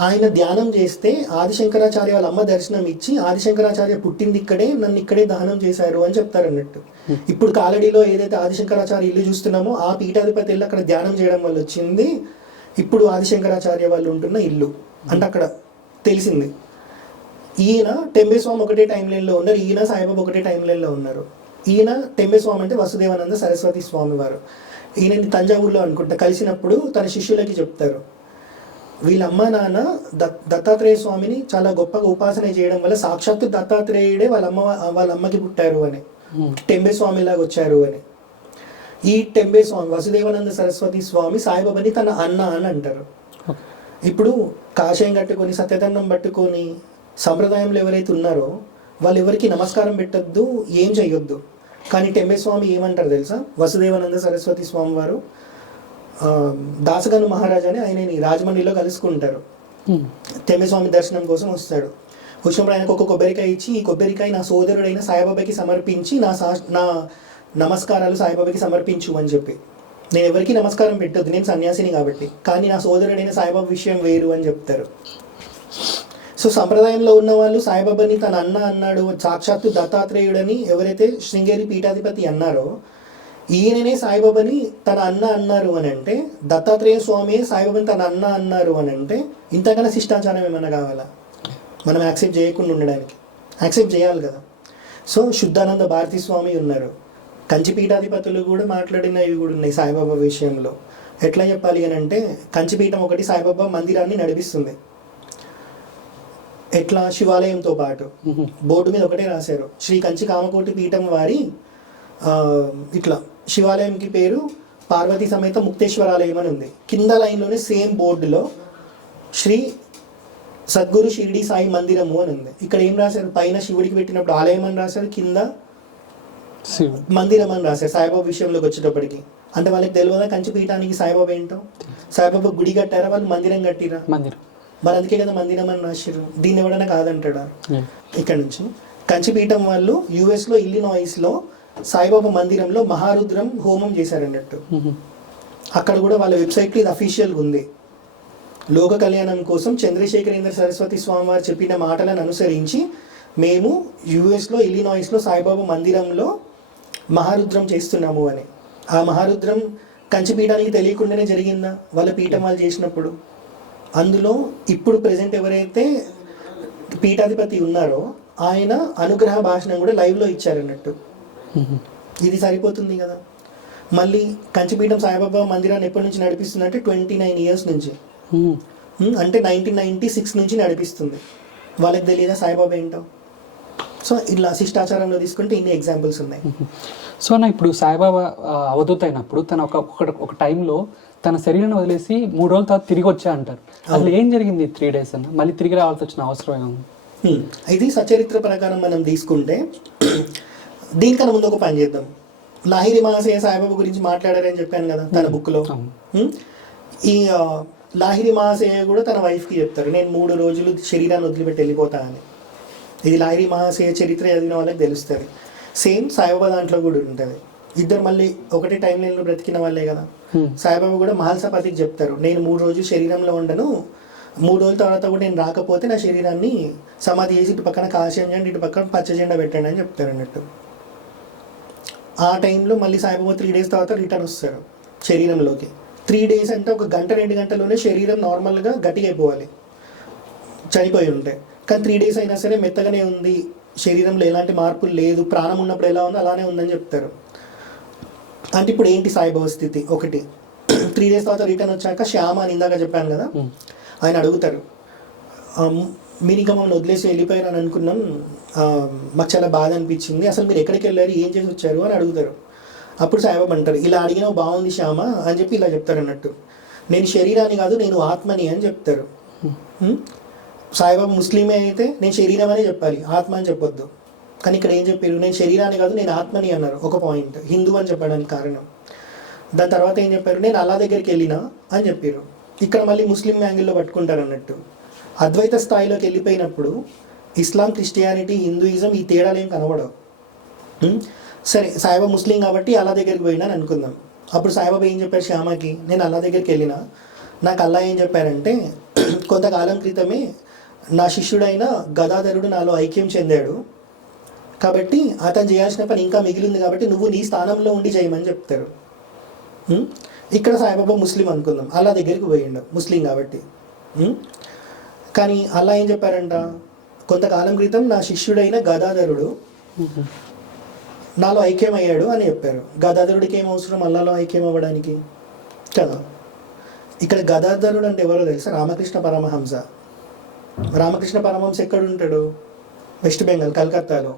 ఆయన ధ్యానం చేస్తే ఆదిశంకరాచార్య వాళ్ళ అమ్మ దర్శనం ఇచ్చి, ఆదిశంకరాచార్య పుట్టింది ఇక్కడే, నన్ను ఇక్కడే దానం చేశారు అని చెప్తారు అన్నట్టు. ఇప్పుడు కాలడీలో ఏదైతే ఆదిశంకరాచార్య ఇల్లు చూస్తున్నామో ఆ పీఠాధిపతి వెళ్ళి అక్కడ ధ్యానం చేయడం వల్ల వచ్చింది ఇప్పుడు ఆదిశంకరాచార్య వాళ్ళు ఉంటున్న ఇల్లు అంటే అక్కడ తెలిసింది. ఈయన టెంబే స్వామి ఒకటే టైం లైన్లో ఉన్నారు, ఈయన సాయిబాబా ఒకటే టైం లైన్లో ఉన్నారు. ఈయన టెంబే స్వామి అంటే వసుదేవానంద సరస్వతి స్వామి వారు. ఈయనని తంజావూరులో అనుకుంటా కలిసినప్పుడు తన శిష్యులకి చెప్తారు, వీళ్ళ అమ్మ నాన్న దత్తాత్రేయ స్వామిని చాలా గొప్పగా ఉపాసన చేయడం వల్ల సాక్షాత్తు దత్తాత్రేయుడే వాళ్ళ అమ్మకి పుట్టారు అని, టెంబే స్వామి లాగా వచ్చారు అని. ఈ టెంబే స్వామి వసుదేవానంద సరస్వతి స్వామి సాయిబాబాని తన అన్న అని అంటారు. ఇప్పుడు కాషాయం కట్టుకొని సత్యదండం పట్టుకొని సంప్రదాయంలో ఎవరైతే ఉన్నారో వాళ్ళు ఎవరికి నమస్కారం పెట్టొద్దు, ఏం చెయ్యొద్దు. కానీ టెంబే స్వామి ఏమంటారు తెలుసా, వసుదేవానంద సరస్వతి స్వామి వారు దాసగను మహారాజ్ అని ఆయనని రాజమండ్రిలో కలుసుకుంటారు. టెంబే స్వామి దర్శనం కోసం వస్తాడు. వచ్చినప్పుడు ఆయనకు ఒక కొబ్బరికాయ ఇచ్చి, ఈ కొబ్బరికాయ నా సోదరుడైన సాయిబాబాకి సమర్పించి నా నమస్కారాలు సాయిబాబాకి సమర్పించు అని చెప్పి. నేను ఎవరికి నమస్కారం పెట్టొద్దు, నేను సన్యాసిని కాబట్టి, కానీ నా సోదరుడైన సాయిబాబా విషయం వేరు అని చెప్తారు. సో సంప్రదాయంలో ఉన్న వాళ్ళు సాయిబాబాని తన అన్న అన్నాడు, సాక్షాత్తు దత్తాత్రేయుడని ఎవరైతే శృంగేరి పీఠాధిపతి అన్నారో ఈయననే సాయిబాబాని తన అన్న అన్నారు అని అంటే, దత్తాత్రేయ స్వామి సాయిబాబాని తన అన్న అన్నారు అని అంటే ఇంతకన్నా శిష్టాచారం ఏమైనా కావాలా మనం యాక్సెప్ట్ చేయకుండా ఉండడానికి? యాక్సెప్ట్ చేయాలి కదా. సో శుద్ధానంద భారతీ స్వామి ఉన్నారు, కంచి పీఠాధిపతులు కూడా మాట్లాడినవి కూడా ఉన్నాయి సాయిబాబా విషయంలో. ఎట్లా చెప్పాలి అని అంటే, కంచిపీఠం ఒకటి సాయిబాబా మందిరాన్ని నడిపిస్తుంది. ఎట్లా శివాలయంతో పాటు బోర్డు మీద ఒకటే రాశారు, శ్రీ కంచి కామకోటి పీఠం వారి ఇట్లా శివాలయంకి పేరు పార్వతీ సమేత ముక్తేశ్వరాలయం అని ఉంది. కింద లైన్లోనే సేమ్ బోర్డులో శ్రీ సద్గురు షిరిడి సాయి మందిరము అని ఉంది. ఇక్కడ ఏం రాశారు, పైన శివుడికి పెట్టినప్పుడు ఆలయం అని రాశారు, కింద మందిరం అని రాశారు సాయిబాబా విషయంలోకి వచ్చేటప్పటికి. అంటే వాళ్ళకి తెలియదా కంచి పీఠానికి సాయిబాబా ఏంటో? సాయిబాబా గుడి కట్టారా, వాళ్ళు మందిరం కట్టిరా? మరి అందుకే కదా మందిరం అని రాశారు. దీన్ని ఎవడైనా కాదంటాడా? ఇక్కడ నుంచి కంచిపీఠం వాళ్ళు యుఎస్లో ఇల్లినాయిస్లో సాయిబాబా మందిరంలో మహారుద్రం హోమం చేశారన్నట్టు. అక్కడ కూడా వాళ్ళ వెబ్సైట్లో ఇది అఫీషియల్గా ఉంది. లోక కళ్యాణం కోసం చంద్రశేఖరేంద్ర సరస్వతి స్వామి వారు చెప్పిన మాటలను అనుసరించి మేము యుఎస్లో ఇల్లినాయిస్లో సాయిబాబా మందిరంలో మహారుద్రం చేస్తున్నాము అని. ఆ మహారుద్రం కంచిపీఠానికి తెలియకుండానే జరిగిందా వాళ్ళ పీఠం వాళ్ళు చేసినప్పుడు? అందులో ఇప్పుడు ప్రెజెంట్ ఎవరైతే పీఠాధిపతి ఉన్నారో ఆయన అనుగ్రహ భాషణం కూడా లైవ్లో ఇచ్చారన్నట్టు. ఇది సరిపోతుంది కదా. మళ్ళీ కంచిపీఠం సాయిబాబా మందిరాన్ని ఎప్పటి నుంచి నడిపిస్తుందంటే 29 years నుంచి, అంటే 1996 నుంచి నడిపిస్తుంది. వాళ్ళకి తెలియదా సాయిబాబా ఏంటో? సో ఇలా శిష్టాచారంలో తీసుకుంటే ఇన్ని ఎగ్జాంపుల్స్ ఉన్నాయి. సో నా ఇప్పుడు సాయిబాబా అవధూత అయినప్పుడు తన ఒక టైంలో తన శరీరాన్ని వదిలేసి 3 రోజుల తర్వాత తిరిగి వచ్చా అంటారు. అసలు ఏం జరిగింది 3 days అన్న? మళ్ళీ తిరిగి రావాల్సి వచ్చిన అవసరం ఏముంది? ఇది సచరిత్ర ప్రకారం మనం తీసుకుంటే, దీనికన్నా ముందు ఒక పని చేద్దాం. లాహిరి మహాశయ సాయిబాబా గురించి మాట్లాడారని చెప్పాను కదా తన బుక్లో. ఈ లాహిరి మహాశయ కూడా తన వైఫ్కి చెప్తారు, నేను 3 రోజులు శరీరాన్ని వదిలిపెట్టి వెళ్ళిపోతా అని. ఇది లాహిరి మహాశయ చరిత్ర చదివిన వాళ్ళకి తెలుస్తుంది. సేమ్ సాయిబాబా దాంట్లో కూడా ఉంటుంది. ఇద్దరు మళ్ళీ ఒకటే టైం లైన్లో బ్రతికిన వాళ్ళే కదా. సాయిబాబా కూడా మహల్సపతికి చెప్తారు, నేను 3 రోజులు శరీరంలో ఉండను, 3 రోజుల తర్వాత కూడా నేను రాకపోతే నా శరీరాన్ని సమాధి చేసి ఇటు పక్కన కాషాయం జెండా ఇటు పక్కన పచ్చ జెండా పెట్టండి అని చెప్తారు అన్నట్టు. ఆ టైంలో మళ్ళీ సాయిబాబా 3 days తర్వాత రిటర్న్ వస్తారు శరీరంలోకి. 3 days అంటే 1 గంట 2 గంటలోనే శరీరం నార్మల్గా గట్టిగా అయిపోవాలి చనిపోయి ఉంటే. కానీ 3 days అయినా సరే మెత్తగానే ఉంది, శరీరంలో ఎలాంటి మార్పులు లేదు, ప్రాణం ఉన్నప్పుడు ఎలా ఉందో అలానే ఉందని చెప్తారు. అంటే ఇప్పుడు ఏంటి సాయిబాబా స్థితి? ఒకటి 3 days తర్వాత రిటర్న్ వచ్చాక శ్యామ అని ఇందాక చెప్పాను కదా, ఆయన అడుగుతారు, మీరు ఇంకా మమ్మల్ని వదిలేసి వెళ్ళిపోయారని అనుకున్నాం, మాకు చాలా బాధ అనిపించింది, అసలు మీరు ఎక్కడికి వెళ్ళారు, ఏం చేసి వచ్చారు అని అడుగుతారు. అప్పుడు సాయిబాబా అంటారు, ఇలా అడిగినా బాగుంది శ్యామ అని చెప్పి ఇలా చెప్తారు అన్నట్టు, నేను శరీరాన్ని కాదు నేను ఆత్మని అని చెప్తారు. సాయిబాబా ముస్లిమే అయితే నేను శరీరం అనే చెప్పాలి, ఆత్మ అని చెప్పొద్దు. కానీ ఇక్కడ ఏం చెప్పారు, నేను శరీరాన్ని కాదు నేను ఆత్మని అన్నారు. ఒక పాయింట్ హిందూ అని చెప్పడానికి కారణం. దాని తర్వాత ఏం చెప్పారు, నేను అల్లా దగ్గరికి వెళ్ళినా అని చెప్పారు. ఇక్కడ మళ్ళీ ముస్లిం యాంగిల్లో పట్టుకుంటారు అన్నట్టు. అద్వైత స్థాయిలోకి వెళ్ళిపోయినప్పుడు ఇస్లాం, క్రిస్టియానిటీ, హిందూయిజం ఈ తేడాలు ఏం కనబడవు. సరే సాయిబాబా ముస్లిం కాబట్టి అల్లా దగ్గరికి పోయినా అని అనుకుందాం. అప్పుడు సాయిబాబా ఏం చెప్పారు శ్యామకి, నేను అల్లా దగ్గరికి వెళ్ళినా, నాకు అల్లా ఏం చెప్పారంటే, కొంతకాలం క్రితమే నా శిష్యుడైన గదాధరుడు నాలో ఐక్యం చెందాడు, కాబట్టి అతను చేయాల్సిన పని ఇంకా మిగిలింది, కాబట్టి నువ్వు నీ స్థానంలో ఉండి చేయమని చెప్తారు. ఇక్కడ సాయిబాబా ముస్లిం అనుకుందాం, అల్లా దగ్గరికి పోయిండు ముస్లిం కాబట్టి. కానీ అల్లా ఏం చెప్పారంట, కొంతకాలం క్రితం నా శిష్యుడైన గదాధరుడు నాలో ఐక్యమయ్యాడు అని చెప్పారు. గదాధరుడికి ఏం అవసరం అల్లాలో ఐక్యం అవ్వడానికి కదా. ఇక్కడ గదాధరుడు అంటే ఎవరో తెలుసా, రామకృష్ణ పరమహంస. రామకృష్ణ పరమహంస ఎక్కడుంటాడు? వెస్ట్ బెంగాల్, కలకత్తాలో.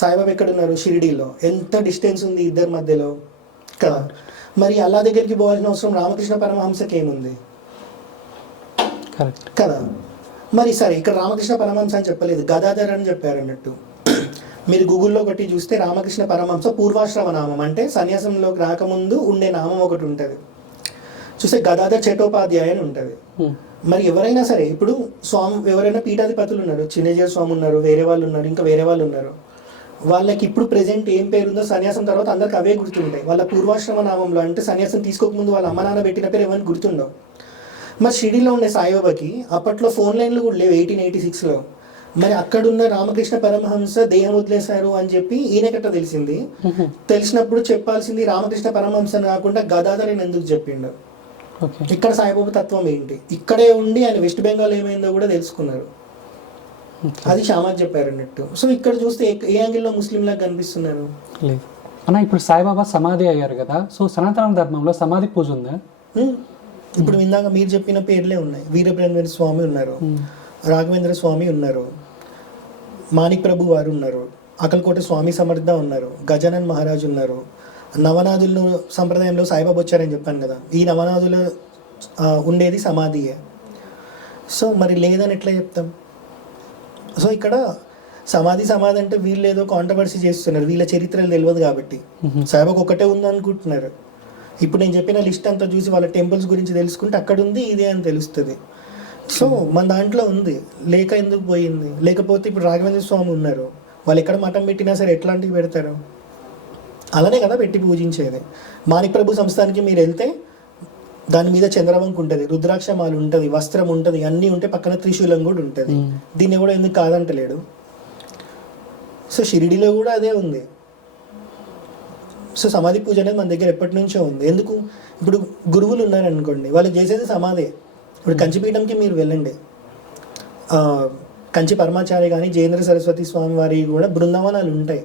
సాయిబాబా ఎక్కడున్నారు? షిరిడీలో. ఎంత డిస్టెన్స్ ఉంది ఇద్దరి మధ్యలో కదా. మరి అల్లా దగ్గరికి పోవాల్సిన అవసరం రామకృష్ణ పరమహంసకి ఏముంది కదా. మరి సరే ఇక్కడ రామకృష్ణ పరమహంస అని చెప్పలేదు, గదాధర్ అని చెప్పారు అన్నట్టు. మీరు గూగుల్లో ఒకటి చూస్తే రామకృష్ణ పరమహంస పూర్వాశ్రమ నామం, అంటే సన్యాసంలోకి రాకముందు ఉండే నామం ఒకటి ఉంటుంది. చూస్తే గదాధర్ చటోపాధ్యాయ అని ఉంటుంది. మరి ఎవరైనా సరే ఇప్పుడు స్వామి, ఎవరైనా పీఠాధిపతులు ఉన్నారు, చిన్నజీర స్వామి ఉన్నారు, వేరే వాళ్ళు ఉన్నారు, ఇంకా వేరే వాళ్ళు ఉన్నారు, వాళ్ళకి ఇప్పుడు ప్రెజెంట్ ఏం పేరుందో సన్యాసం తర్వాత అందరికి అవే గుర్తుంటాయి. వాళ్ళ పూర్వాశ్రమ నామంలో, అంటే సన్యాసం తీసుకోకముందు వాళ్ళ అమ్మ నాన్న పెట్టిన పేరు ఎవరికి గుర్తుండవు. మరి షిరిడీలో ఉండే సాయిబాబాకి అప్పట్లో ఫోన్ లైన్లు కూడా లేవు 1886లో. మరి అక్కడున్న రామకృష్ణ పరమహంస దేహం వదిలేశారు అని చెప్పి ఈయనకట్ట తెలిసింది. తెలిసినప్పుడు చెప్పాల్సింది రామకృష్ణ పరమహంస కాకుండా గదాధర్ అని ఎందుకు చెప్పిండు? ఇక్కడ సాయిబాబా తత్వం ఏంటి? ఇక్కడే ఉండి ఆయన వెస్ట్ బెంగాల్ ఏమైందో కూడా తెలుసుకున్నారు. అది శ్యామకి చెప్పారు అన్నట్టు. సో ఇక్కడ చూస్తే ఏ యాంగిల్లో ముస్లింలకు కనిపిస్తున్నారు? లేదు అన్న. ఇప్పుడు సాయిబాబా సమాధి అయ్యారు కదా, సో సనాతన ధర్మంలో సమాధి పూజ ఉందా? ఇప్పుడు ఇందాక మీరు చెప్పిన పేర్లే ఉన్నాయి. వీరబ్రహ్మేంద్ర స్వామి ఉన్నారు, రాఘవేంద్ర స్వామి ఉన్నారు, మాణిక్ ప్రభు వారు ఉన్నారు, అకల్కోట స్వామి సమర్థ ఉన్నారు, గజానన్ మహారాజ్ ఉన్నారు. నవనాథులు సంప్రదాయంలో సాయిబాబా వచ్చారని చెప్పాను కదా, ఈ నవనాథులు ఉండేది సమాధియే. సో మరి లేదని ఎట్లా చెప్తాం? సో ఇక్కడ సమాధి అంటే వీళ్ళు ఏదో కాంట్రవర్సీ చేస్తున్నారు, వీళ్ళ చరిత్రలు తెలియదు కాబట్టి. సాయిబాబా ఒకటే ఉంది అనుకుంటున్నారు. ఇప్పుడు నేను చెప్పిన లిస్ట్ అంతా చూసి వాళ్ళ టెంపుల్స్ గురించి తెలుసుకుంటే అక్కడ ఉంది ఇదే అని తెలుస్తుంది. సో మన దాంట్లో ఉంది, లేక ఎందుకు పోయింది? లేకపోతే ఇప్పుడు రాఘవేంద్ర స్వామి ఉన్నారు, వాళ్ళు ఎక్కడ మఠం పెట్టినా సరే ఎట్లాంటివి పెడతారు? అలానే కదా పెట్టి పూజించేది. మాణిక్ ప్రభు సంస్థానికి మీరు వెళ్తే దాని మీద చంద్రవంక ఉంటుంది, రుద్రాక్షమాలు ఉంటుంది, వస్త్రం ఉంటుంది, అన్నీ ఉంటే పక్కన త్రిశూలం కూడా ఉంటుంది. దీన్ని కూడా ఎందుకు కాదంటలేడు? సో షిరిడీలో కూడా అదే ఉంది. సో సమాధి పూజ అనేది మన దగ్గర ఎప్పటి నుంచో ఉంది. ఎందుకు? ఇప్పుడు గురువులు ఉన్నారనుకోండి, వాళ్ళకి చేసేది సమాధే. ఇప్పుడు కంచిపీఠంకి మీరు వెళ్ళండి, కంచి పరమాచార్య కానీ జయేంద్ర సరస్వతి స్వామి వారి కూడా బృందావనాలు ఉంటాయి.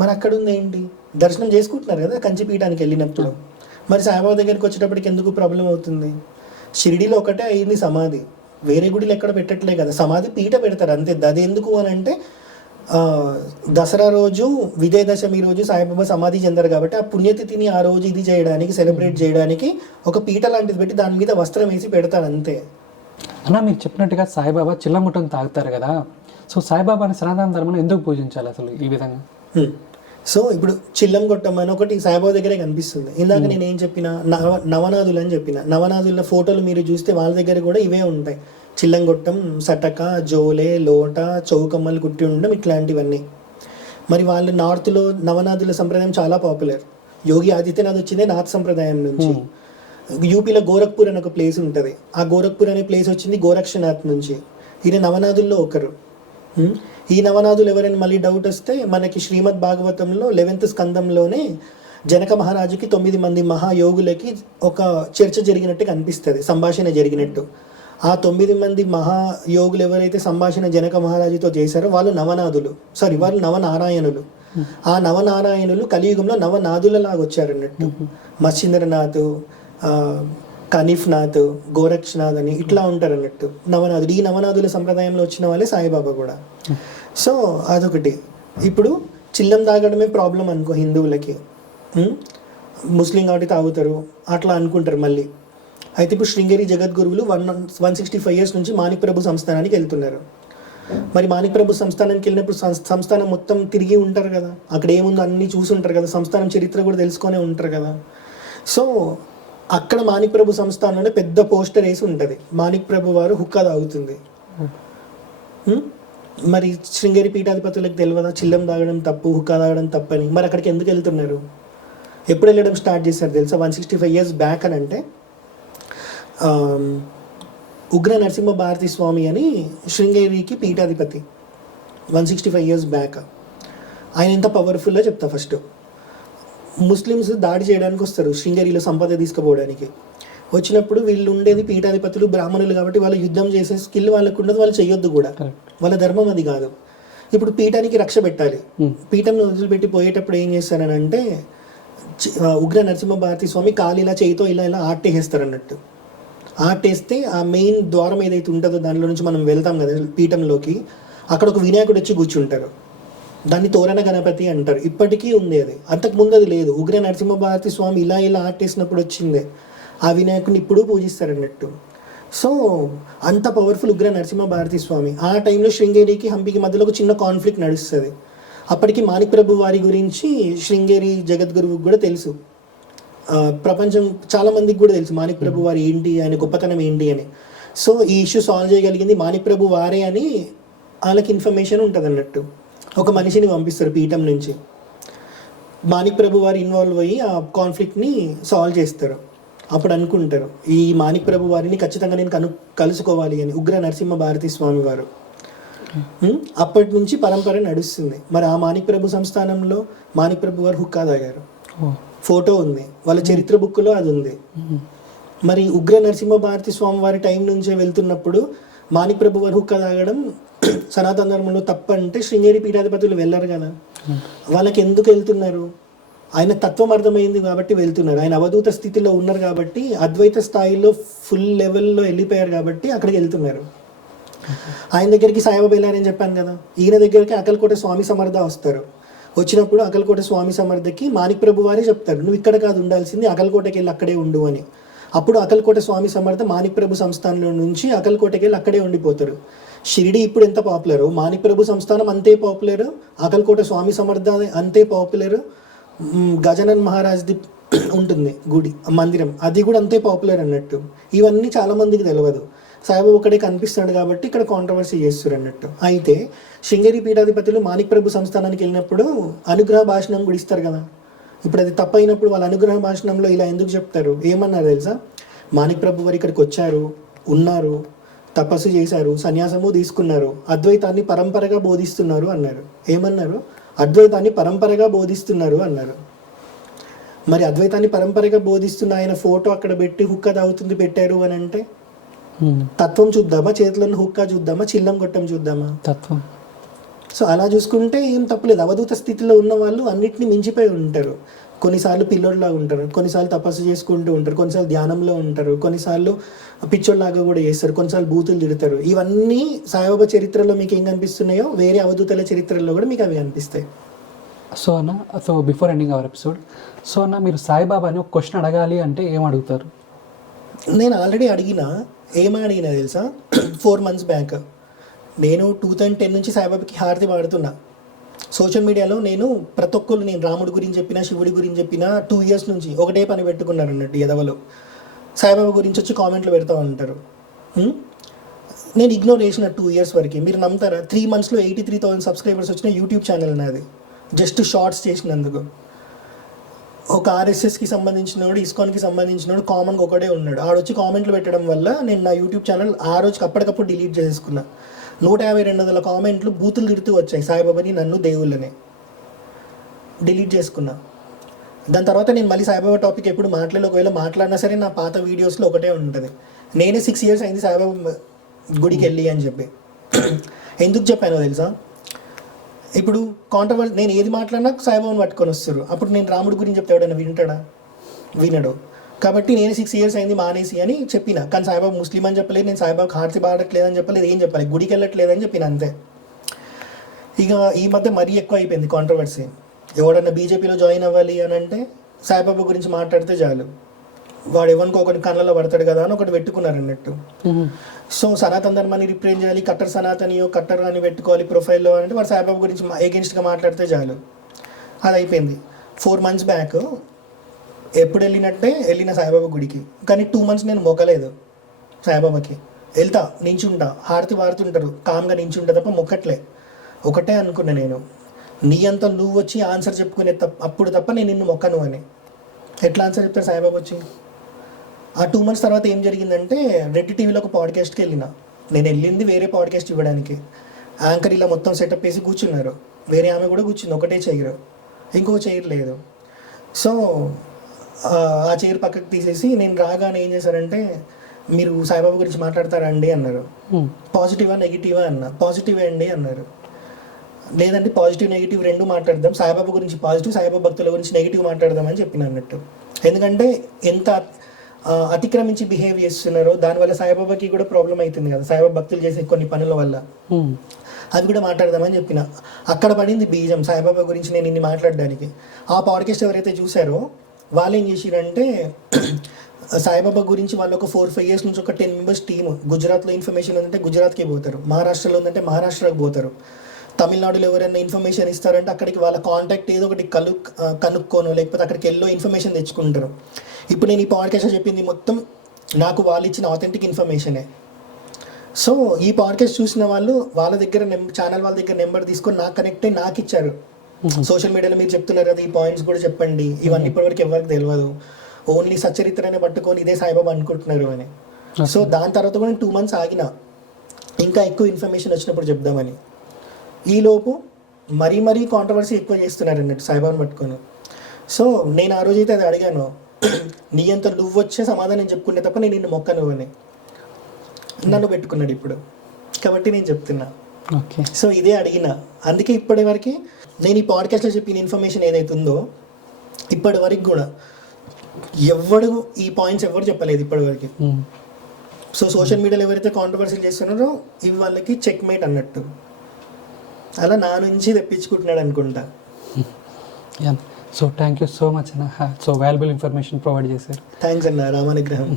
మరి అక్కడ ఉంది ఏంటి? దర్శనం చేసుకుంటున్నారు కదా కంచిపీఠానికి వెళ్ళినప్పుడు. మరి సాయిబాబా దగ్గరికి వచ్చేటప్పటికి ఎందుకు ప్రాబ్లం అవుతుంది? షిరిడీలో ఒకటే అయింది సమాధి, వేరే గుడిలో ఎక్కడ పెట్టట్లే కదా. సమాధి పీఠ పెడతారు అంతే. అది ఎందుకు అని అంటే దసరా రోజు, విజయదశమి రోజు సాయిబాబా సమాధి చెందారు కాబట్టి ఆ పుణ్యతిథిని ఆ రోజు ఇది చేయడానికి, సెలబ్రేట్ చేయడానికి ఒక పీట లాంటిది పెట్టి దాని మీద వస్త్రం వేసి పెడతారు అంతే. అన్న మీరు చెప్పినట్టుగా సాయిబాబా చిల్లముట్టం తాగుతారు కదా, సో సాయిబాబాని సనాతన ధర్మం ఎందుకు పూజించాలి అసలు ఈ విధంగా? సో ఇప్పుడు చిల్లం కొట్టం అని ఒకటి సాయిబాబా దగ్గరే కనిపిస్తుంది. ఇందాక నేను ఏం చెప్పిన, నవనాథులు అని చెప్పిన, నవనాథుల ఫోటోలు మీరు చూస్తే వాళ్ళ దగ్గర కూడా ఇవే ఉంటాయి. చిల్లంగొట్టం, సటక, జోలే, లోట, చౌకమ్మలు కుట్టి ఉండడం, ఇట్లాంటివన్నీ. మరి వాళ్ళు నార్త్లో నవనాథుల సంప్రదాయం చాలా పాపులర్. యోగి ఆదిత్యనాథ్ వచ్చిందే నాథ్ సంప్రదాయం నుంచి. యూపీలో గోరఖ్పూర్ అని ఒక ప్లేస్ ఉంటుంది, ఆ గోరఖ్పూర్ అనే ప్లేస్ వచ్చింది గోరక్షనాథ్ నుంచి. ఈయన నవనాథుల్లో ఒకరు. ఈ నవనాథులు ఎవరైనా మళ్ళీ డౌట్ వస్తే మనకి శ్రీమద్ భాగవతంలో 11th స్కందంలోనే జనక మహారాజుకి 9 మంది మహాయోగులకి ఒక చర్చ జరిగినట్టు కనిపిస్తుంది, సంభాషణ జరిగినట్టు. ఆ 9 మంది మహాయోగులు ఎవరైతే సంభాషణ జనక మహారాజుతో చేశారో వాళ్ళు నవనాథులు, వాళ్ళు నవనారాయణులు. ఆ నవనారాయణులు కలియుగంలో నవనాథులలాగా వచ్చారన్నట్టు. మత్స్యేంద్రనాథ్, కనీఫ్నాథ్, గోరక్షనాథ్ అని ఇట్లా ఉంటారు అన్నట్టు నవనాథుడు. ఈ నవనాథుల సంప్రదాయంలో వచ్చిన వాళ్ళే సాయిబాబా కూడా. సో అదొకటి. ఇప్పుడు చిల్లం తాగడమే ప్రాబ్లం అనుకో హిందువులకి, ముస్లిం కాబట్టి తాగుతారు అట్లా అనుకుంటారు మళ్ళీ. అయితే ఇప్పుడు శృంగేరి జగద్గురువులు 165 years నుంచి మాణిక్ ప్రభు సంస్థానానికి వెళ్తున్నారు. మరి మాణిక్ ప్రభు సంస్థానానికి వెళ్ళినప్పుడు సంస్థానం మొత్తం తిరిగి ఉంటారు కదా, అక్కడ ఏముందో అన్నీ చూసి ఉంటారు కదా, సంస్థానం చరిత్ర కూడా తెలుసుకొనే ఉంటారు కదా. సో అక్కడ మాణిక్ ప్రభు సంస్థానంలో పెద్ద పోస్టర్ వేసి ఉంటుంది, మాణిక్ ప్రభు వారు హుక్కా తాగుతుంది. మరి శృంగేరి పీఠాధిపతులకు తెలియదా చిల్లం తాగడం తప్పు, హుక్కా తాగడం తప్పని? మరి అక్కడికి ఎందుకు వెళ్తున్నారు? ఎప్పుడు వెళ్ళడం స్టార్ట్ చేశారు తెలుసా? 165 years బ్యాక్ అని అంటే ఉగ్ర నరసింహ భారతి స్వామి అని శృంగేరికి పీఠాధిపతి 165 years బ్యాక్. ఆయన ఎంత పవర్ఫుల్లో చెప్తా. ఫస్ట్ ముస్లిమ్స్ దాడి చేయడానికి వస్తారు శృంగేరిలో సంపద తీసుకుపోవడానికి. వచ్చినప్పుడు వీళ్ళు ఉండేది పీఠాధిపతులు బ్రాహ్మణులు కాబట్టి వాళ్ళు యుద్ధం చేసే స్కిల్ వాళ్ళకు ఉండదు, వాళ్ళు చేయొద్దు కూడా, వాళ్ళ ధర్మం అది కాదు. ఇప్పుడు పీఠానికి రక్ష పెట్టాలి. పీఠంను వదిలిపెట్టి పోయేటప్పుడు ఏం చేస్తారని అంటే ఉగ్ర నరసింహ భారతి స్వామి కాలు ఇలా చేయితో ఇలా ఇలా ఆటేస్తారు అన్నట్టు. ఆటేస్తే ఆ మెయిన్ ద్వారం ఏదైతే ఉంటుందో దానిలో నుంచి మనం వెళ్తాం కదా పీఠంలోకి, అక్కడ ఒక వినాయకుడు వచ్చి కూర్చుంటారు. దాన్ని తోరణ గణపతి అంటారు. ఇప్పటికీ ఉంది అది, అంతకుముందు అది లేదు. ఉగ్ర నరసింహ భారతి స్వామి ఇలా ఇలా ఆటేసినప్పుడు వచ్చిందే ఆ వినాయకుడిని ఇప్పుడు పూజిస్తారు అన్నట్టు. సో అంత పవర్ఫుల్ ఉగ్ర నరసింహ భారతి స్వామి. ఆ టైంలో శృంగేరికి హంపికి మధ్యలో ఒక చిన్న కాన్ఫ్లిక్ట్ నడుస్తుంది. అప్పటికి మాణిక్ ప్రభు వారి గురించి శృంగేరి జగద్గురువుకి కూడా తెలుసు, ప్రపంచం చాలా మందికి కూడా తెలుసు మాణిక్ ప్రభు వారు ఏంటి, ఆయన గొప్పతనం ఏంటి అని. సో ఈ ఇష్యూ సాల్వ్ చేయగలిగింది మాణిక్ ప్రభు వారే అని వాళ్ళకి ఇన్ఫర్మేషన్ ఉంటుంది అన్నట్టు. ఒక మనిషిని పంపిస్తారు పీఠం నుంచి, మాణిక్ ప్రభు వారు ఇన్వాల్వ్ అయ్యి ఆ కాన్ఫ్లిక్ట్ని సాల్వ్ చేస్తారు. అప్పుడు అనుకుంటారు ఈ మాణిక్ ప్రభు వారిని ఖచ్చితంగా నేను కలుసుకోవాలి అని, ఉగ్ర నరసింహ భారతి స్వామి వారు. అప్పటి నుంచి పరంపర నడుస్తుంది. మరి ఆ మాణిక్ ప్రభు సంస్థానంలో మాణిక్ ప్రభు వారు హుక్కా తాగారు, ఫోటో ఉంది, వాళ్ళ చరిత్ర బుక్లో అది ఉంది. మరి ఉగ్ర నరసింహ భారతి స్వామి వారి టైం నుంచే వెళ్తున్నప్పుడు మాణిక్ ప్రభు వారు హుక్కా తాగడం సనాతన ధర్మంలో తప్పంటే శృంగేరి పీఠాధిపతులు వెళ్ళారు కదా, వాళ్ళకి ఎందుకు వెళ్తున్నారు? ఆయన తత్వం అర్థమైంది కాబట్టి వెళ్తున్నారు. ఆయన అవధూత స్థితిలో ఉన్నారు కాబట్టి, అద్వైత స్థాయిలో ఫుల్ లెవెల్లో వెళ్ళిపోయారు కాబట్టి అక్కడికి వెళ్తున్నారు. ఆయన దగ్గరికి సాయిబాబా వెళ్ళారని చెప్పాను కదా, ఈయన దగ్గరికి అకల్కోట స్వామి సమర్థ వస్తారు. వచ్చినప్పుడు అకల్కోట స్వామి సమర్థకి మాణిక్ ప్రభు వారే చెప్తారు, నువ్వు ఇక్కడ కాదు ఉండాల్సింది, అకల్కోటకి వెళ్ళి అక్కడే ఉండు అని. అప్పుడు అకల్కోట స్వామి సమర్థ మాణిక్ ప్రభు సంస్థానంలో నుంచి అకల్కోటకి వెళ్ళి అక్కడే ఉండిపోతారు. షిరిడి ఇప్పుడు ఎంత పాపులరు, మాణిక్ ప్రభు సంస్థానం అంతే పాపులర్, అకల్కోట స్వామి సమర్థ అంతే పాపులర్, గజానన్ మహారాజ్ది ఉంటుంది గుడి మందిరం, అది కూడా అంతే పాపులర్ అన్నట్టు. ఇవన్నీ చాలామందికి తెలియదు. సాయిబాబా ఒకడే కనిపిస్తాడు కాబట్టి ఇక్కడ కాంట్రవర్సీ చేస్తారు అన్నట్టు. అయితే శృంగేరి పీఠాధిపతులు మాణిక్ ప్రభు సంస్థానానికి వెళ్ళినప్పుడు అనుగ్రహ భాషణం కూడా ఇస్తారు కదా. ఇప్పుడు అది తప్పైనప్పుడు వాళ్ళ అనుగ్రహ భాషణంలో ఇలా ఎందుకు చెప్తారు? ఏమన్నారు తెలుసా? మాణిక్ ప్రభు వారు ఇక్కడికి వచ్చారు, ఉన్నారు, తపస్సు చేశారు, సన్యాసము తీసుకున్నారు, అద్వైతాన్ని పరంపరగా బోధిస్తున్నారు అన్నారు. ఏమన్నారు? అద్వైతాన్ని పరంపరగా బోధిస్తున్నారు అన్నారు. మరి అద్వైతాన్ని పరంపరగా బోధిస్తున్న ఆయన ఫోటో అక్కడ పెట్టి హుక్కా తాగుతుంది పెట్టారు అని అంటే తత్వం చూద్దామా, చేతిలో హుక్కా చూద్దామా, చిల్లం గొట్టం చూద్దామా? తత్వం. సో అలా చూసుకుంటే ఏం తప్పలేదు. అవధూత స్థితిలో ఉన్న వాళ్ళు అన్నిటినీ మించిపోయి ఉంటారు. కొన్నిసార్లు పిల్లోడ్లా ఉంటారు, కొన్నిసార్లు తపస్సు చేసుకుంటూ ఉంటారు, కొన్నిసార్లు ధ్యానంలో ఉంటారు, కొన్నిసార్లు పిచ్చోళ్ళలాగా కూడా చేస్తారు, కొన్నిసార్లు బూతులు తిడతారు. ఇవన్నీ సాయిబాబా చరిత్రలో మీకు ఏం కనిపిస్తున్నాయో వేరే అవధూతల చరిత్రలో కూడా మీకు అవి కనిపిస్తాయి. సో అన్న, so before ending our episode, so అన్న మీరు సాయిబాబాని ఒక క్వశ్చన్ అడగాలి అంటే ఏం అడుగుతారు? నేను ఆల్రెడీ ఏమని అడిగినా తెలుసా? 4 months బ్యాక్ నేను 2010 నుంచి సాయిబాబాకి హారతి పాడుతున్నా. సోషల్ మీడియాలో నేను ప్రతి ఒక్కరు, నేను రాముడి గురించి చెప్పినా, శివుడి గురించి చెప్పినా 2 years నుంచి ఒకటే పని పెట్టుకున్నారు అన్నట్టు. ఎదవలో సాయిబాబా గురించి వచ్చి కామెంట్లు పెడతా ఉంటారు. నేను ఇగ్నోర్ చేసిన 2 years వరకు. మీరు నమ్ముతారా? 3 monthsలో 83,000 subscribers వచ్చిన యూట్యూబ్ ఛానల్ నాది, జస్ట్ షార్ట్స్ చేసినందుకు. ఒక ఆర్ఎస్ఎస్కి సంబంధించినోడు, ఇస్కాన్కి సంబంధించినోడు కామన్గా ఒకడే ఉన్నాడు. ఆడొచ్చి కామెంట్లు పెట్టడం వల్ల నేను నా యూట్యూబ్ ఛానల్ ఆ రోజుకి అప్పటికప్పుడు డిలీట్ చేసుకున్నా. 150-200 కామెంట్లు బూతులు తిడుతూ వచ్చాయి, సాయిబాబాని, నన్ను, దేవుళ్ళని. డిలీట్ చేసుకున్నా. దాని తర్వాత నేను మళ్ళీ సాయిబాబా టాపిక్ ఎప్పుడు ఒకవేళ మాట్లాడినా సరే నా పాత వీడియోస్లో ఒకటే ఉంటుంది, నేనే 6 years అయింది సాయిబాబా గుడికి వెళ్ళి అని చెప్పి. ఎందుకు చెప్పానో తెలుసా? ఇప్పుడు కాంట్రవర్సీ నేను ఏది మాట్లాడినా సాయిబాబాని పట్టుకొని వస్తారు. అప్పుడు నేను రాముడి గురించి చెప్తే ఎవడైనా వింటాడా? వినడు. కాబట్టి నేను 6 years అయింది మానేసి అని చెప్పిన. కానీ సాయిబాబా ముస్లిం అని చెప్పలేదు, నేను సాయిబాబాకి హారతి పాడట్లేదని చెప్పలేదు, ఏం చెప్పాలి, గుడికి వెళ్ళట్లేదని చెప్పిన అంతే. ఇక ఈ మధ్య మరీ ఎక్కువ అయిపోయింది కాంట్రవర్సీ. ఎవడన్నా బీజేపీలో జాయిన్ అవ్వాలి అని అంటే సాయిబాబా గురించి మాట్లాడితే చాలు, వాడు ఎవరికో ఒకటి కళ్ళలో పడతాడు కదా అని ఒకటి పెట్టుకున్నారు అన్నట్టు. సో సనాతన ధర్మాన్ని రిప్రజెంట్ చేయాలి, కట్టర్ సనాతనియో కట్టర్ అని పెట్టుకోవాలి ప్రొఫైల్లో అంటే వాడు సాయిబాబా గురించి ఎగెన్స్ట్గా మాట్లాడితే చాలు. అది అయిపోయింది. 4 months బ్యాక్ ఎప్పుడు వెళ్ళిన సాయిబాబా గుడికి, కానీ 2 months నేను మొక్కలేదు సాయిబాబాకి. వెళ్తా, నించుంటా, హారతి పాడుతుంటారు, కామ్గా నించుంటా తప్ప మొక్కట్లే. ఒకటే అనుకున్నా నేను, నీ అంతా నువ్వు వచ్చి ఆన్సర్ చెప్పుకునే అప్పుడు తప్ప నేను నిన్ను మొక్కను అని. ఎట్లా ఆన్సర్ చెప్తారు సాయిబాబా వచ్చి? ఆ 2 months తర్వాత ఏం జరిగిందంటే రెడ్ టీవీలో ఒక పాడ్కాస్ట్కి వెళ్ళిన. నేను వెళ్ళింది వేరే పాడ్కాస్ట్ ఇవ్వడానికి. యాంకర్ ఇలా మొత్తం సెటప్ వేసి కూర్చున్నారు, వేరే ఆమె కూడా కూర్చుంది, ఒకటే చైర్, ఇంకో చైర్ లేదు. సో ఆ చైర్ పక్కకు తీసేసి నేను రాగానే ఏం చేశారంటే, మీరు సాయిబాబా గురించి మాట్లాడతారా అండి అన్నారు. పాజిటివా నెగిటివా అన్న. పాజిటివే అండి అన్నారు. లేదంటే పాజిటివ్ నెగిటివ్ రెండు మాట్లాడదాం, సాయిబాబా గురించి పాజిటివ్, సాయిబాబా భక్తుల గురించి నెగిటివ్ మాట్లాడదామని చెప్పిన అన్నట్టు. ఎందుకంటే ఎంత అతిక్రమించి బిహేవ్ చేస్తున్నారో దానివల్ల సాయిబాబాకి కూడా ప్రాబ్లం అవుతుంది కదా, సాయిబాబా భక్తులు చేసే కొన్ని పనుల వల్ల. అవి కూడా మాట్లాడదామని చెప్పిన. అక్కడ పడింది బీజం సాయిబాబా గురించి నేను ఇన్ని మాట్లాడడానికి. ఆ పాడ్కాస్ట్ ఎవరైతే చూసారో వాళ్ళు ఏం చేసిరంటే సాయిబాబా గురించి వాళ్ళు ఒక 4-5 years నుంచి ఒక 10 members టీమ్, గుజరాత్లో ఇన్ఫర్మేషన్ ఉందంటే గుజరాత్కి పోతారు, మహారాష్ట్రలో ఉందంటే మహారాష్ట్రకు పోతారు, తమిళనాడులో ఎవరైనా ఇన్ఫర్మేషన్ ఇస్తారంటే అక్కడికి వాళ్ళ కాంటాక్ట్ ఏదో ఒకటి కనుక్కోను, లేకపోతే అక్కడికి వెళ్ళో ఇన్ఫర్మేషన్ తెచ్చుకుంటారు. ఇప్పుడు నేను ఈ పాడ్కాస్ట్ చెప్పింది మొత్తం నాకు వాళ్ళు ఇచ్చిన ఆథెంటిక్ ఇన్ఫర్మేషనే. సో ఈ పాడ్కాస్ట్ చూసిన వాళ్ళు వాళ్ళ దగ్గర ఛానల్ వాళ్ళ దగ్గర నెంబర్ తీసుకొని నాకు కనెక్ట్ అయ్యి నాకు ఇచ్చారు. సోషల్ మీడియాలో మీరు చెప్తున్నారు కదా, ఈ పాయింట్స్ కూడా చెప్పండి, ఇవన్నీ ఇప్పటివరకు ఎవరికి తెలియదు, ఓన్లీ సచ్చరిత్రనే పట్టుకొని ఇదే సాయిబాబా అనుకుంటున్నారు అని. సో దాని తర్వాత కూడా 2 months ఆగిన, ఇంకా ఎక్కువ ఇన్ఫర్మేషన్ వచ్చినప్పుడు చెప్దామని. ఈలోపు మరీ కాంట్రవర్సీ ఎక్కువ చేస్తున్నారు అన్నట్టు సాయిబాబాని పట్టుకొని. సో నేను ఆ రోజైతే అది అడిగాను, నీ అంత నువ్వు వచ్చే సమాధానం చెప్పుకునే తప్ప నేను నిన్ను మొక్కను అని. నన్ను పెట్టుకున్నాడు ఇప్పుడు, కాబట్టి నేను చెప్తున్నా. ఓకే. సో ఇదే అడిగిన. అందుకే ఇప్పటి వరకు నేను ఈ పాడ్కాస్ట్లో చెప్పిన ఇన్ఫర్మేషన్ ఏదైతే ఉందో ఇప్పటి వరకు కూడా ఎవడు ఈ పాయింట్స్ ఎవరు చెప్పలేదు ఇప్పటివరకు. సో సోషల్ మీడియాలో ఎవరైతే కాంట్రవర్సీలు చేస్తున్నారో ఇవి వాళ్ళకి చెక్ మేట్ అన్నట్టు. అలా నా నుంచి తెప్పించుకుంటున్నాడు అనుకుంటా. So thank you so much అన్న, సో వాల్యుబుల్ ఇన్ఫర్మేషన్ ప్రొవైడ్ చేశారు. థ్యాంక్స్ అన్న, రామానుగ్రహం.